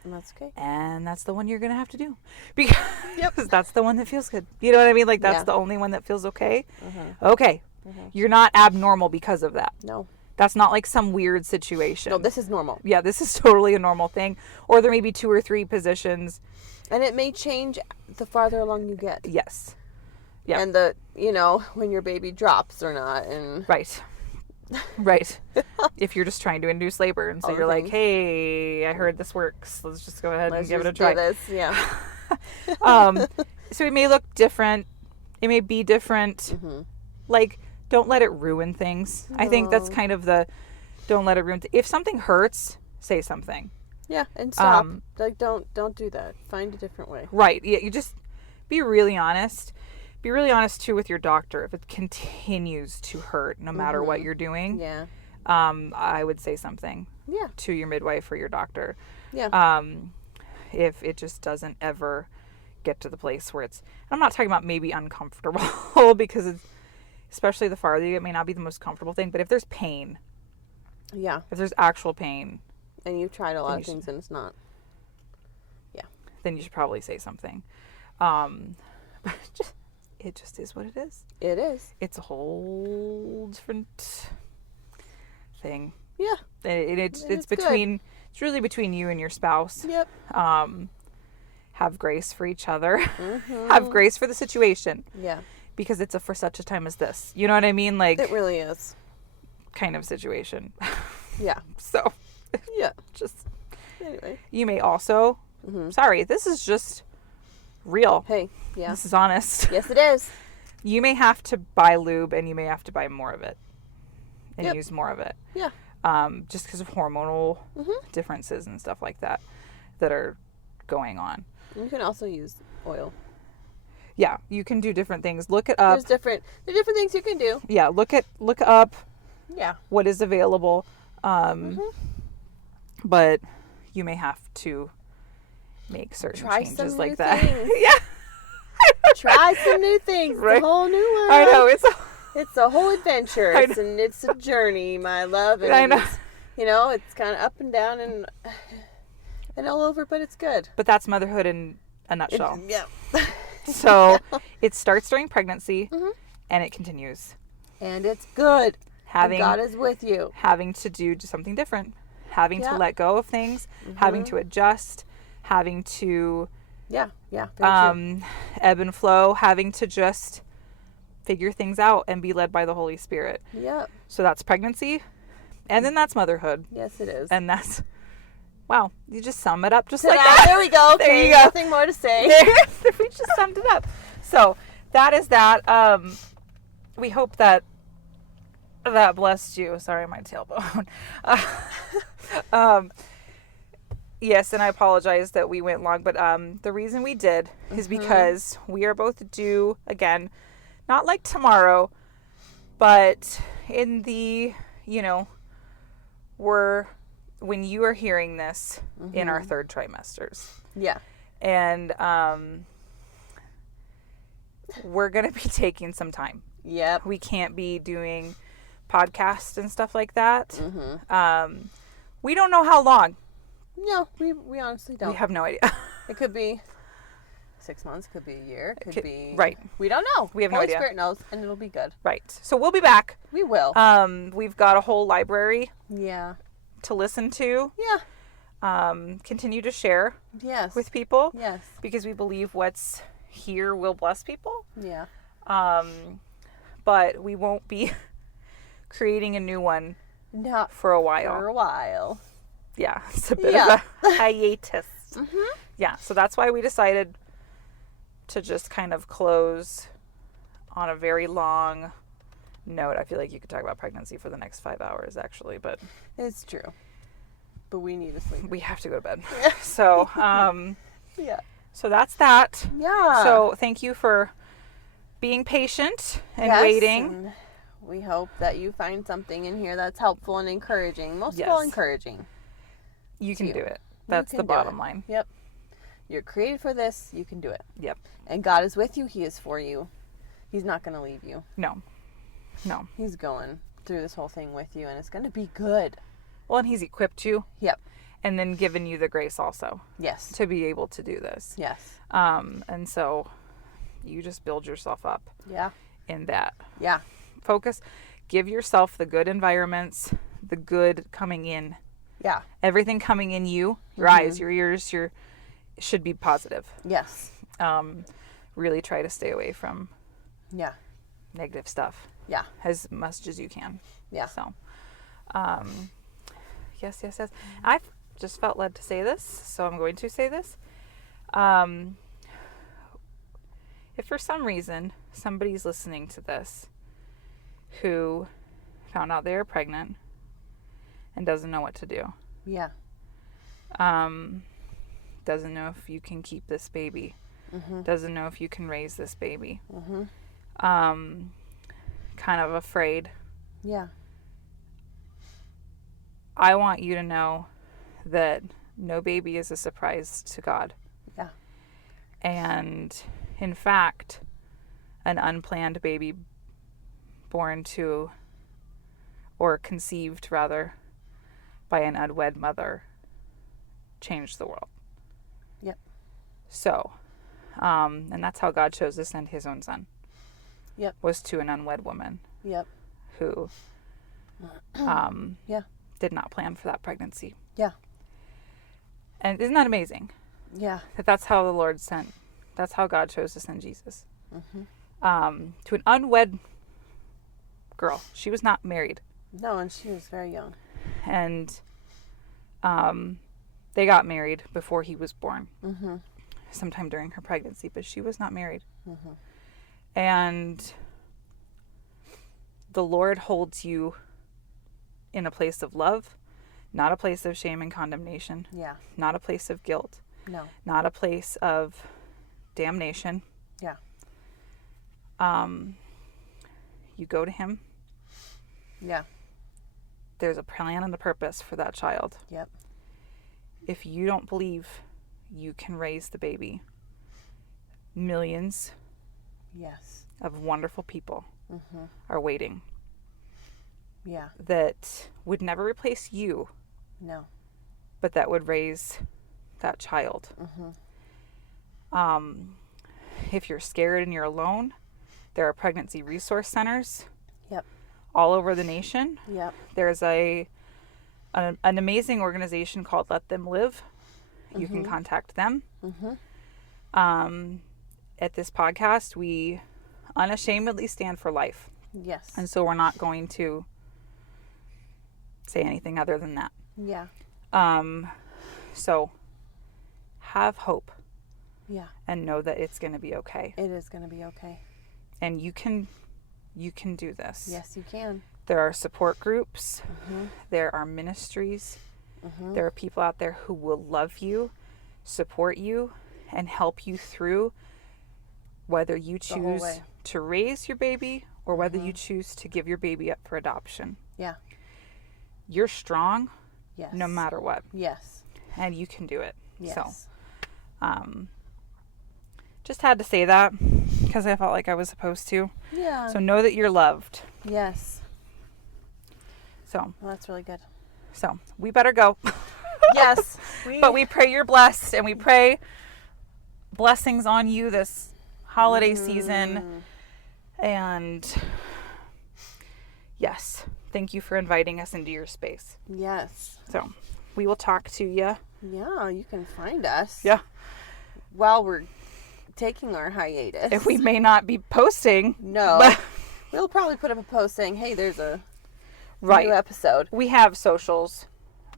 And that's okay. And that's the one you're going to have to do. Because that's the one that feels good. You know what I mean? Like, that's the only one that feels okay. Okay. You're not abnormal because of that. No. That's not like some weird situation. No, this is normal. Yeah, this is totally a normal thing. Or there may be 2 or 3 positions. And it may change the farther along you get. Yes. Yeah. And when your baby drops or not. And Right. Right. If you're just trying to induce labor, and so you're like, hey, I heard this works. Let's just go ahead and give it a try. Do this. Yeah. So it may look different. It may be different. Like, don't let it ruin things. No. I think that's kind of don't let it ruin. If something hurts, say something. Yeah, and stop. Don't do that. Find a different way. Right. Yeah, you just be really honest. Be really honest too with your doctor. If it continues to hurt, no matter what you're doing, I would say something. To your midwife or your doctor. Yeah. If it just doesn't ever get to the place where I'm not talking about maybe uncomfortable because it's, especially the farther you get, may not be the most comfortable thing. But if there's pain, if there's actual pain, and you've tried a lot of things and it's not, then you should probably say something. But it just is what it is. It is. It's a whole different thing. Yeah. It's between good. It's really between you and your spouse. Yep. Have grace for each other. Have grace for the situation. Yeah. Because it's for such a time as this. You know what I mean? Like, it really is. Kind of situation. Yeah. So. Yeah. Just. Anyway. You may also. Sorry, this is just real. Hey. Yeah. This is honest. Yes, it is. You may have to buy lube, and you may have to buy more of it. And use more of it. Yeah. Just because of hormonal differences and stuff like that are going on. You can also use oil. Yeah, you can do different things. Look it up. There's different things you can do. Yeah, look up. Yeah. What is available. But you may have to make certain changes like that. Yeah. Try some new things. Right? It's a whole new world. I know it's a whole adventure. It's a journey, my love. And I know. It's kind of up and down and all over, but it's good. But that's motherhood in a nutshell. Yeah. So it starts during pregnancy, and it continues. And it's good. And God is with you. Having to do something different. Having to let go of things. Having to adjust. Having to... Yeah. Ebb and flow. Having to just figure things out and be led by the Holy Spirit. Yeah. So that's pregnancy. And then that's motherhood. Yes, it is. And that's... Wow, you just sum it up just like that. There we go. There you go. Nothing more to say. We just summed it up. So that is that. we hope that blessed you. Sorry, my tailbone. Yes, and I apologize that we went long, but the reason we did is because we are both due, again, not like tomorrow, but in the, when you are hearing this in our third trimesters. Yeah. And we're going to be taking some time. Yep. We can't be doing podcasts and stuff like that. We don't know how long. No, we honestly don't. We have no idea. It could be 6 months, could be a year, could be... Right. We don't know. We have no Holy idea. Spirit knows, and it'll be good. Right. So we'll be back. We will. We've got a whole library Yeah. to listen to. Yeah. Continue to share Yes. with people. Yes. Because we believe what's here will bless people. Yeah. But we won't be creating a new one Not for a while. for a while. Yeah, it's a bit of a hiatus. Yeah, so that's why we decided to just kind of close on a very long note. I feel like you could talk about pregnancy for the next 5 hours, actually, but It's true. But we need to sleep. we have to go to bed. So, Yeah. so that's that. Yeah. So thank you for being patient and Yes, waiting. and we hope that you find something in here that's helpful and encouraging. Most of all, Yes. encouraging. You can you. do it. That's You the can do bottom it. line. Yep. You're created for this. You can do it. Yep. And God is with you. He is for you. He's not going to leave you. No. He's going through this whole thing with you, and it's going to be good. Well, and he's equipped you. Yep. And then given you the grace also Yes. to be able to do this. Yes. And so you just build yourself up Yeah. in that. Yeah. Focus. Give yourself the good environments, the good coming in. Yeah. Everything coming in you, your eyes, your ears, should be positive. Yes. Really try to stay away from Yeah. negative stuff Yeah. as much as you can. Yeah. So, yes. I just felt led to say this, so I'm going to say this. If for some reason somebody's listening to this who found out they are pregnant and doesn't know what to do, Yeah. doesn't know if you can keep this baby, doesn't know if you can raise this baby, kind of afraid, Yeah. I want you to know that no baby is a surprise to God. Yeah. And in fact, an unplanned baby born to, or conceived rather, by an unwed mother changed the world. Yep. So, and that's how God chose to send his own son. Yep. Was to an unwed woman Yep. who Yeah. did not plan for that pregnancy. Yeah. And isn't that amazing? Yeah. That's how the Lord sent, that's how God chose to send Jesus. To an unwed girl. She was not married. No, and she was very young. And they got married before he was born. Sometime during her pregnancy, but she was not married. And the Lord holds you in a place of love, not a place of shame and condemnation, Yeah. not a place of guilt, No. not a place of damnation. Yeah. You go to him. Yeah. There's a plan and a purpose for that child. Yep. If you don't believe you can raise the baby, millions Yes. of wonderful people are waiting Yeah. that would never replace you, No. but that would raise that child. If you're scared and you're alone, there are pregnancy resource centers Yep. all over the nation. Yep. There's an amazing organization called Let Them Live. You can contact them. At this podcast, we unashamedly stand for life. Yes. And so we're not going to say anything other than that. Yeah. So have hope Yeah. and know that it's going to be okay. It is going to be okay. And you can You can do this. Yes, you can. There are support groups. There are ministries. There are people out there who will love you, support you, and help you through whether you choose to raise your baby or whether you choose to give your baby up for adoption. Yeah. You're strong. Yes. No matter what. Yes. And you can do it. Yes. So, just had to say that because I felt like I was supposed to. Yeah. So know that you're loved. Yes. So. Well, that's really good. So we better go. Yes. But we pray you're blessed, and we pray blessings on you this holiday season. And yes, thank you for inviting us into your space. Yes. So we will talk to you. Yeah, you can find us. Yeah. While we're taking our hiatus. If we may not be posting. No. We'll probably put up a post saying, hey, there's a new episode. We have social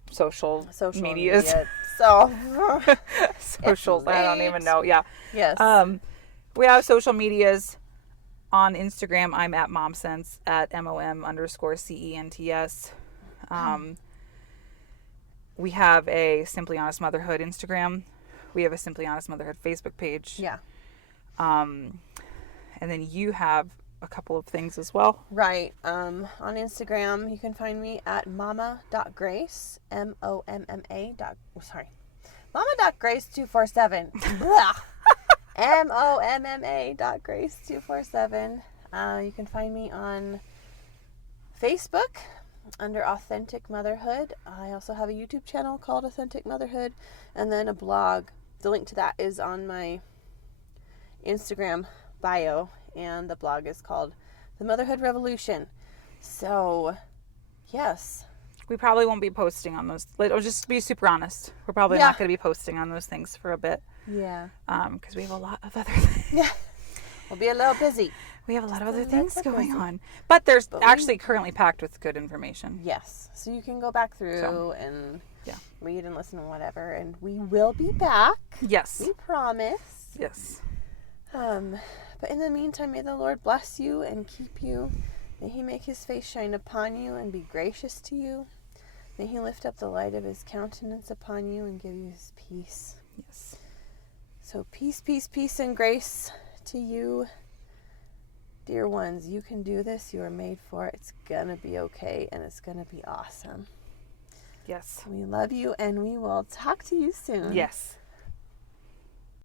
medias. Media. So. Socials. I don't even know. Yeah. Yes. We have social medias. On Instagram, I'm at momsense, at MOM_CENTS. We have a Simply Honest Motherhood Instagram. We have a Simply Honest Motherhood Facebook page. Yeah. And then you have a couple of things as well. Right. On Instagram, you can find me at mama.grace, mama.grace247. Blah. MOMMA.grace247. You can find me on Facebook under Authentic Motherhood. I also have a YouTube channel called Authentic Motherhood, and then a blog. The link to that is on my Instagram bio, and the blog is called The Motherhood Revolution. So, yes. We probably won't be posting on those. I'll just be super honest. We're probably not going to be posting on those things for a bit. Yeah. Because we have a lot of other things. Yeah. We'll be a little busy. We have a lot of other things going on. But there's actually currently packed with good information. Yes. So you can go back through and read and listen and whatever. And we will be back. Yes. We promise. Yes. But in the meantime, may the Lord bless you and keep you. May he make his face shine upon you and be gracious to you. May he lift up the light of his countenance upon you and give you his peace. Yes. So peace, peace, peace, and grace to you. Dear ones, you can do this. You are made for it. It's going to be okay, and it's going to be awesome. Yes. We love you, and we will talk to you soon. Yes.